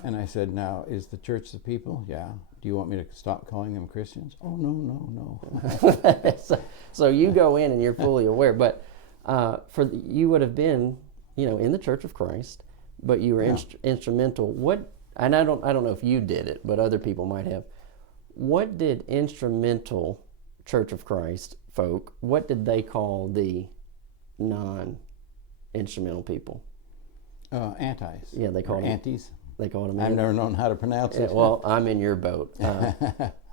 And I said, now, is the church the people? Yeah. Do you want me to stop calling them Christians? Oh, no. so you go in and you're fully aware, but you would have been, in the Church of Christ, but you were instrumental. And I don't know if you did it, but other people might have. What did instrumental Church of Christ folk, what did they call the non-instrumental people? Antis. Yeah, they called them antis. They called them. I've never known how to pronounce it. Well, I'm in your boat.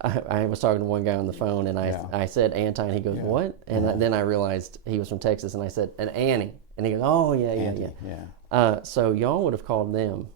I was talking to one guy on the phone, and I said anti, and he goes, "What?" And then I realized he was from Texas, and I said, "An Annie," and he goes, "Oh yeah." So y'all would have called them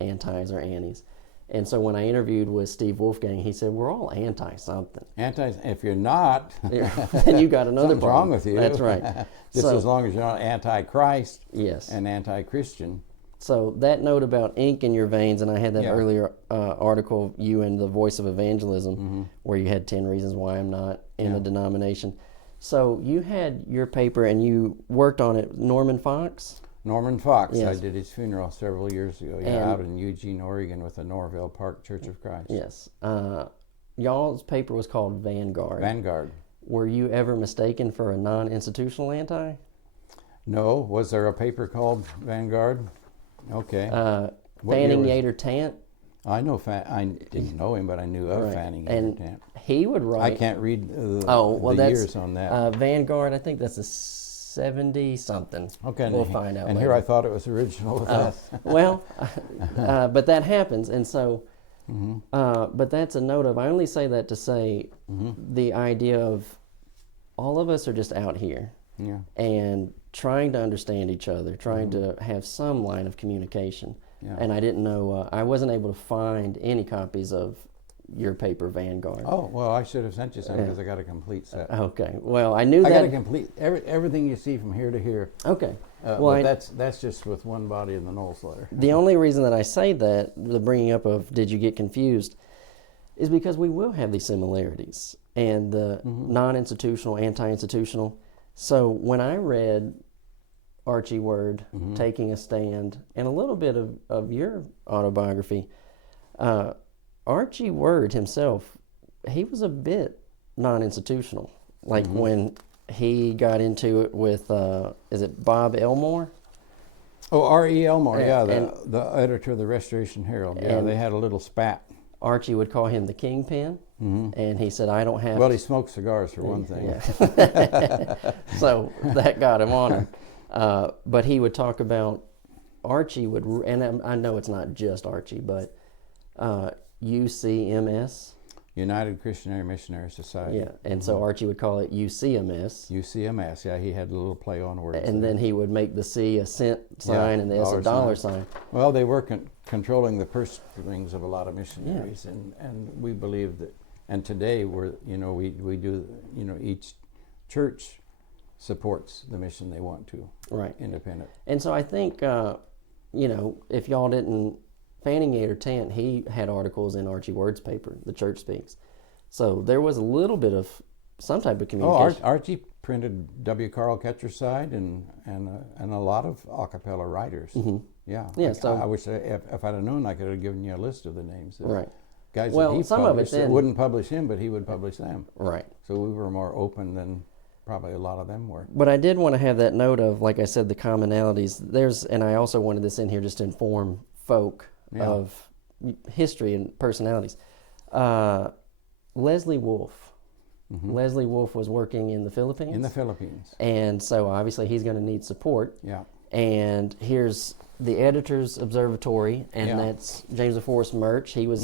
antis or annies, And so when I interviewed with Steve Wolfgang, he said, we're all anti-something. If you're not, then you got another something's problem. wrong with you. That's right. Just as long as you're not anti-Christ yes. and anti-Christian. So that note about ink in your veins, and I had that Yeah. earlier article, you and the Voice of Evangelism, where you had 10 reasons why I'm not in a denomination. So you had your paper and you worked on it, Norman Fox? Norman Fox, Yes. I did his funeral several years ago, And- out in Eugene, Oregon with the Norville Park Church of Christ. Yes. Y'all's paper was called Vanguard. Vanguard. Were you ever mistaken for a non-institutional anti? No, was there a paper called Vanguard? Okay. What year Fanning was- Yater Tant? I know, I didn't know him, but I knew of Right. Fanning And Yater Tant. he would write... I can't read the that's, years on that. Vanguard, I think that's a 70-something. Okay, We'll find out And later. here I thought it was original with us. Well, but that happens, and so, but that's a note of, I only say that to say the idea of all of us are just out here Yeah. and trying to understand each other, trying to have some line of communication. Yeah. And I didn't know, I wasn't able to find any copies of your paper, Vanguard. Oh, well, I should have sent you some because I got a complete set. Okay, well, I knew I that. got a complete, everything you see from here to here. Okay. But that's just with one body in the Knowles letter. The only reason that I say that, the bringing up of did you get confused, is because we will have these similarities and the non-institutional, anti-institutional. So when I read Archie Word, Taking a Stand, and a little bit of your autobiography, Archie Word himself, he was a bit non-institutional. Like when he got into it with, is it Bob Elmore? Oh, R.E. Elmore, Yeah, the editor of the Restoration Herald. Yeah, and- they had a little spat. Archie would call him the kingpin, and he said, I don't have... Well, he smoked cigars for one thing. Yeah. So that got him on him. But he would talk about, Archie would, and I know it's not just Archie, but UCMS. United Christian Missionary Society. Yeah, and so Archie would call it UCMS. UCMS, yeah, he had a little play on words. And then he would make the C a cent sign and the S a dollar sign. Well, they were controlling the purse strings of a lot of missionaries, and we believe that. And today we do, each church supports the mission they want to. Right. Independent. And so I think, if y'all didn't, Fanning Yater Tant, he had articles in Archie Word's paper, The Church Speaks. So there was a little bit of some type of communication. Archie printed W. Carl Ketcherside and a lot of a cappella writers. Yeah. Yeah, I wish if I'd have known, I could have given you a list of the names. Right. Guys Well, that he some of it published that then- wouldn't publish him, but he would publish them. Right. So we were more open than probably a lot of them were. But I did want to have that note of, like I said, the commonalities. And I also wanted this in here just to inform folk of history and personalities. Leslie Wolf. Leslie Wolf was working in the Philippines. In the Philippines. And so obviously he's going to need support. Yeah. And here's the Editor's Observatory, and that's James DeForest Murch. He was,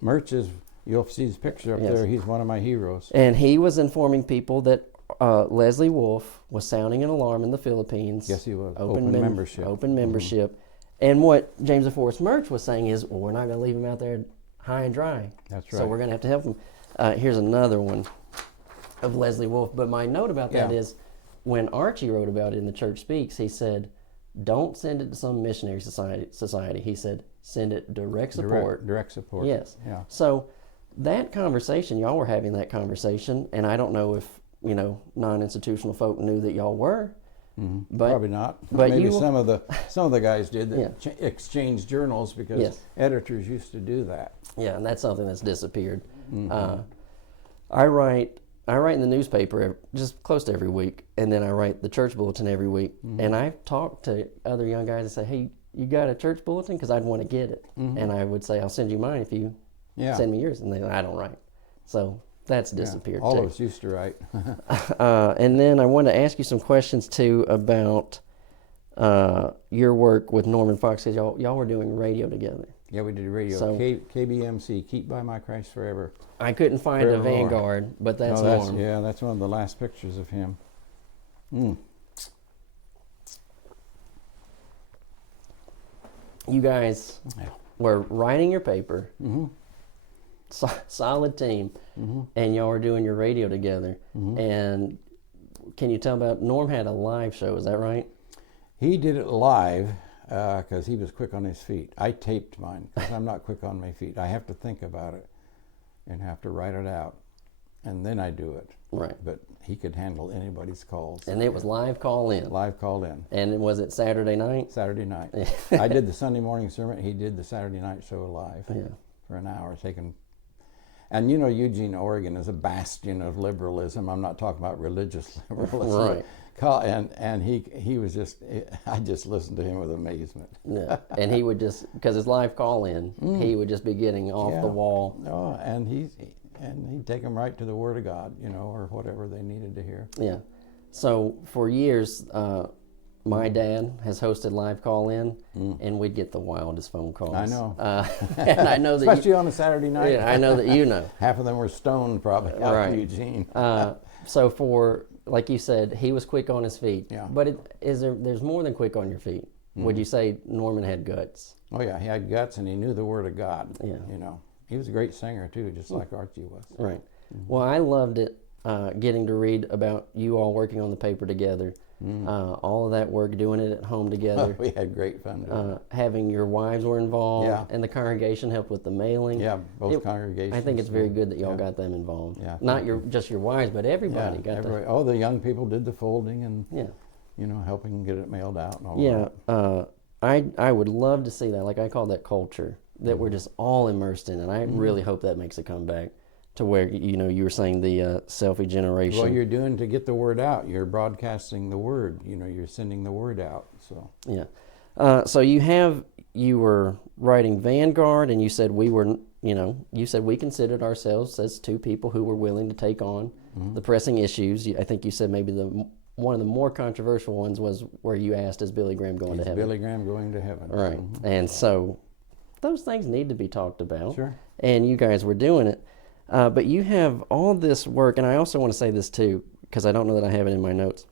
Murch is, you'll see his picture up there. He's one of my heroes. And he was informing people that Leslie Wolf was sounding an alarm in the Philippines. Yes, he was. Open membership. Open membership. And what James DeForest Murch was saying is, well, we're not going to leave him out there high and dry. That's right. So we're going to have to help him. Here's another one of Leslie Wolf. But my note about that is, when Archie wrote about it in The Church Speaks, he said, don't send it to some missionary society. He said, send it direct support. Direct support. Yes. Yeah. So that conversation, y'all were having that conversation, and I don't know if, non-institutional folk knew that y'all were. But probably not. But maybe some of the guys did that. Yeah. Exchanged journals because editors used to do that. Yeah, and that's something that's disappeared. I write in the newspaper just close to every week, and then I write the church bulletin every week. And I've talked to other young guys and say, hey, you got a church bulletin? Because I'd want to get it. And I would say, I'll send you mine if you send me yours. And they I don't write. So that's disappeared All too. of us used to write. And then I wanted to ask you some questions too about your work with Norman Fox, because y'all were doing radio together. Yeah, we did radio. So- KBMC, Keep By My Christ Forever. I couldn't find a Forevermore. Vanguard, but that's Norm. That's one of the last pictures of him. You guys were writing your paper, solid team, and y'all were doing your radio together. And can you tell about, Norm had a live show, is that right? He did it live because he was quick on his feet. I taped mine because I'm not quick on my feet. I have to think about it and have to write it out, and then I do it. Right. But he could handle anybody's calls. And it was live call in. Live call in. And was it Saturday night? Saturday night. I did the Sunday morning sermon. He did the Saturday night show live for an hour, taking. And you know, Eugene, Oregon is a bastion of liberalism. I'm not talking about religious liberalism. Right. And he was just, I just listened to him with amazement. Yeah. And he would just, because it's live call in, he would just be getting off the wall. Oh, and he'd take them right to the Word of God, you know, or whatever they needed to hear. Yeah. So for years, my dad has hosted live call in, and we'd get the wildest phone calls. I know. And I know that especially on a Saturday night. Yeah, I know that you know. Half of them were stoned probably out in Eugene. So for, like you said, he was quick on his feet. Yeah. But there's more than quick on your feet. Would you say Norman had guts? Oh yeah, he had guts and he knew the Word of God. Yeah. You know, he was a great singer too, just like Archie was. Right. Well, I loved it, getting to read about you all working on the paper together. All of that work, doing it at home together. We had great fun doing it. Having your wives were involved, Yeah. and the congregation helped with the mailing. Yeah, both congregations. I think it's very good that y'all got them involved. Yeah. Not just your wives, but everybody got everybody. Oh, the young people did the folding and Yeah. you know, helping get it mailed out and all Yeah. that. I would love to see that. Like I call that culture that we're just all immersed in, and I really hope that makes a comeback. To where, you know, you were saying the selfie generation. What you're doing to get the word out, you're broadcasting the word. You know, you're sending the word out. So yeah. So you were writing Vanguard, and you said we considered ourselves as two people who were willing to take on the pressing issues. I think you said maybe one of the more controversial ones was where you asked, "Is Billy Graham going to heaven?" Billy Graham going to heaven. Right. And so those things need to be talked about. Sure. And you guys were doing it. But you have all this work, and I also want to say this too, because I don't know that I have it in my notes.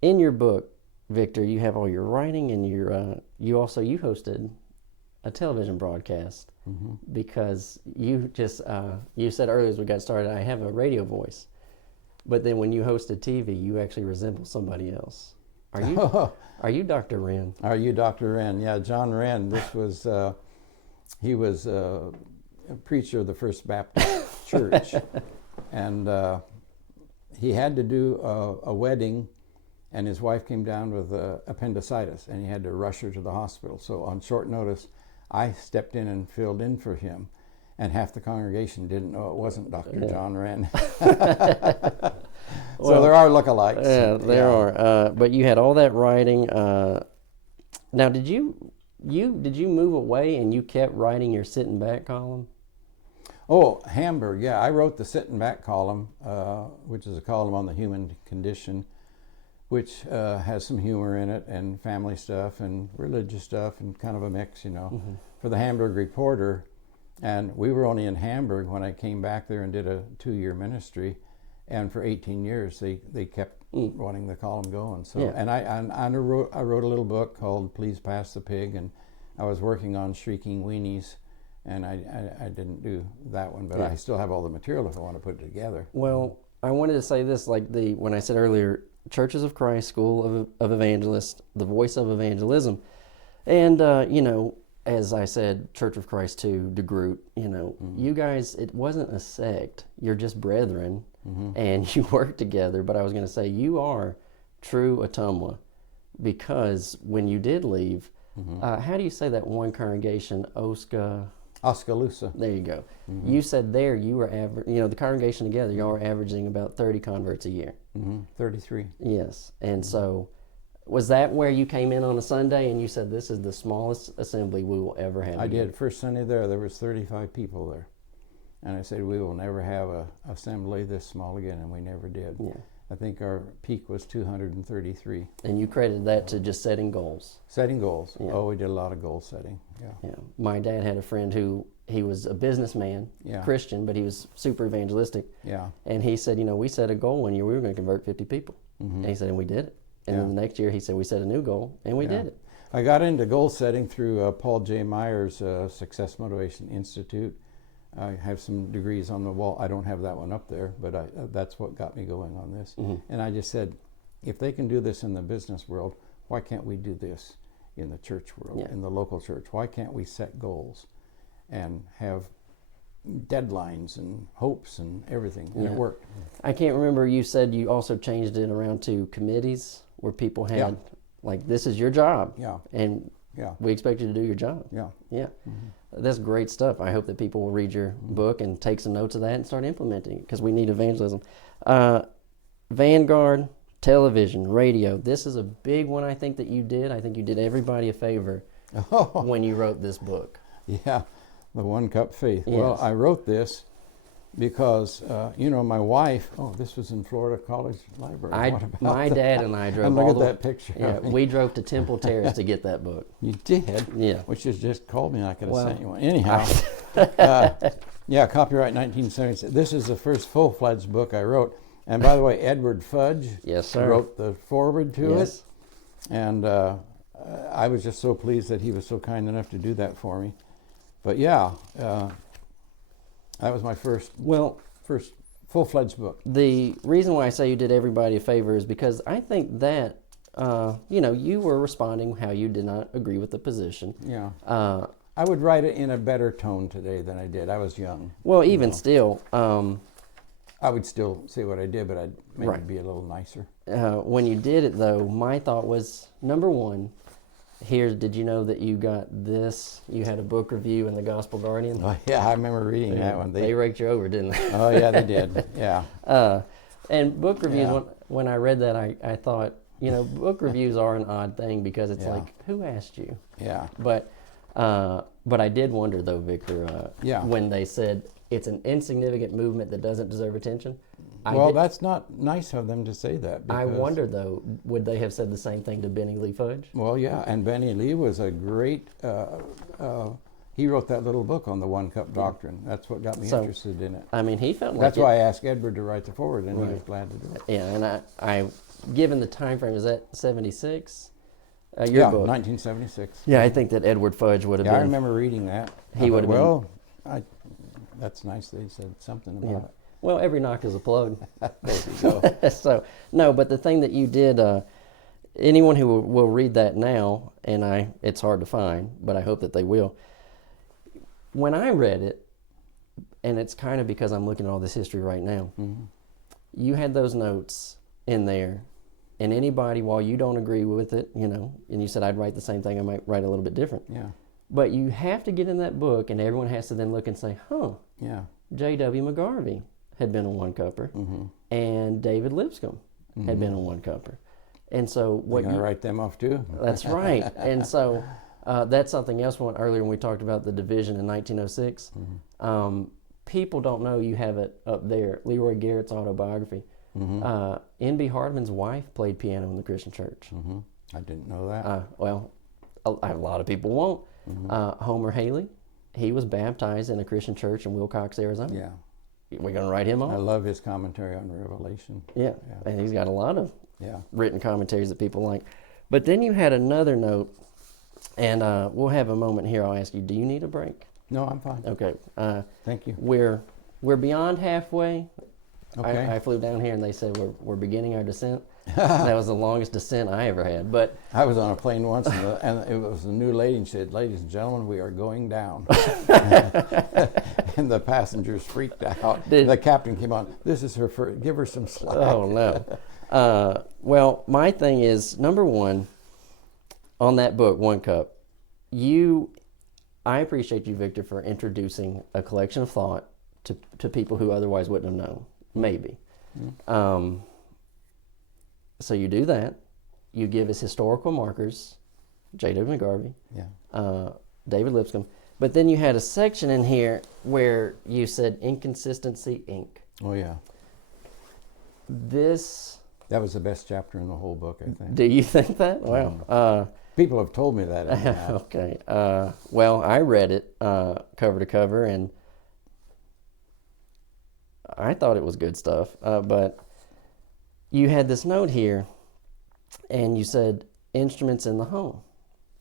In your book, Victor, you have all your writing, and you hosted a television broadcast because you just you said earlier as we got started, I have a radio voice, but then when you hosted TV, you actually resemble somebody else. Are you Dr. Wren? Are you Dr. Wren? Yeah, John Wren. This was he was a preacher of the First Baptist Church, and he had to do a wedding, and his wife came down with appendicitis, and he had to rush her to the hospital. So on short notice, I stepped in and filled in for him, and half the congregation didn't know it wasn't Dr. John Wren. So there are lookalikes. Yeah, there are. But you had all that writing. Now, did you move away and you kept writing your sitting back column? Oh, Hamburg, yeah. I wrote the Sitting Back column, which is a column on the human condition, which has some humor in it and family stuff and religious stuff and kind of a mix, you know, for the Hamburg Reporter. And we were only in Hamburg when I came back there and did a 2-year ministry. And for 18 years, they kept wanting the column going. So, Yeah. and I wrote a little book called Please Pass the Pig, and I was working on Shrieking Weenies. And I didn't do that one, but I still have all the material if I want to put it together. Well, I wanted to say this, like when I said earlier, Churches of Christ, School of Evangelists, the voice of evangelism. And, you know, as I said, Church of Christ too, De Groot, you know, you guys, it wasn't a sect. You're just brethren, and you work together. But I was going to say, you are true Ottumwa, because when you did leave, how do you say that one congregation, Oskaloosa. There you go. You said there you were the congregation together, y'all were averaging about 30 converts a year. 33. Yes. And so was that where you came in on a Sunday and you said, this is the smallest assembly we will ever have? I did. First Sunday there was 35 people there. And I said, we will never have a assembly this small again, and we never did. Yeah. I think our peak was 233. And you credited that to just setting goals. Setting goals. Yeah. Oh, we did a lot of goal setting. Yeah. Yeah. My dad had a friend who, he was a businessman, Christian, but he was super evangelistic. Yeah. And he said, we set a goal one year, we were going to convert 50 people. And he said, and we did it. And then the next year he said, we set a new goal, and we did it. I got into goal setting through Paul J. Meyer's Success Motivation Institute. I have some degrees on the wall. I don't have that one up there, but that's what got me going on this. And I just said, if they can do this in the business world, why can't we do this in the church world, in the local church? Why can't we set goals and have deadlines and hopes and everything? And it worked. I can't remember, you said you also changed it around to committees where people had, like, this is your job. And we expect you to do your job. That's great stuff. I hope that people will read your book and take some notes of that and start implementing it, because we need evangelism. Vanguard, television, radio. This is a big one I think that you did. I think you did everybody a favor when you wrote this book. Yeah, the One Cup Faith. Yes. Well, I wrote this because, my wife, this was in Florida College Library. My dad and I drove and look at that picture. Yeah, we drove to Temple Terrace to get that book. You did? Yeah. Which is just called me, I could have sent you one. Anyhow, copyright 1976. This is the first full-fledged book I wrote. And by the way, Edward Fudge wrote the foreword to it. And I was just so pleased that he was so kind enough to do that for me. But that was my first full-fledged book. The reason why I say you did everybody a favor is because I think that, you were responding how you did not agree with the position. Yeah. I would write it in a better tone today than I did. I was young. Well, even still... I would still say what I did, but I'd maybe be a little nicer. When you did it, though, my thought was, number one, did you know that you got this? You had a book review in the Gospel Guardian? Oh, yeah, I remember reading that one. They raked you over, didn't they? Oh, yeah, they did, yeah. And book reviews, when I read that, I thought, book reviews are an odd thing, because it's like, who asked you? Yeah. But I did wonder, though, Victor, when they said, it's an insignificant movement that doesn't deserve attention. That's not nice of them to say that. I wonder, though, would they have said the same thing to Benny Lee Fudge? Well, yeah, and Benny Lee was a great, he wrote that little book on the One Cup Doctrine. That's what got me interested in it. I mean, he felt like that's why I asked Edward to write the foreword, and he was glad to do it. Yeah, and I given the time frame, is that 76? Your book. 1976. Yeah, I think that Edward Fudge would have been. I remember reading that. He would have been. That's nice they said something about it. Well, every knock is a plug. There you go. So, no, but the thing that you did, anyone who will read that now, and it's hard to find, but I hope that they will. When I read it, and it's kind of because I'm looking at all this history right now, you had those notes in there, and anybody, while you don't agree with it, and you said I'd write the same thing, I might write a little bit different. Yeah. But you have to get in that book, and everyone has to then look and say, J.W. McGarvey had been a one-cupper, and David Lipscomb had been a one-cupper. And so what you write them off too? That's right. And so that's something else earlier when we talked about the division in 1906. People don't know you have it up there, Leroy Garrett's autobiography. N.B. Hardman's wife played piano in the Christian church. I didn't know that. Well, a lot of people won't. Homer Haley, he was baptized in a Christian church in Wilcox, Arizona. Yeah. We're going to write him off. I love his commentary on Revelation. Yeah, and he's got a lot of written commentaries that people like. But then you had another note, and we'll have a moment here. I'll ask you, do you need a break? No, I'm fine. Okay. Thank you. We're beyond halfway. Okay. I flew down here and they said we're beginning our descent. That was the longest descent I ever had. But I was on a plane once, and it was a new lady, and she said, "Ladies and gentlemen, we are going down." And the passengers freaked out. The captain came on. This is her first. Give her some slack. Oh no. Well, my thing is, number one, on that book, One Cup, I appreciate you, Victor, for introducing a collection of thought to people who otherwise wouldn't have known. Maybe. So you do that. You give us historical markers, J.W. McGarvey, David Lipscomb. But then you had a section in here where you said Inconsistency, Inc. Oh, yeah. That was the best chapter in the whole book, I think. Do you think that? Wow. People have told me that. Okay. Well, I read it cover to cover, and I thought it was good stuff. But you had this note here, and you said instruments in the home.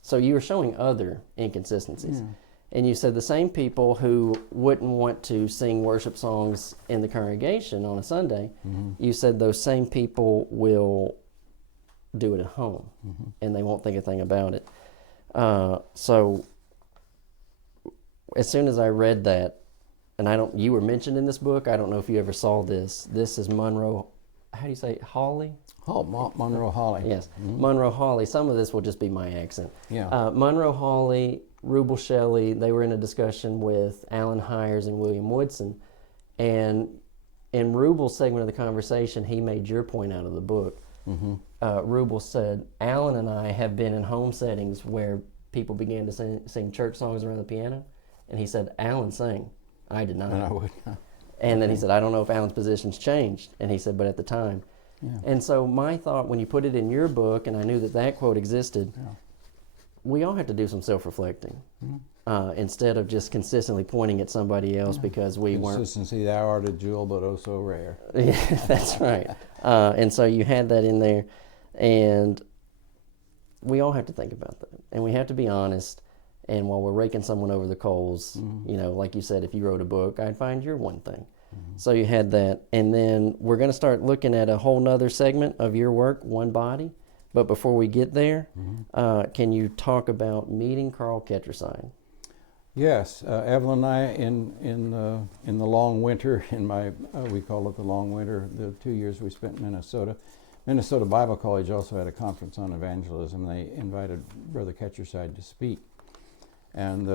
So you were showing other inconsistencies. And you said the same people who wouldn't want to sing worship songs in the congregation on a Sunday, you said those same people will do it at home, and they won't think a thing about it. So as soon as I read that, and you were mentioned in this book, I don't know if you ever saw this. This is Monroe, how do you say, Hawley? Monroe Hawley. Yes, Monroe Hawley. Some of this will just be my accent. Yeah. Monroe Hawley, Rubel Shelley, they were in a discussion with Alan Hires and William Woodson, and in Rubel's segment of the conversation, he made your point out of the book. Rubel said, Alan and I have been in home settings where people began to sing church songs around the piano, and he said, Alan sang, I did not. And I would not. And then he said, I don't know if Alan's position's changed, and he said, but at the time. And so my thought, when you put it in your book, and I knew that quote existed, we all have to do some self-reflecting instead of just consistently pointing at somebody else because we weren't. Consistency, thou art a jewel, but oh so rare. Yeah, that's right. And so you had that in there, and we all have to think about that, and we have to be honest. And while we're raking someone over the coals, you know, like you said, if you wrote a book, I'd find your one thing. So you had that, and then we're going to start looking at a whole nother segment of your work, One Body. But before we get there, can you talk about meeting Carl Kettersine? Yes, Evelyn and I in the long winter, we call it the long winter, the 2 years we spent in Minnesota. Minnesota Bible College also had a conference on evangelism. They invited Brother Kettersine to speak, and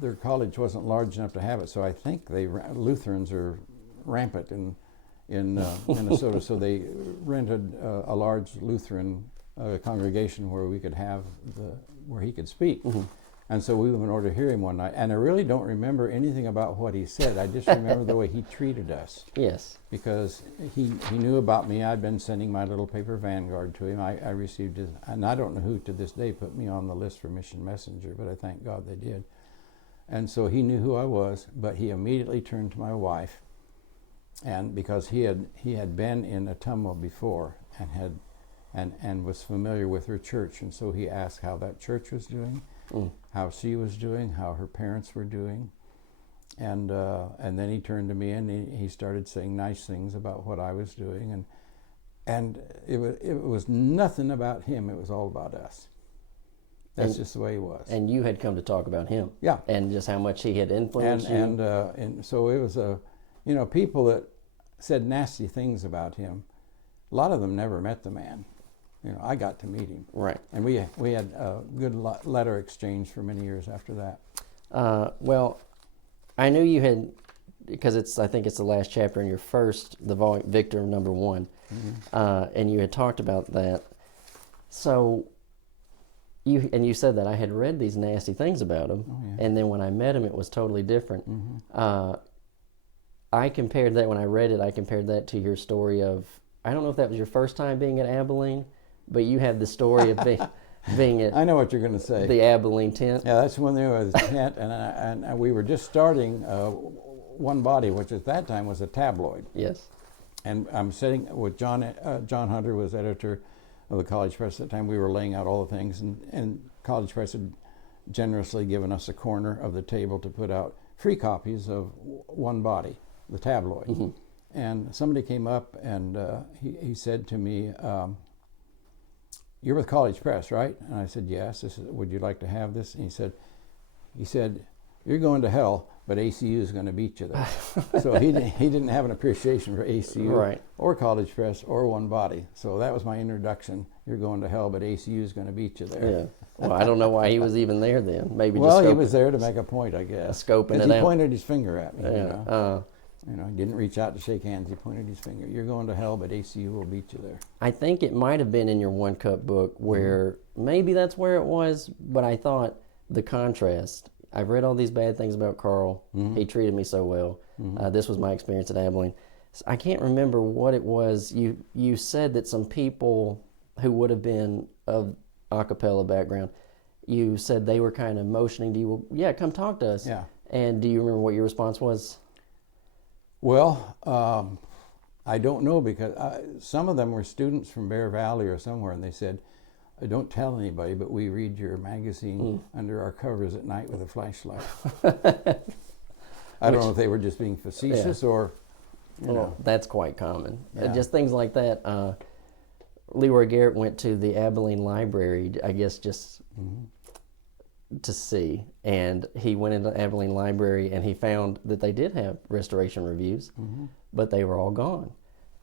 their college wasn't large enough to have it. So I think Lutherans are rampant in Minnesota, so they rented a large Lutheran congregation where we could have where he could speak. And so we went over to hear him one night, and I really don't remember anything about what he said. I just remember the way he treated us. Yes. Because he knew about me. I'd been sending my little paper Vanguard to him. I received his, and I don't know who to this day put me on the list for Mission Messenger, but I thank God they did. And so he knew who I was, but he immediately turned to my wife, and because he had been in Ottumwa before and was familiar with her church, and so he asked how that church was doing, how she was doing, how her parents were doing, and then he turned to me and he started saying nice things about what I was doing, and it was nothing about him, it was all about us. That's just the way he was. And you had come to talk about him. Yeah. And just how much he had influenced you. And so it was people that said nasty things about him. A lot of them never met the man. I got to meet him. Right. And we had a good letter exchange for many years after that. Well, I knew you had, because I think it's the last chapter in your first, the volume, Victor number 1, and you had talked about that. So you said that I had read these nasty things about him, and then when I met him, it was totally different. I compared that, when I read it, I compared that to your story of, I don't know if that was your first time being at Abilene, but you had the story of being at I know what you're going to say. The Abilene tent. Yeah, that's when there was a tent, and we were just starting One Body, which at that time was a tabloid. Yes. And I'm sitting with John Hunter was editor of the College Press at the time. We were laying out all the things, and College Press had generously given us a corner of the table to put out free copies of One Body, the tabloid. And somebody came up and he said to me, "You're with College Press, right?" And I said, "Yes." I said, "Would you like to have this?" And he said, "You're going to hell, but ACU is going to beat you there." So he didn't have an appreciation for ACU or College Press or One Body. So that was my introduction. You're going to hell, but ACU is going to beat you there. Yeah. Well, I don't know why he was even there then. Maybe well, just he was there to make a point, I guess. Scoping it out. He pointed his finger at me. Yeah. He didn't reach out to shake hands. He pointed his finger. You're going to hell, but ACU will beat you there. I think it might have been in your One Cup book where maybe that's where it was, but I thought the contrast. I've read all these bad things about Carl. He treated me so well. This was my experience at Abilene. I can't remember what it was. You said that some people who would have been of a cappella background, you said they were kind of motioning to you, well, yeah, come talk to us. Yeah. And do you remember what your response was? Well, I don't know, because some of them were students from Bear Valley or somewhere, and they said, don't tell anybody, but we read your magazine under our covers at night with a flashlight. I don't know if they were just being facetious or, you know. That's quite common. Yeah. Just things like that. Leroy Garrett went to the Abilene Library, I guess, just to see. And he went into the Abilene Library and he found that they did have restoration reviews, but they were all gone.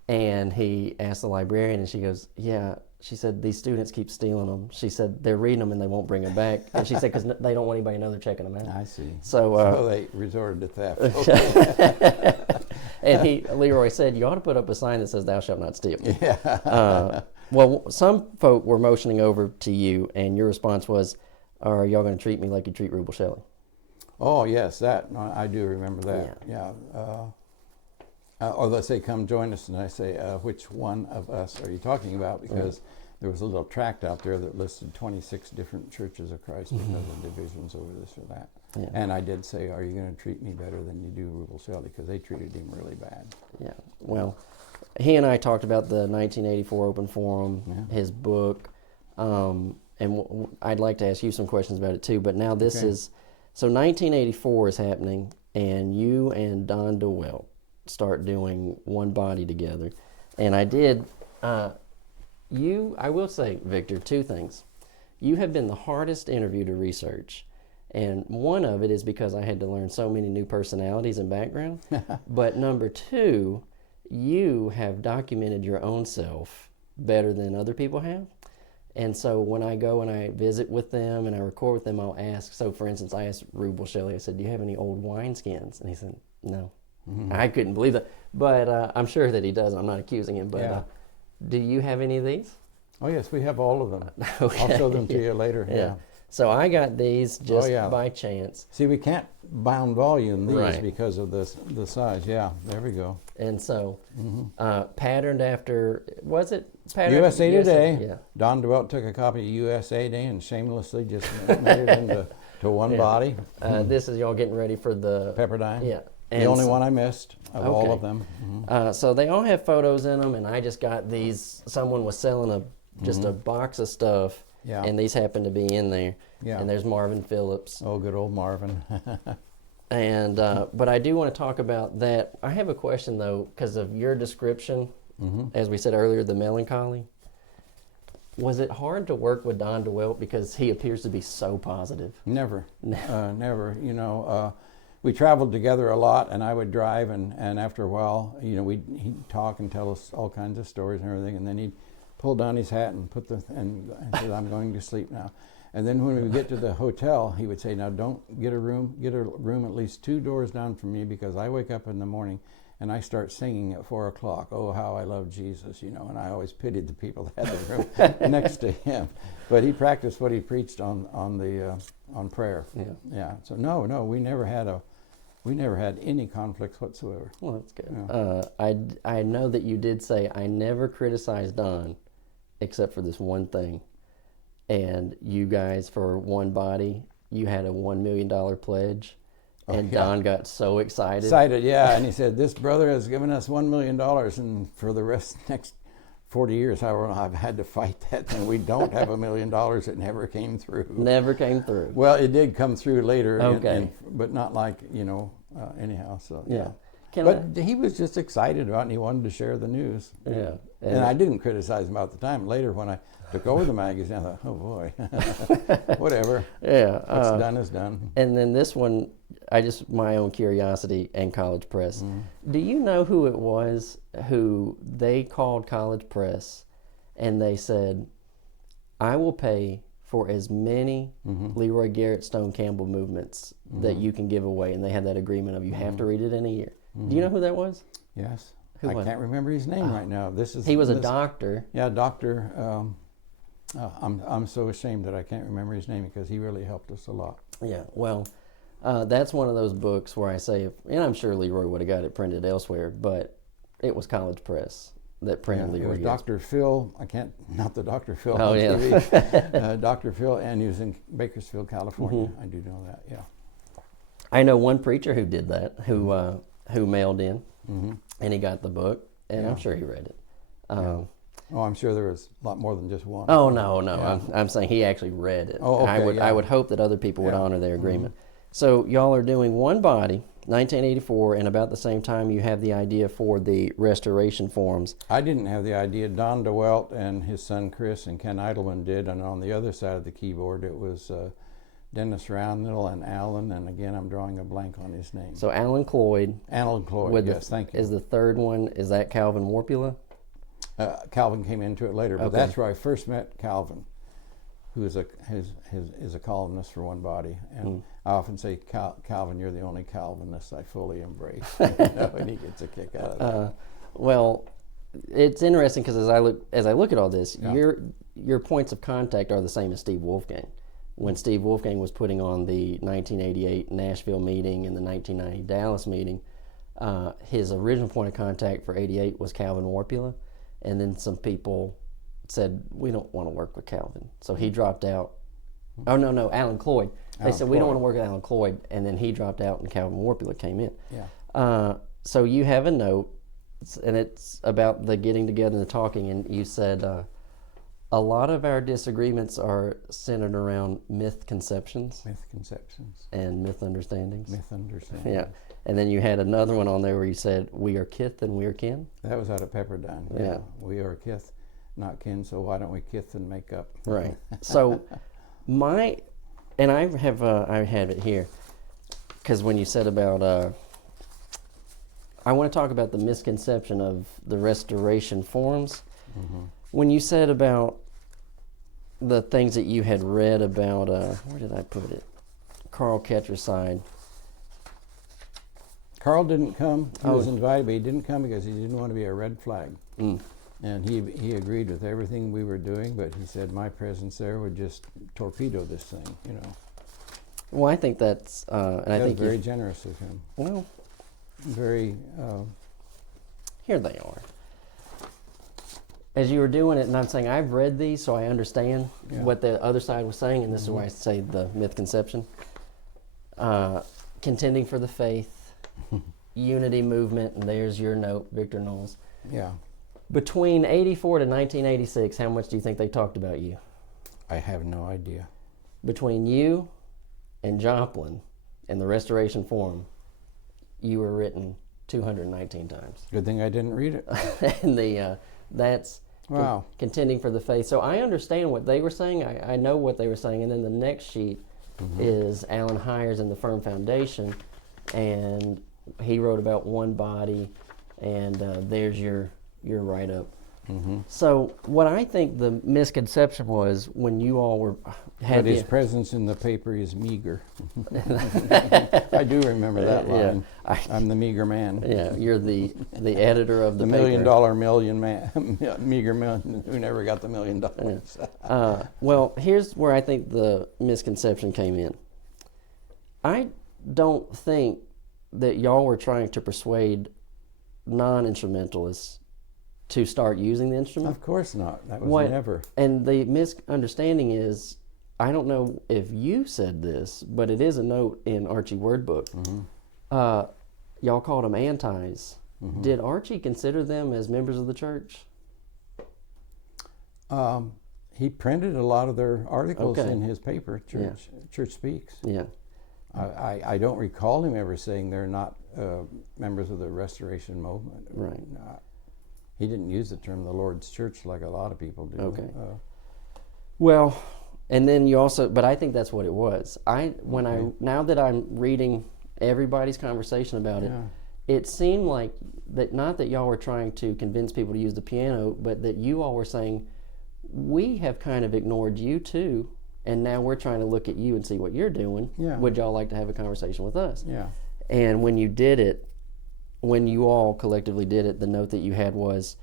And he asked the librarian, and she goes, yeah. She said, these students keep stealing them. She said, they're reading them and they won't bring them back. And she said, because they don't want anybody to know they're checking them out. I see. So they resorted to theft. And Leroy said, you ought to put up a sign that says, thou shalt not steal. Yeah. Well, some folk were motioning over to you, and your response was, are y'all going to treat me like you treat Rubel Shelley? Oh, yes, that. I do remember that. Yeah. Or let's say, come join us, and I say, which one of us are you talking about? Because there was a little tract out there that listed 26 different churches of Christ because of divisions over this or that. Yeah. And I did say, are you going to treat me better than you do Rubel Shelley? Because they treated him really bad. Yeah, well, he and I talked about the 1984 Open Forum, his book, and I'd like to ask you some questions about it too, but now this is, so 1984 is happening, and you and Don DeWelt start doing One Body together. And I did, I will say, Victor, two things. You have been the hardest interview to research. And one of it is because I had to learn so many new personalities and background. But number two, you have documented your own self better than other people have. And so when I go and I visit with them and I record with them, I'll ask. So for instance, I asked Rubel Shelley, I said, do you have any old wineskins? And he said, no. I couldn't believe that. But I'm sure that he does. I'm not accusing him. But do you have any of these? Oh, yes, we have all of them. Okay. I'll show them to you later. Yeah. So I got these just by chance. See, we can't bound volume these because of the size. Yeah, there we go. And so patterned after, was it? Patterned USA Today. Yeah. Don DeWelt took a copy of USA Today and shamelessly just made it into One Body. This is y'all getting ready for the Pepperdine. Yeah. The only one I missed of all of them. So they all have photos in them, and I just got these. Someone was selling just a box of stuff, and these happen to be in there. Yeah. And there's Marvin Phillips. Oh, good old Marvin. And but I do want to talk about that. I have a question though, because of your description, as we said earlier, the melancholy. Was it hard to work with Don DeWelt because he appears to be so positive? Never, never. You know. We traveled together a lot, and I would drive, and after a while, you know, he'd talk and tell us all kinds of stories and everything, and then he'd pull down his hat and and said, I'm going to sleep now. And then when we would get to the hotel, he would say, now don't get a room at least 2 doors down from me, because I wake up in the morning and I start singing at 4 o'clock, oh, how I love Jesus, you know, and I always pitied the people that had the room next to him. But he practiced what he preached on prayer. Yeah. So no, we never had any conflicts whatsoever. Well, that's good. Yeah. I know that you did say, I never criticized Don except for this one thing. And you guys, for One Body, you had a $1 million pledge. And Don got so excited. And he said, this brother has given us $1 million, and for the next 40 years, however, I've had to fight that thing. We don't have $1 million. It never came through. Never came through. Well, it did come through later, but not like, you know, anyhow. So yeah. He was just excited about it, and he wanted to share the news. Yeah. And I didn't criticize him about the time. Later, when I took over the magazine, I thought, oh boy, whatever. Yeah. What's done is done. And then this one, my own curiosity and College Press. Do you know who it was who they called College Press and they said, I will pay for as many Leroy Garrett Stone Campbell movements that you can give away? And they had that agreement of you have to read it in a year. Do you know who that was? Yes. I can't remember his name right now. He was a doctor. Yeah, doctor. I'm so ashamed that I can't remember his name, because he really helped us a lot. Yeah, well, that's one of those books where I say, and I'm sure Leroy would have got it printed elsewhere, but it was College Press that printed Leroy. It was Dr. Phil. Not the Dr. Phil on TV. Dr. Phil, and he was in Bakersfield, California. I do know that. Yeah. I know one preacher who did that, who mailed in, and he got the book, and I'm sure he read it. Oh, I'm sure there was a lot more than just one. Oh, no. Yeah. I'm saying he actually read it. Oh, okay, I would hope that other people would Yeah. honor their agreement. So y'all are doing one body, 1984, and about the same time you have the idea for the restoration forms. I didn't have the idea. Don DeWelt and his son Chris and Ken Idleman did, and on the other side of the keyboard it was Dennis Roundnell and Alan, and again I'm drawing a blank on his name. So Alan Cloyd. Alan Cloyd, yes, thank you. Is the third one, is that Calvin Warpula? Calvin came into it later, but Okay. that's where I first met Calvin, who is a columnist for One Body, and I often say, Calvin, you're the only Calvinist I fully embrace. And he gets a kick out of that. Well, it's interesting because as I look at all this, Yeah. your points of contact are the same as Steve Wolfgang. When Steve Wolfgang was putting on the 1988 Nashville meeting and the 1990 Dallas meeting, his original point of contact for 88 was Calvin Warpula, and then some people said, we don't want to work with Calvin. So he dropped out. Oh, no, Alan Cloyd. They said, we don't want to work with Alan Cloyd, and then he dropped out and Calvin Warpula came in. Yeah. So you have a note, and it's about the getting together and the talking, and you said, a lot of our disagreements are centered around misconceptions Misconceptions. and misunderstandings. Misunderstanding. Yeah. And then you had another one on there where you said, we are kith and we are kin. That was out of Pepperdine. Yeah. We are kith, not kin, so why don't we kith and make up? Right. So and I have it here, because when you said about, I want to talk about the misconception of the restoration forms. Mm-hmm. When you said about the things that you had read about, where did I put it? Carl Ketcherside. Carl didn't come. He Oh. was invited, but he didn't come because he didn't want to be a red flag. Mm. And he agreed with everything we were doing, but he said my presence there would just torpedo this thing, you know. Well, I think that's, and I That think was very generous of him. well, Very, here they are. As you were doing it, and I'm saying I've read these, so I understand Yeah. what the other side was saying, and this is why I say the misconception. Contending for the faith, unity movement, and there's your note, Victor Knowles. yeah. Between 84 to 1986, how much do you think they talked about you? I have no idea. Between you and Joplin and the Restoration Forum, you were written 219 times. Good thing I didn't read it. And that's Wow. contending for the faith. So I understand what they were saying. I know what they were saying. And then the next sheet is Alan Hires and the Firm Foundation, and he wrote about one body, and there's your write-up. So what I think the misconception was when you all were But his presence in the paper is meager. I do remember that Yeah. line. I'm the meager man. Yeah, you're the editor of the The paper. million man, meager man who never got the $1 million. Well, here's where I think the misconception came in. I don't think that y'all were trying to persuade non-instrumentalists to start using the instrument. Of course not. That was never. And the misunderstanding is, I don't know if you said this, but it is a note in Archie Word Book. Y'all called them antis. Did Archie consider them as members of the church? He printed a lot of their articles Okay. in his paper, Church Speaks. Yeah. I don't recall him ever saying they're not members of the Restoration Movement. Right. He didn't use the term the Lord's Church like a lot of people do. Okay. Well, and then you also, but I think that's what it was. Now that I'm reading everybody's conversation about it, it seemed like that, not that y'all were trying to convince people to use the piano, but that you all were saying, we have kind of ignored you too, and now we're trying to look at you and see what you're doing. Yeah. Would y'all like to have a conversation with us? Yeah. And when you did it, when you all collectively did it, the note that you had was,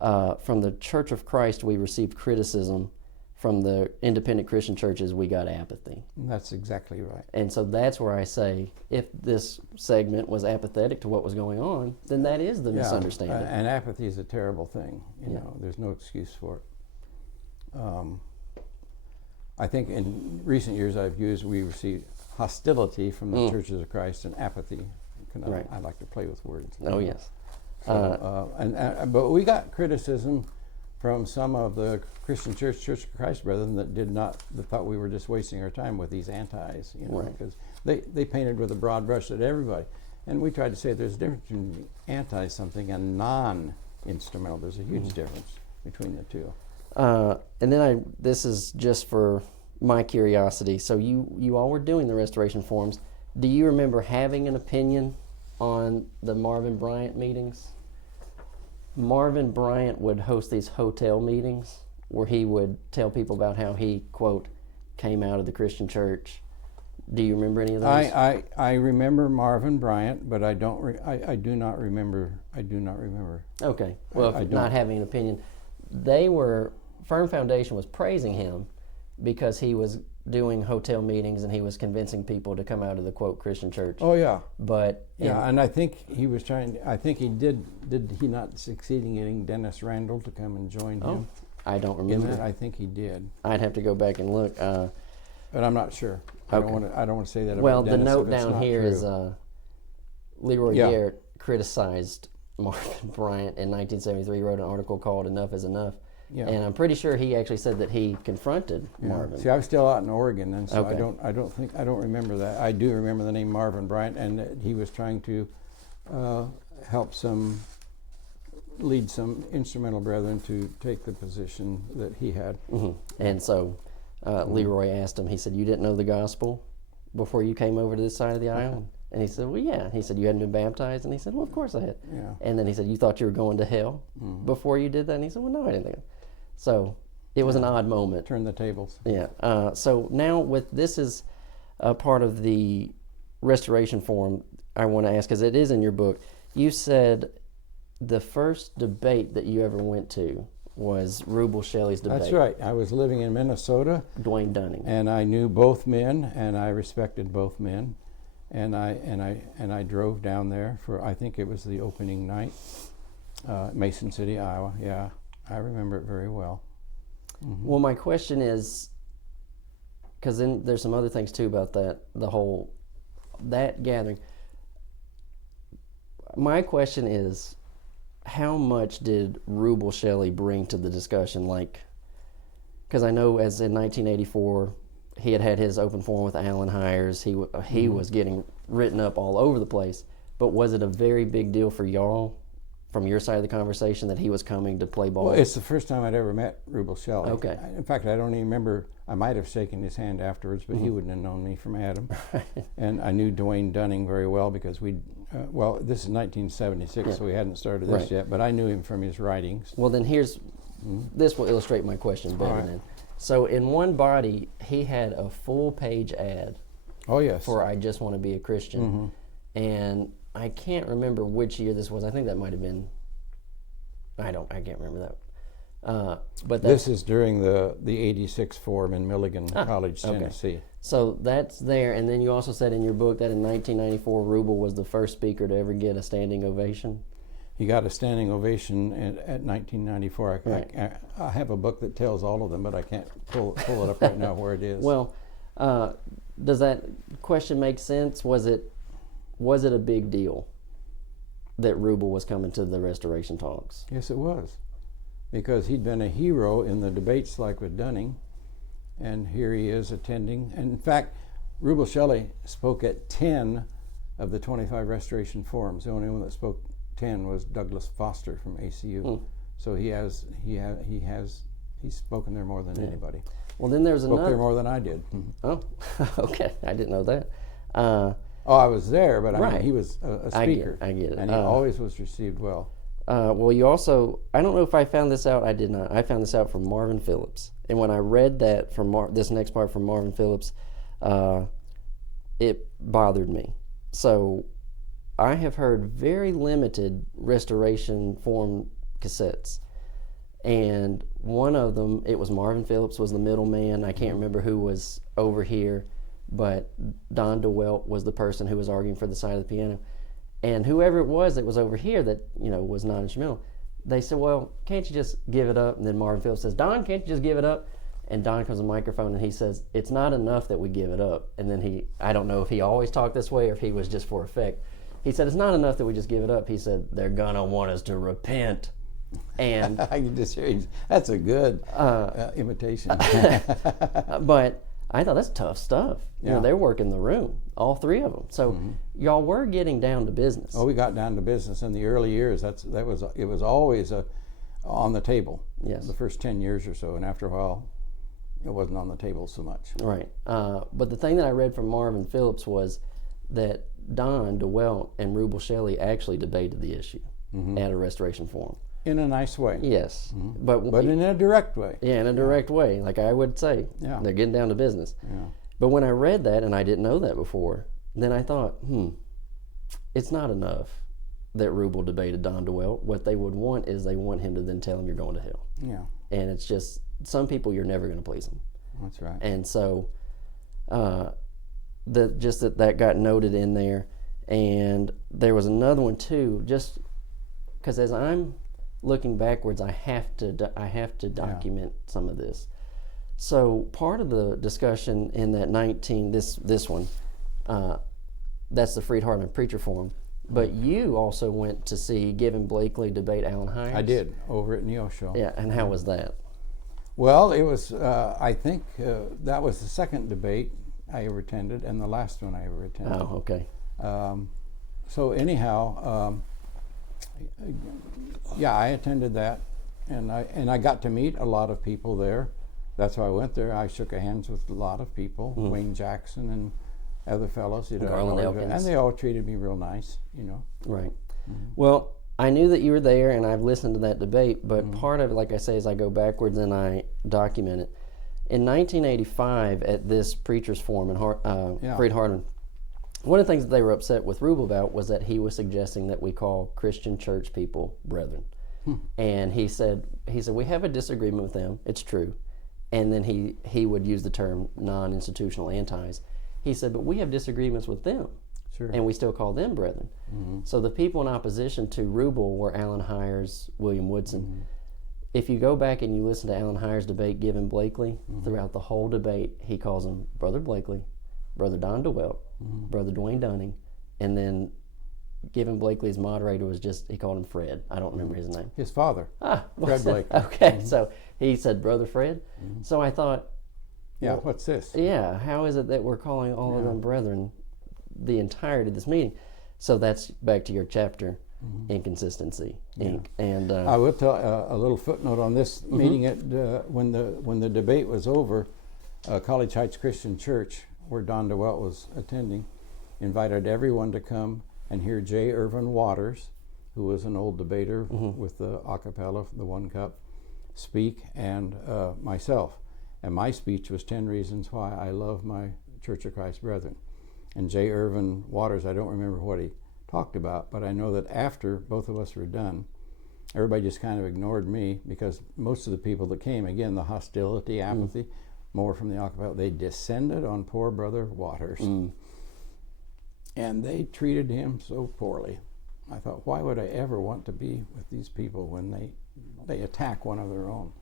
from the Church of Christ, we received criticism. From the independent Christian churches, we got apathy. That's exactly right. And so that's where I say, if this segment was apathetic to what was going on, then that is the misunderstanding. And apathy is a terrible thing. You know, there's no excuse for it. I think in recent years we received hostility from the churches of Christ and apathy. Right. I like to play with words. Oh, yes. So, but we got criticism from some of the Christian Church of Christ Brethren that thought we were just wasting our time with these antis, Right. because they painted with a broad brush at everybody. And we tried to say there's a difference between anti-something and non-instrumental. There's a huge difference between the two. And then this is just for my curiosity. So you all were doing the restoration forums. Do you remember having an opinion on the Marvin Bryant meetings? Marvin Bryant would host these hotel meetings where he would tell people about how he, quote, came out of the Christian church. Do you remember any of those? I remember Marvin Bryant, but I do not remember. Okay. Well, if not having an opinion, Firm Foundation was praising him because he was doing hotel meetings and he was convincing people to come out of the, quote, Christian church. Oh yeah. But yeah, and I think he was trying. I think he did. Did he not succeed in getting Dennis Randall to come and join him? I don't remember. I think he did. I'd have to go back and look. But I'm not sure. I don't want to say that. Well, about Dennis the note if it's down not here true. is Leroy Garrett criticized Marvin Bryant in 1973. He wrote an article called "Enough Is Enough." Yeah. And I'm pretty sure he actually said that he confronted Yeah. Marvin. See, I was still out in Oregon then, so Okay. I don't remember that. I do remember the name Marvin Bryant, and that he was trying to lead some instrumental brethren to take the position that he had. Mm-hmm. And so Leroy asked him. He said, "You didn't know the gospel before you came over to this side of the aisle?" And he said, "Well, yeah." He said, "You hadn't been baptized?" And he said, "Well, of course I had." Yeah. And then he said, "You thought you were going to hell before you did that?" And he said, "Well, no, I didn't think that." So it was an odd moment. Turn the tables. Yeah. So now this is a part of the restoration forum I want to ask, because it is in your book. You said the first debate that you ever went to was Rubel Shelley's debate. That's right. I was living in Minnesota, Dwayne Dunning. and I knew both men, and I respected both men, and I drove down there for, I think it was the opening night, Mason City, Iowa. Yeah, I remember it very well. Mm-hmm. Well, my question is, because then there's some other things too about that gathering. My question is, how much did Rubel Shelley bring to the discussion? Because I know as in 1984, he had his open forum with Alan Hires. He was getting written up all over the place. But was it a very big deal for y'all, from your side of the conversation, that he was coming to play ball? Well, it's the first time I'd ever met Rubel Shelley. Okay. In fact, I don't even remember. I might have shaken his hand afterwards, but he wouldn't have known me from Adam. And I knew Dwayne Dunning very well because this is 1976, so we hadn't started this yet, but I knew him from his writings. Well, then this will illustrate my question better then. So in one body, he had a full-page ad. Oh, yes. For "I Just Want to Be a Christian." And I can't remember which year this was. I think that might have been, I can't remember that. But this is during the 86 forum in Milligan College, Tennessee. Okay. So that's there. And then you also said in your book that in 1994, Rubel was the first speaker to ever get a standing ovation. He got a standing ovation at 1994. Right. I have a book that tells all of them, but I can't pull it up right now where it is. Well, does that question make sense? Was it a big deal that Rubel was coming to the restoration talks? Yes, it was, because he'd been a hero in the debates like with Dunning, and here he is attending. And in fact, Rubel Shelley spoke at 10 of the 25 restoration forums. The only one that spoke 10 was Douglas Foster from ACU. So he's spoken there more than anybody. Well, then there's Spoke another. there more than I did. Oh, okay. I didn't know that. I was there, but Right. I mean, he was a speaker. I get it. And he always was received well. Well, you also, I don't know if I found this out. I did not. I found this out from Marvin Phillips. And when I read that from this next part from Marvin Phillips, it bothered me. So I have heard very limited restoration forum cassettes. And one of them, it was Marvin Phillips was the middleman. I can't remember who was over here, but Don DeWelt was the person who was arguing for the side of the piano. And whoever it was that was over here that, was non-instrumental, they said, "Well, can't you just give it up?" And then Marvin Phillips says, "Don, can't you just give it up?" And Don comes to the microphone and he says, "It's not enough that we give it up." And then I don't know if he always talked this way or if he was just for effect. He said, "It's not enough that we just give it up." He said, "They're going to want us to repent." And I can just hear you. That's a good imitation. but I thought that's tough stuff. You know, Yeah. they're working the room, all three of them. So y'all were getting down to business. Oh, we got down to business in the early years. It was always on the table. Yes. The first 10 years or so, and after a while, it wasn't on the table so much. Right. But the thing that I read from Marvin Phillips was that Don DeWelt and Rubel Shelley actually debated the issue at a restoration forum. In a nice way. Yes. But in a direct way. Yeah, in a direct way, like I would say. Yeah. They're getting down to business. Yeah. But when I read that, and I didn't know that before, then I thought, it's not enough that Rubel debated Don DeWelt. What they would want is they want him to then tell him you're going to hell. Yeah. And it's just, some people you're never going to please them. That's right. And so that got noted in there. And there was another one too, just because as I'm looking backwards, I have to document some of this. So part of the discussion in that this one, that's the Freed Hardeman Preacher Forum. But you also went to see Given Blakely debate Alan Hires. I did, over at Neosho. Yeah, and how was that? Well, it was, I think that was the second debate I ever attended and the last one I ever attended. Oh, okay. So anyhow, yeah, I attended that, and I got to meet a lot of people there. That's why I went there. I shook hands with a lot of people, Wayne Jackson and other fellows, Garland Elkins. and they all treated me real nice, Right. Well, I knew that you were there, and I've listened to that debate. But part of it, like I say, is I go backwards and I document it. In 1985, at this preachers' forum in Freed Hardeman, one of the things that they were upset with Rubel about was that he was suggesting that we call Christian church people brethren. And he said we have a disagreement with them. It's true. And then he would use the term non-institutional antis. He said, but we have disagreements with them. Sure. And we still call them brethren. So the people in opposition to Rubel were Alan Hires, William Woodson. If you go back and you listen to Alan Hires' debate, Given Blakely, throughout the whole debate, he calls them Brother Blakely, Brother Don DeWelt, Brother Dwayne Dunning, and then Given Blakely's moderator he called him Fred. I don't remember his name. His father, Fred Blakely. Okay, so he said Brother Fred. So I thought, Yeah, what's this? yeah, how is it that we're calling all of them brethren the entirety of this meeting? So that's back to your chapter, Inconsistency, Inc. And I will tell a little footnote on this meeting. When the debate was over, College Heights Christian Church, where Don DeWelt was attending, invited everyone to come and hear J. Irvin Waters, who was an old debater with the a cappella, the One Cup, speak, and myself. And my speech was 10 Reasons Why I Love My Church of Christ Brethren. And J. Irvin Waters, I don't remember what he talked about, but I know that after both of us were done, everybody just kind of ignored me, because most of the people that came, again, the hostility, apathy, more from the a cappella, they descended on poor Brother Waters. And they treated him so poorly. I thought, why would I ever want to be with these people when they attack one of their own?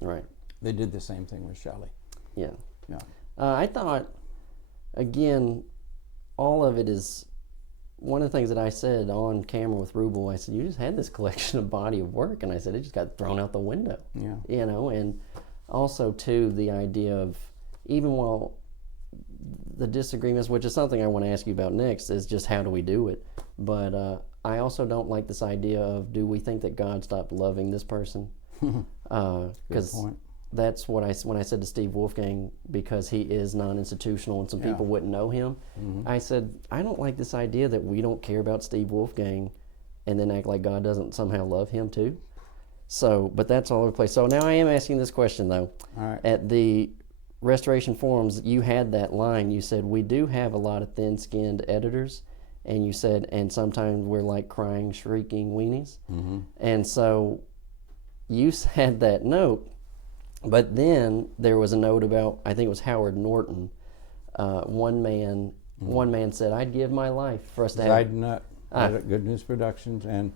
right. They did the same thing with Shelley. Yeah. Yeah. I thought, again, all of it is one of the things that I said on camera with Rubel. I said, you just had this collection of body of work, and I said it just got thrown out the window. Yeah. And also too the idea of, even while the disagreements, which is something I want to ask you about next, is just how do we do it. But I also don't like this idea of, do we think that God stopped loving this person? Because that's what when I said to Steve Wolfgang, because he is non-institutional and some people wouldn't know him, I said, I don't like this idea that we don't care about Steve Wolfgang and then act like God doesn't somehow love him too. So, but that's all over the place. So now I am asking this question though. All right. At the Restoration Forums, you had that line. You said, we do have a lot of thin-skinned editors, and you said, and sometimes we're like crying, shrieking weenies. And so you had that note, but then there was a note about, I think it was Howard Norton. One man said, I'd give my life for us to have... Nut at Good News Productions, and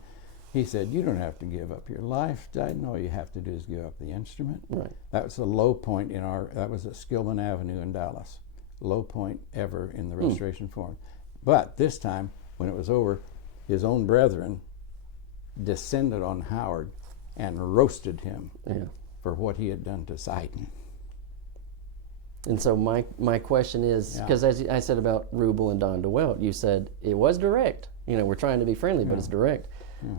he said, you don't have to give up your life. All you have to do is give up the instrument. Right. That was a low point that was at Skillman Avenue in Dallas. Low point ever in the Restoration Forum. But this time, when it was over, his own brethren descended on Howard and roasted him Yeah. for what he had done to Sidon. And so my question is, Yeah. because as I said about Rubel and Don DeWelt, you said it was direct. You know, we're trying to be friendly, but it's direct.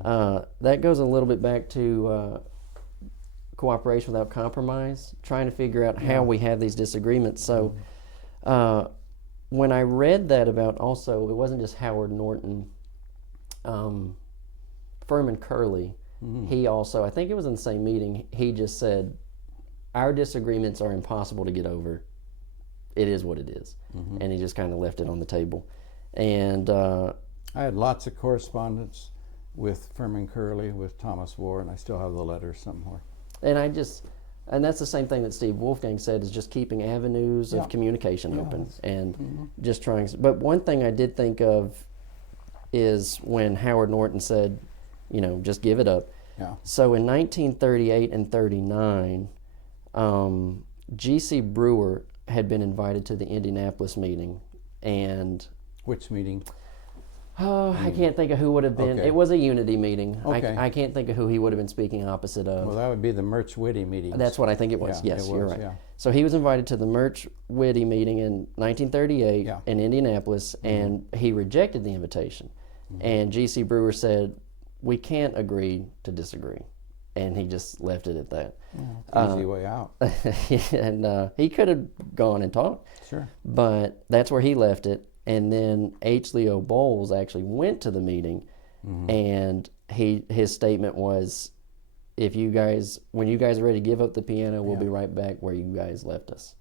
That goes a little bit back to cooperation without compromise, trying to figure out how we have these disagreements. So when I read that about also, it wasn't just Howard Norton, Furman Curley, he also, I think it was in the same meeting, he just said, our disagreements are impossible to get over. It is what it is. And he just kind of left it on the table. And I had lots of correspondence with Furman Curley, with Thomas War, and I still have the letters somewhere. and that's the same thing that Steve Wolfgang said, is just keeping avenues of communication open and just trying. But one thing I did think of is when Howard Norton said, you know, just give it up. Yeah. So in 1938 and 39, G.C. Brewer had been invited to the Indianapolis meeting, and Which meeting? I can't think of who would have been. Okay. It was a unity meeting. Okay. I can't think of who he would have been speaking opposite of. Well, that would be the Merch Whitty meeting. That's what I think it was. Yeah, Yes, it you're was, right. yeah. So he was invited to the Merch Whitty meeting in 1938 Yeah. in Indianapolis, and he rejected the invitation. And G.C. Brewer said, "We can't agree to disagree," and he just left it at that. Easy way out. And he could have gone and talked, Sure. but that's where he left it. And then H. Leo Bowles actually went to the meeting, and his statement was, when you guys are ready to give up the piano, we'll be right back where you guys left us.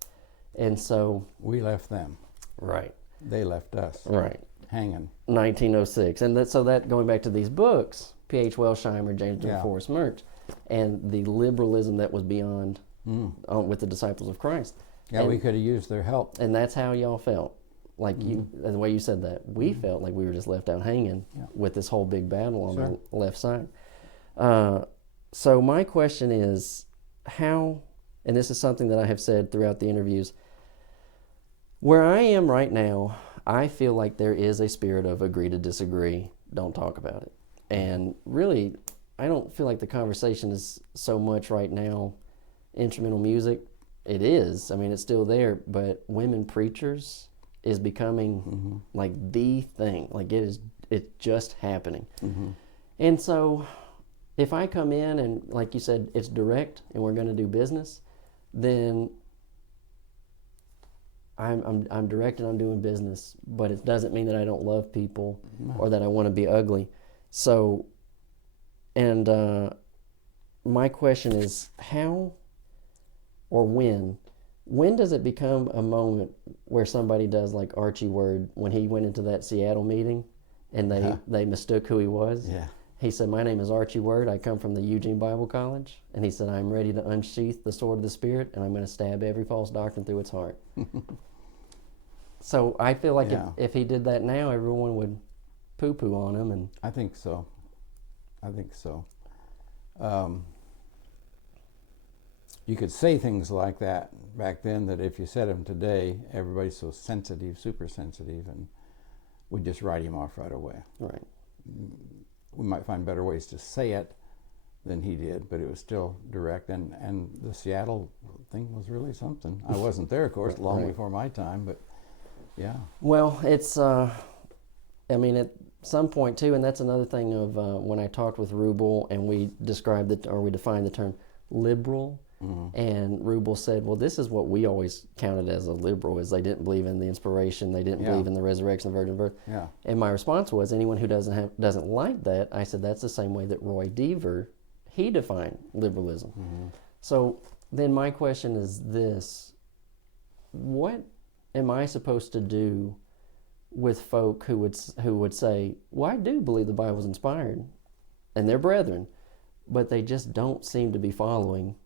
And so, We left them. right, They left us. right, Hanging. 1906. And so that going back to these books, P.H. Welsheimer, James Yeah. Forrest Merch, and the liberalism that was beyond with the disciples of Christ. Yeah, and, we could have used their help. and that's how y'all felt. Like you, the way you said that, we felt like we were just left out hanging with this whole big battle on the left side. So my question is, how, and this is something that I have said throughout the interviews, where I am right now, I feel like there is a spirit of agree to disagree, don't talk about it. And really, I don't feel like the conversation is so much right now instrumental music. It is. I mean, it's still there, but women preachers is becoming like the thing. Like it's just happening. And so if I come in and, like you said, it's direct and we're going to do business, then I'm direct and I'm doing business, but it doesn't mean that I don't love people or that I want to be ugly. So, and my question is, how or when does it become a moment where somebody does like Archie Word when he went into that Seattle meeting and they mistook who he was? Yeah. He said, "My name is Archie Word. I come from the Eugene Bible College." And he said, "I'm ready to unsheath the sword of the Spirit, and I'm going to stab every false doctrine through its heart." So I feel like if he did that now, everyone would poo-poo on him. And I think so. You could say things like that back then, that if you said them today, everybody's so sensitive, super sensitive, and we'd just write him off right away. right. We might find better ways to say it than he did, but it was still direct. And the Seattle thing was really something. I wasn't there, of course, long before my time, but yeah. Well, it's, I mean, at some point too, and that's another thing of when I talked with Rubel and we described it, or we defined the term liberal, and Rubel said, well, this is what we always counted as a liberal, is they didn't believe in the inspiration, they didn't believe in the resurrection of the virgin birth. Yeah. And my response was, anyone who doesn't like that, I said, that's the same way that Roy Deaver, he defined liberalism. So then my question is this: what am I supposed to do with folk who would say, well, I do believe the Bible's inspired and they're brethren, but they just don't seem to be following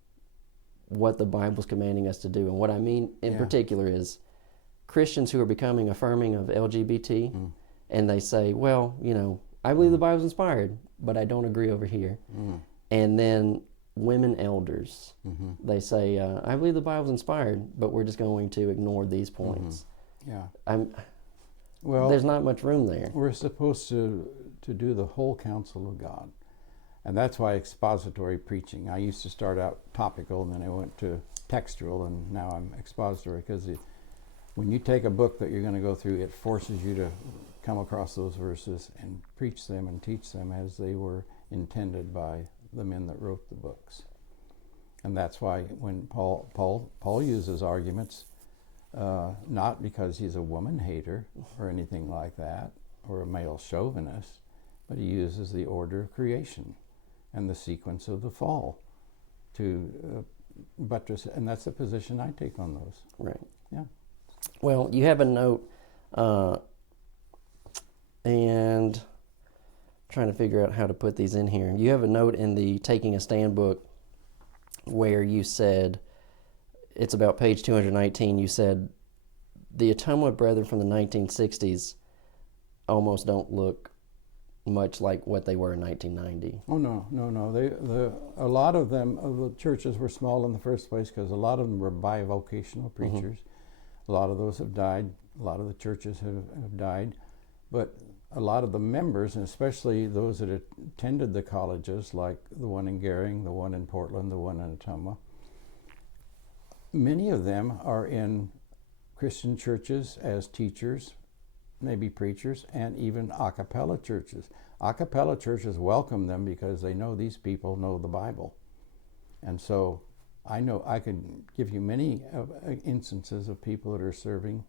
what the Bible's commanding us to do? And what I mean in particular is Christians who are becoming affirming of LGBT, and they say, well, you know, I believe the Bible's inspired, but I don't agree over here. And then women elders, they say, I believe the Bible's inspired, but we're just going to ignore these points. Yeah. Well, there's not much room there. we're supposed to do the whole counsel of God. And that's why expository preaching. I used to start out topical, and then I went to textual, and now I'm expository, because when you take a book that you're going to go through, it forces you to come across those verses and preach them and teach them as they were intended by the men that wrote the books. And that's why when Paul uses arguments, not because he's a woman hater or anything like that, or a male chauvinist, but he uses the order of creation and the sequence of the fall to buttress, and that's the position I take on those. Right. Yeah. Well, you have a note, and trying to figure out how to put these in here. You have a note in the Taking a Stand book where you said, it's about page 219, you said, the Ottumwa Brethren from the 1960s almost don't look much like what they were in 1990. Oh, no. A lot of them, the churches were small in the first place because a lot of them were bivocational preachers. A lot of those have died. A lot of the churches have died. But a lot of the members, and especially those that attended the colleges, like the one in Gering, the one in Portland, the one in Ottumwa, many of them are in Christian churches as teachers, maybe preachers, and even a cappella churches. A cappella churches welcome them because they know these people know the Bible. And so I know I could give you many instances of people that are serving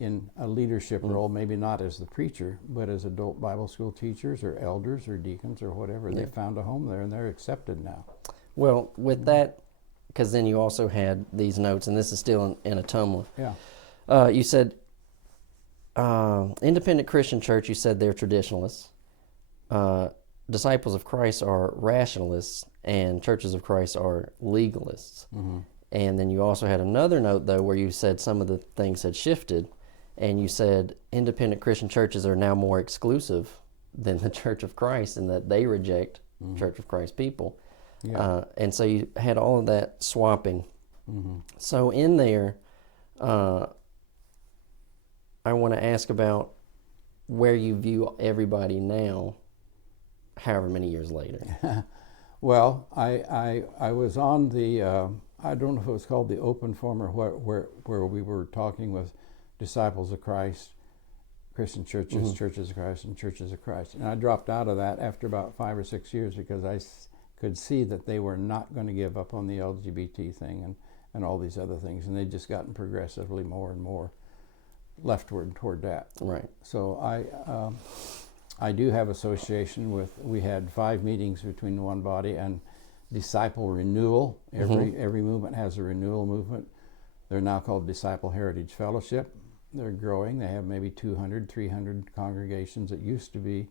in a leadership role, maybe not as the preacher, but as adult Bible school teachers or elders or deacons or whatever. Yeah. They found a home there and they're accepted now. Well, with that, because then you also had these notes, and this is still in Ottumwa. Yeah. You said, independent Christian church, you said they're traditionalists. Disciples of Christ are rationalists, and churches of Christ are legalists. Mm-hmm. And then you also had another note, though, where you said some of the things had shifted, and you said independent Christian churches are now more exclusive than the Church of Christ, and that they reject Church of Christ people. Yeah. And so you had all of that swapping. Mm-hmm. So in there, I want to ask about where you view everybody now, however many years later. Well, I was on the, I don't know if it was called the open forum or where we were talking with Disciples of Christ, Christian churches, Churches of Christ, and Churches of Christ. And I dropped out of that after about 5 or 6 years because I could see that they were not going to give up on the LGBT thing and all these other things. And they'd just gotten progressively more and more leftward toward that. Right. So I do have association with, we had 5 meetings between one body and disciple renewal. Every movement has a renewal movement. They're now called Disciple Heritage Fellowship. They're growing. They have maybe 200, 300 congregations. It used to be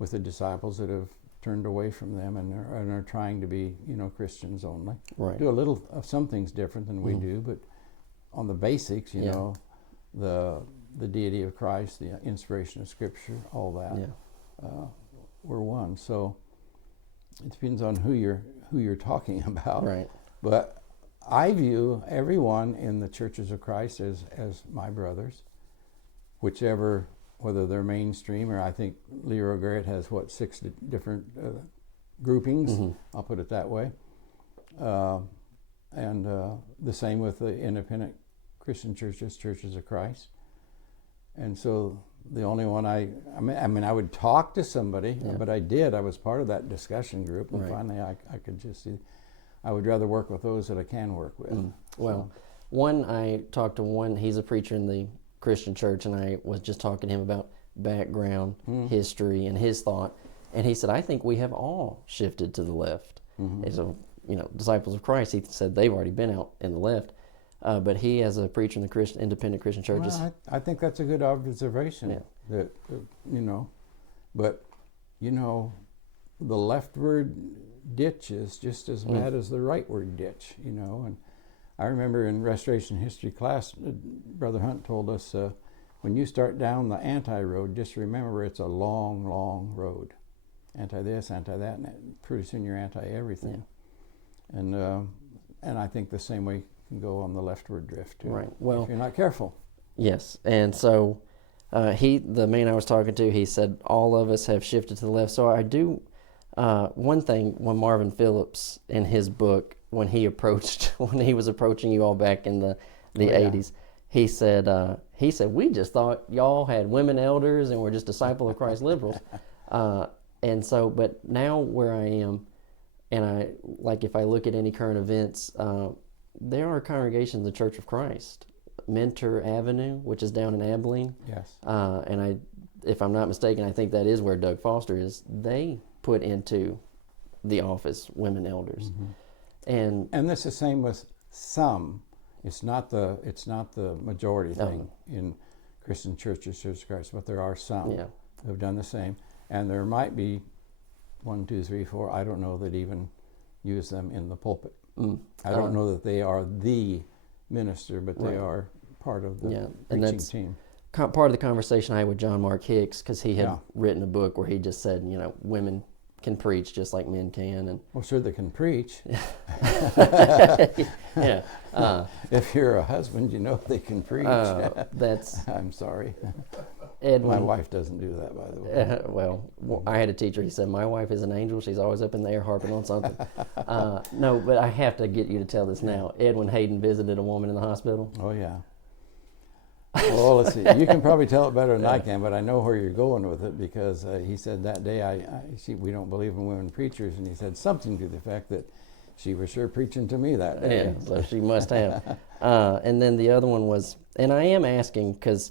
with the disciples that have turned away from them and are trying to be, Christians only. Right. Do a little of some things different than we do, but on the basics, you know, the deity of Christ, the inspiration of Scripture, all that, we're one. So it depends on who you're talking about. Right. But I view everyone in the Churches of Christ as my brothers, whether they're mainstream or I think Leroy Garrett has 6 different groupings. I'll put it that way. And the same with the independent Christian churches, Churches of Christ. And so the only one I would talk to somebody, but I was part of that discussion group, and finally I could just see, I would rather work with those that I can work with. Well, I talked to one, he's a preacher in the Christian church, and I was just talking to him about background, history, and his thought, and he said, I think we have all shifted to the left. And so, Disciples of Christ, he said they've already been out in the left. But he, as a preacher in the independent Christian churches, I think that's a good observation. Yeah. That but the leftward ditch is just as bad as the rightward ditch. And I remember in Restoration History class, Brother Hunt told us, when you start down the anti-road, just remember it's a long, long road. Anti-this, anti-that, and pretty soon you're anti-everything. Yeah. And I think the same way can go on the leftward drift too. Right. Well, if you're not careful. Yes. And so the man I was talking to, he said all of us have shifted to the left. So I do One thing, when Marvin Phillips in his book, when he was approaching you all back in the 80s, he said we just thought y'all had women elders and were just Disciple of Christ liberals. And so, but now where I am, and if I look at any current events, there are congregations of the Church of Christ, Mentor Avenue, which is down in Abilene. Yes. And if I'm not mistaken, I think that is where Doug Foster is. They put into the office women elders. And this is the same with some. It's not the majority thing in Christian churches, Church of Christ, but there are some who have done the same. And there might be 1, 2, 3, 4, I don't know, that even use them in the pulpit. I don't know that they are the minister, but they are part of the preaching team. Part of the conversation I had with John Mark Hicks, because he had written a book where he just said, women can preach just like men can. And well, sure, they can preach. Yeah. If you're a husband, they can preach. I'm sorry. Edwin, my wife doesn't do that, by the way. Well, I had a teacher. He said, my wife is an angel. She's always up in the air harping on something. No, but I have to get you to tell this now. Edwin Hayden visited a woman in the hospital. Oh, yeah. Well, let's see. You can probably tell it better than I can, but I know where you're going with it, because he said that day, we don't believe in women preachers, and he said something to the effect that she was sure preaching to me that day. Yeah, so she must have. And then the other one was, and I am asking, because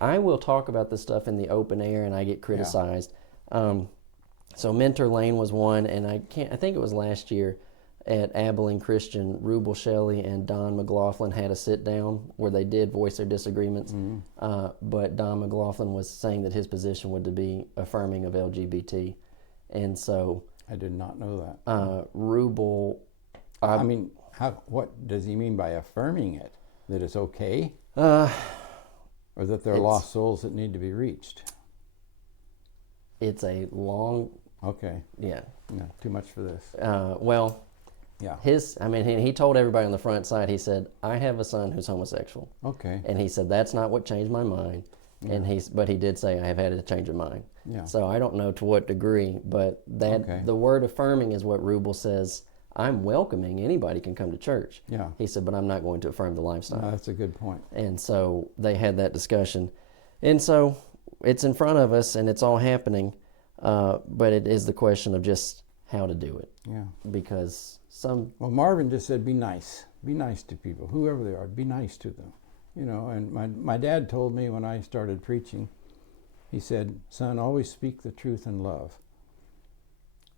I will talk about this stuff in the open air, and I get criticized. So Mentor Lane was one, and I think it was last year at Abilene Christian, Rubel Shelley and Don McLaughlin had a sit down where they did voice their disagreements. But Don McLaughlin was saying that his position would be affirming of LGBT, and so I did not know that. Rubel. What does he mean by affirming it? That it's okay, or that there are lost souls that need to be reached? It's a long. Okay. Yeah. No, too much for this. Well. Yeah. He told everybody on the front side, he said, I have a son who's homosexual. Okay. And he said, that's not what changed my mind. Yeah. But he did say, I have had a change of mind. Yeah. So I don't know to what degree, but the word affirming is what Rubel says. I'm welcoming. Anybody can come to church. Yeah. He said, but I'm not going to affirm the lifestyle. No, that's a good point. And so they had that discussion. And so it's in front of us and it's all happening. But it is the question of just how to do it. Yeah. Because Well, Marvin just said, be nice. Be nice to people, whoever they are. Be nice to them. And my dad told me when I started preaching, he said, son, always speak the truth in love.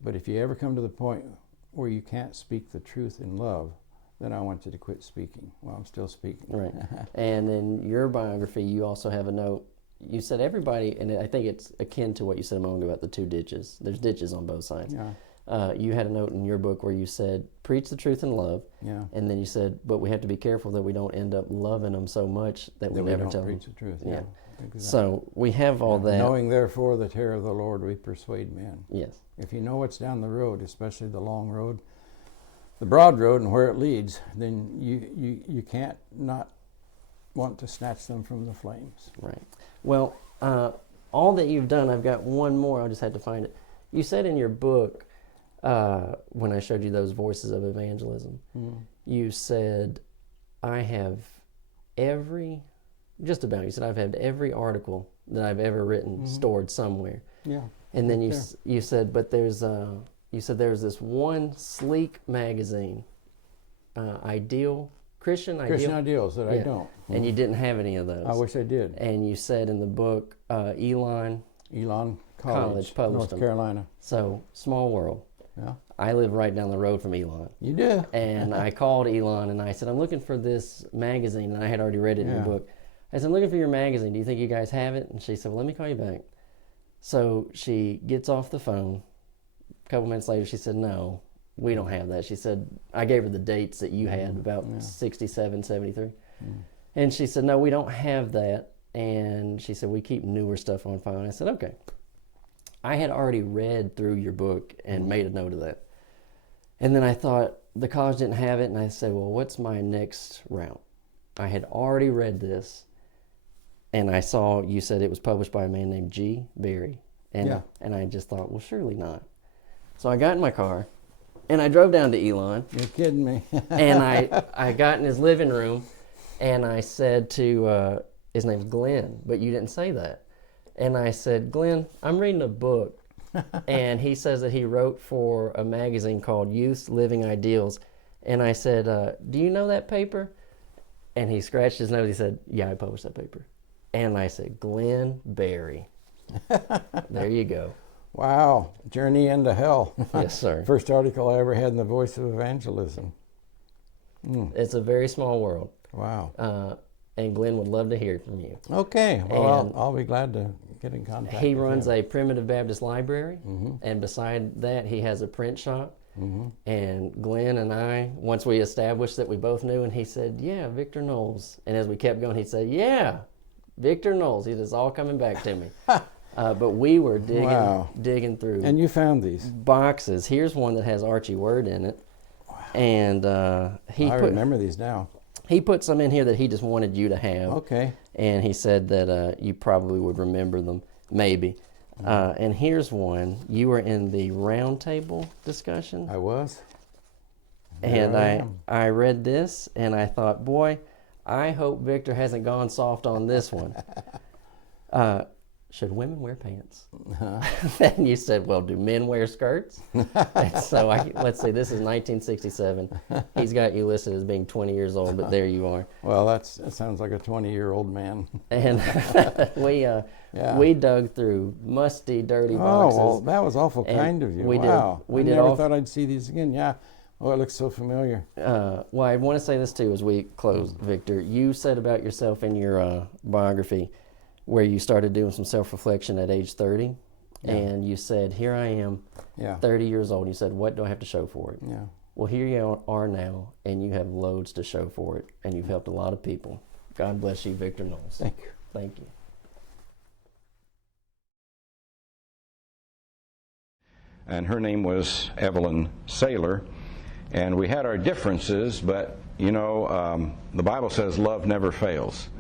But if you ever come to the point where you can't speak the truth in love, then I want you to quit speaking. Well, I'm still speaking. Right. And in your biography, you also have a note. You said everybody, and I think it's akin to what you said a moment ago about the two ditches. There's ditches on both sides. Yeah. You had a note in your book where you said, preach the truth in love. Yeah. And then you said, but we have to be careful that we don't end up loving them so much that we never tell them. Preach the truth. Yeah. Exactly. So we have all that. Knowing therefore the terror of the Lord, we persuade men. Yes. If you know what's down the road, especially the long road, the broad road and where it leads, then you can't not want to snatch them from the flames. Right. Well, all that you've done, I've got one more. I'll just have to find it. You said in your book, when I showed you those voices of evangelism, you said, I have just about, you said, I've had every article that I've ever written stored somewhere. Yeah. And then you said, but there's this one sleek magazine, Christian Ideals that I don't. And you didn't have any of those. I wish I did. And you said in the book, Elon College published North Carolina. So, small world. Yeah. I live right down the road from Elon. You do. And I called Elon and I said, I'm looking for this magazine, and I had already read it in your book. I said, I'm looking for your magazine. Do you think you guys have it? And she said, well, let me call you back. So she gets off the phone. A couple minutes later, she said, no, we don't have that. She said, I gave her the dates that you had, about 67, 73. And she said, no, we don't have that. And she said, we keep newer stuff on file. And I said, okay. I had already read through your book and made a note of that. And then I thought, the college didn't have it, and I said, well, what's my next route? I had already read this, and I saw you said it was published by a man named G. Berry. And I just thought, well, surely not. So I got in my car, and I drove down to Elon. You're kidding me. And I got in his living room, and I said to, his name's Glenn, but you didn't say that. And I said, Glenn, I'm reading a book. And he says that he wrote for a magazine called Youth's Living Ideals. And I said, do you know that paper? And he scratched his nose. He said, yeah, I published that paper. And I said, Glenn Berry. There you go. Wow, Journey into Hell. Yes, sir. First article I ever had in the Voice of Evangelism. It's a very small world. Wow. And Glenn would love to hear from you. Okay, well, I'll be glad to get in contact He with runs him. a Primitive Baptist library, and beside that, he has a print shop. And Glenn and I, once we established that we both knew, and he said, yeah, Victor Knowles. And as we kept going, he'd say, yeah, Victor Knowles. He was all coming back to me. But we were digging through And you found these? boxes. Here's one that has Archie Word in it. Wow. And I remember these now. he put some in here that he just wanted you to have. Okay. And he said that you probably would remember them, maybe. And here's one. You were in the round table discussion. I was. And There I I read this, and I thought, boy, I hope Victor hasn't gone soft on this one. Should women wear pants? And you said, well, do men wear skirts? And so let's see, this is 1967. He's got you listed as being 20 years old, but there you are. Well, that sounds like a 20-year-old man. And we dug through musty, dirty boxes. Oh, well, that was awful kind of you. Wow. I never thought I'd see these again. Yeah. Oh, it looks so familiar. Well, I want to say this too as we close, Victor. You said about yourself in your biography where you started doing some self-reflection at age 30, and you said, here I am, 30 years old. You said, what do I have to show for it? Yeah. Well, here you are now, and you have loads to show for it, and you've helped a lot of people. God bless you, Victor Knowles. Thank you. Thank you. And her name was Evelyn Saylor. And we had our differences, but, you know, the Bible says love never fails.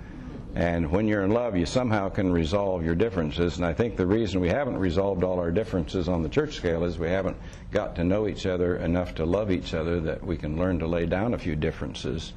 And when you're in love, you somehow can resolve your differences. And I think the reason we haven't resolved all our differences on the church scale is we haven't got to know each other enough to love each other that we can learn to lay down a few differences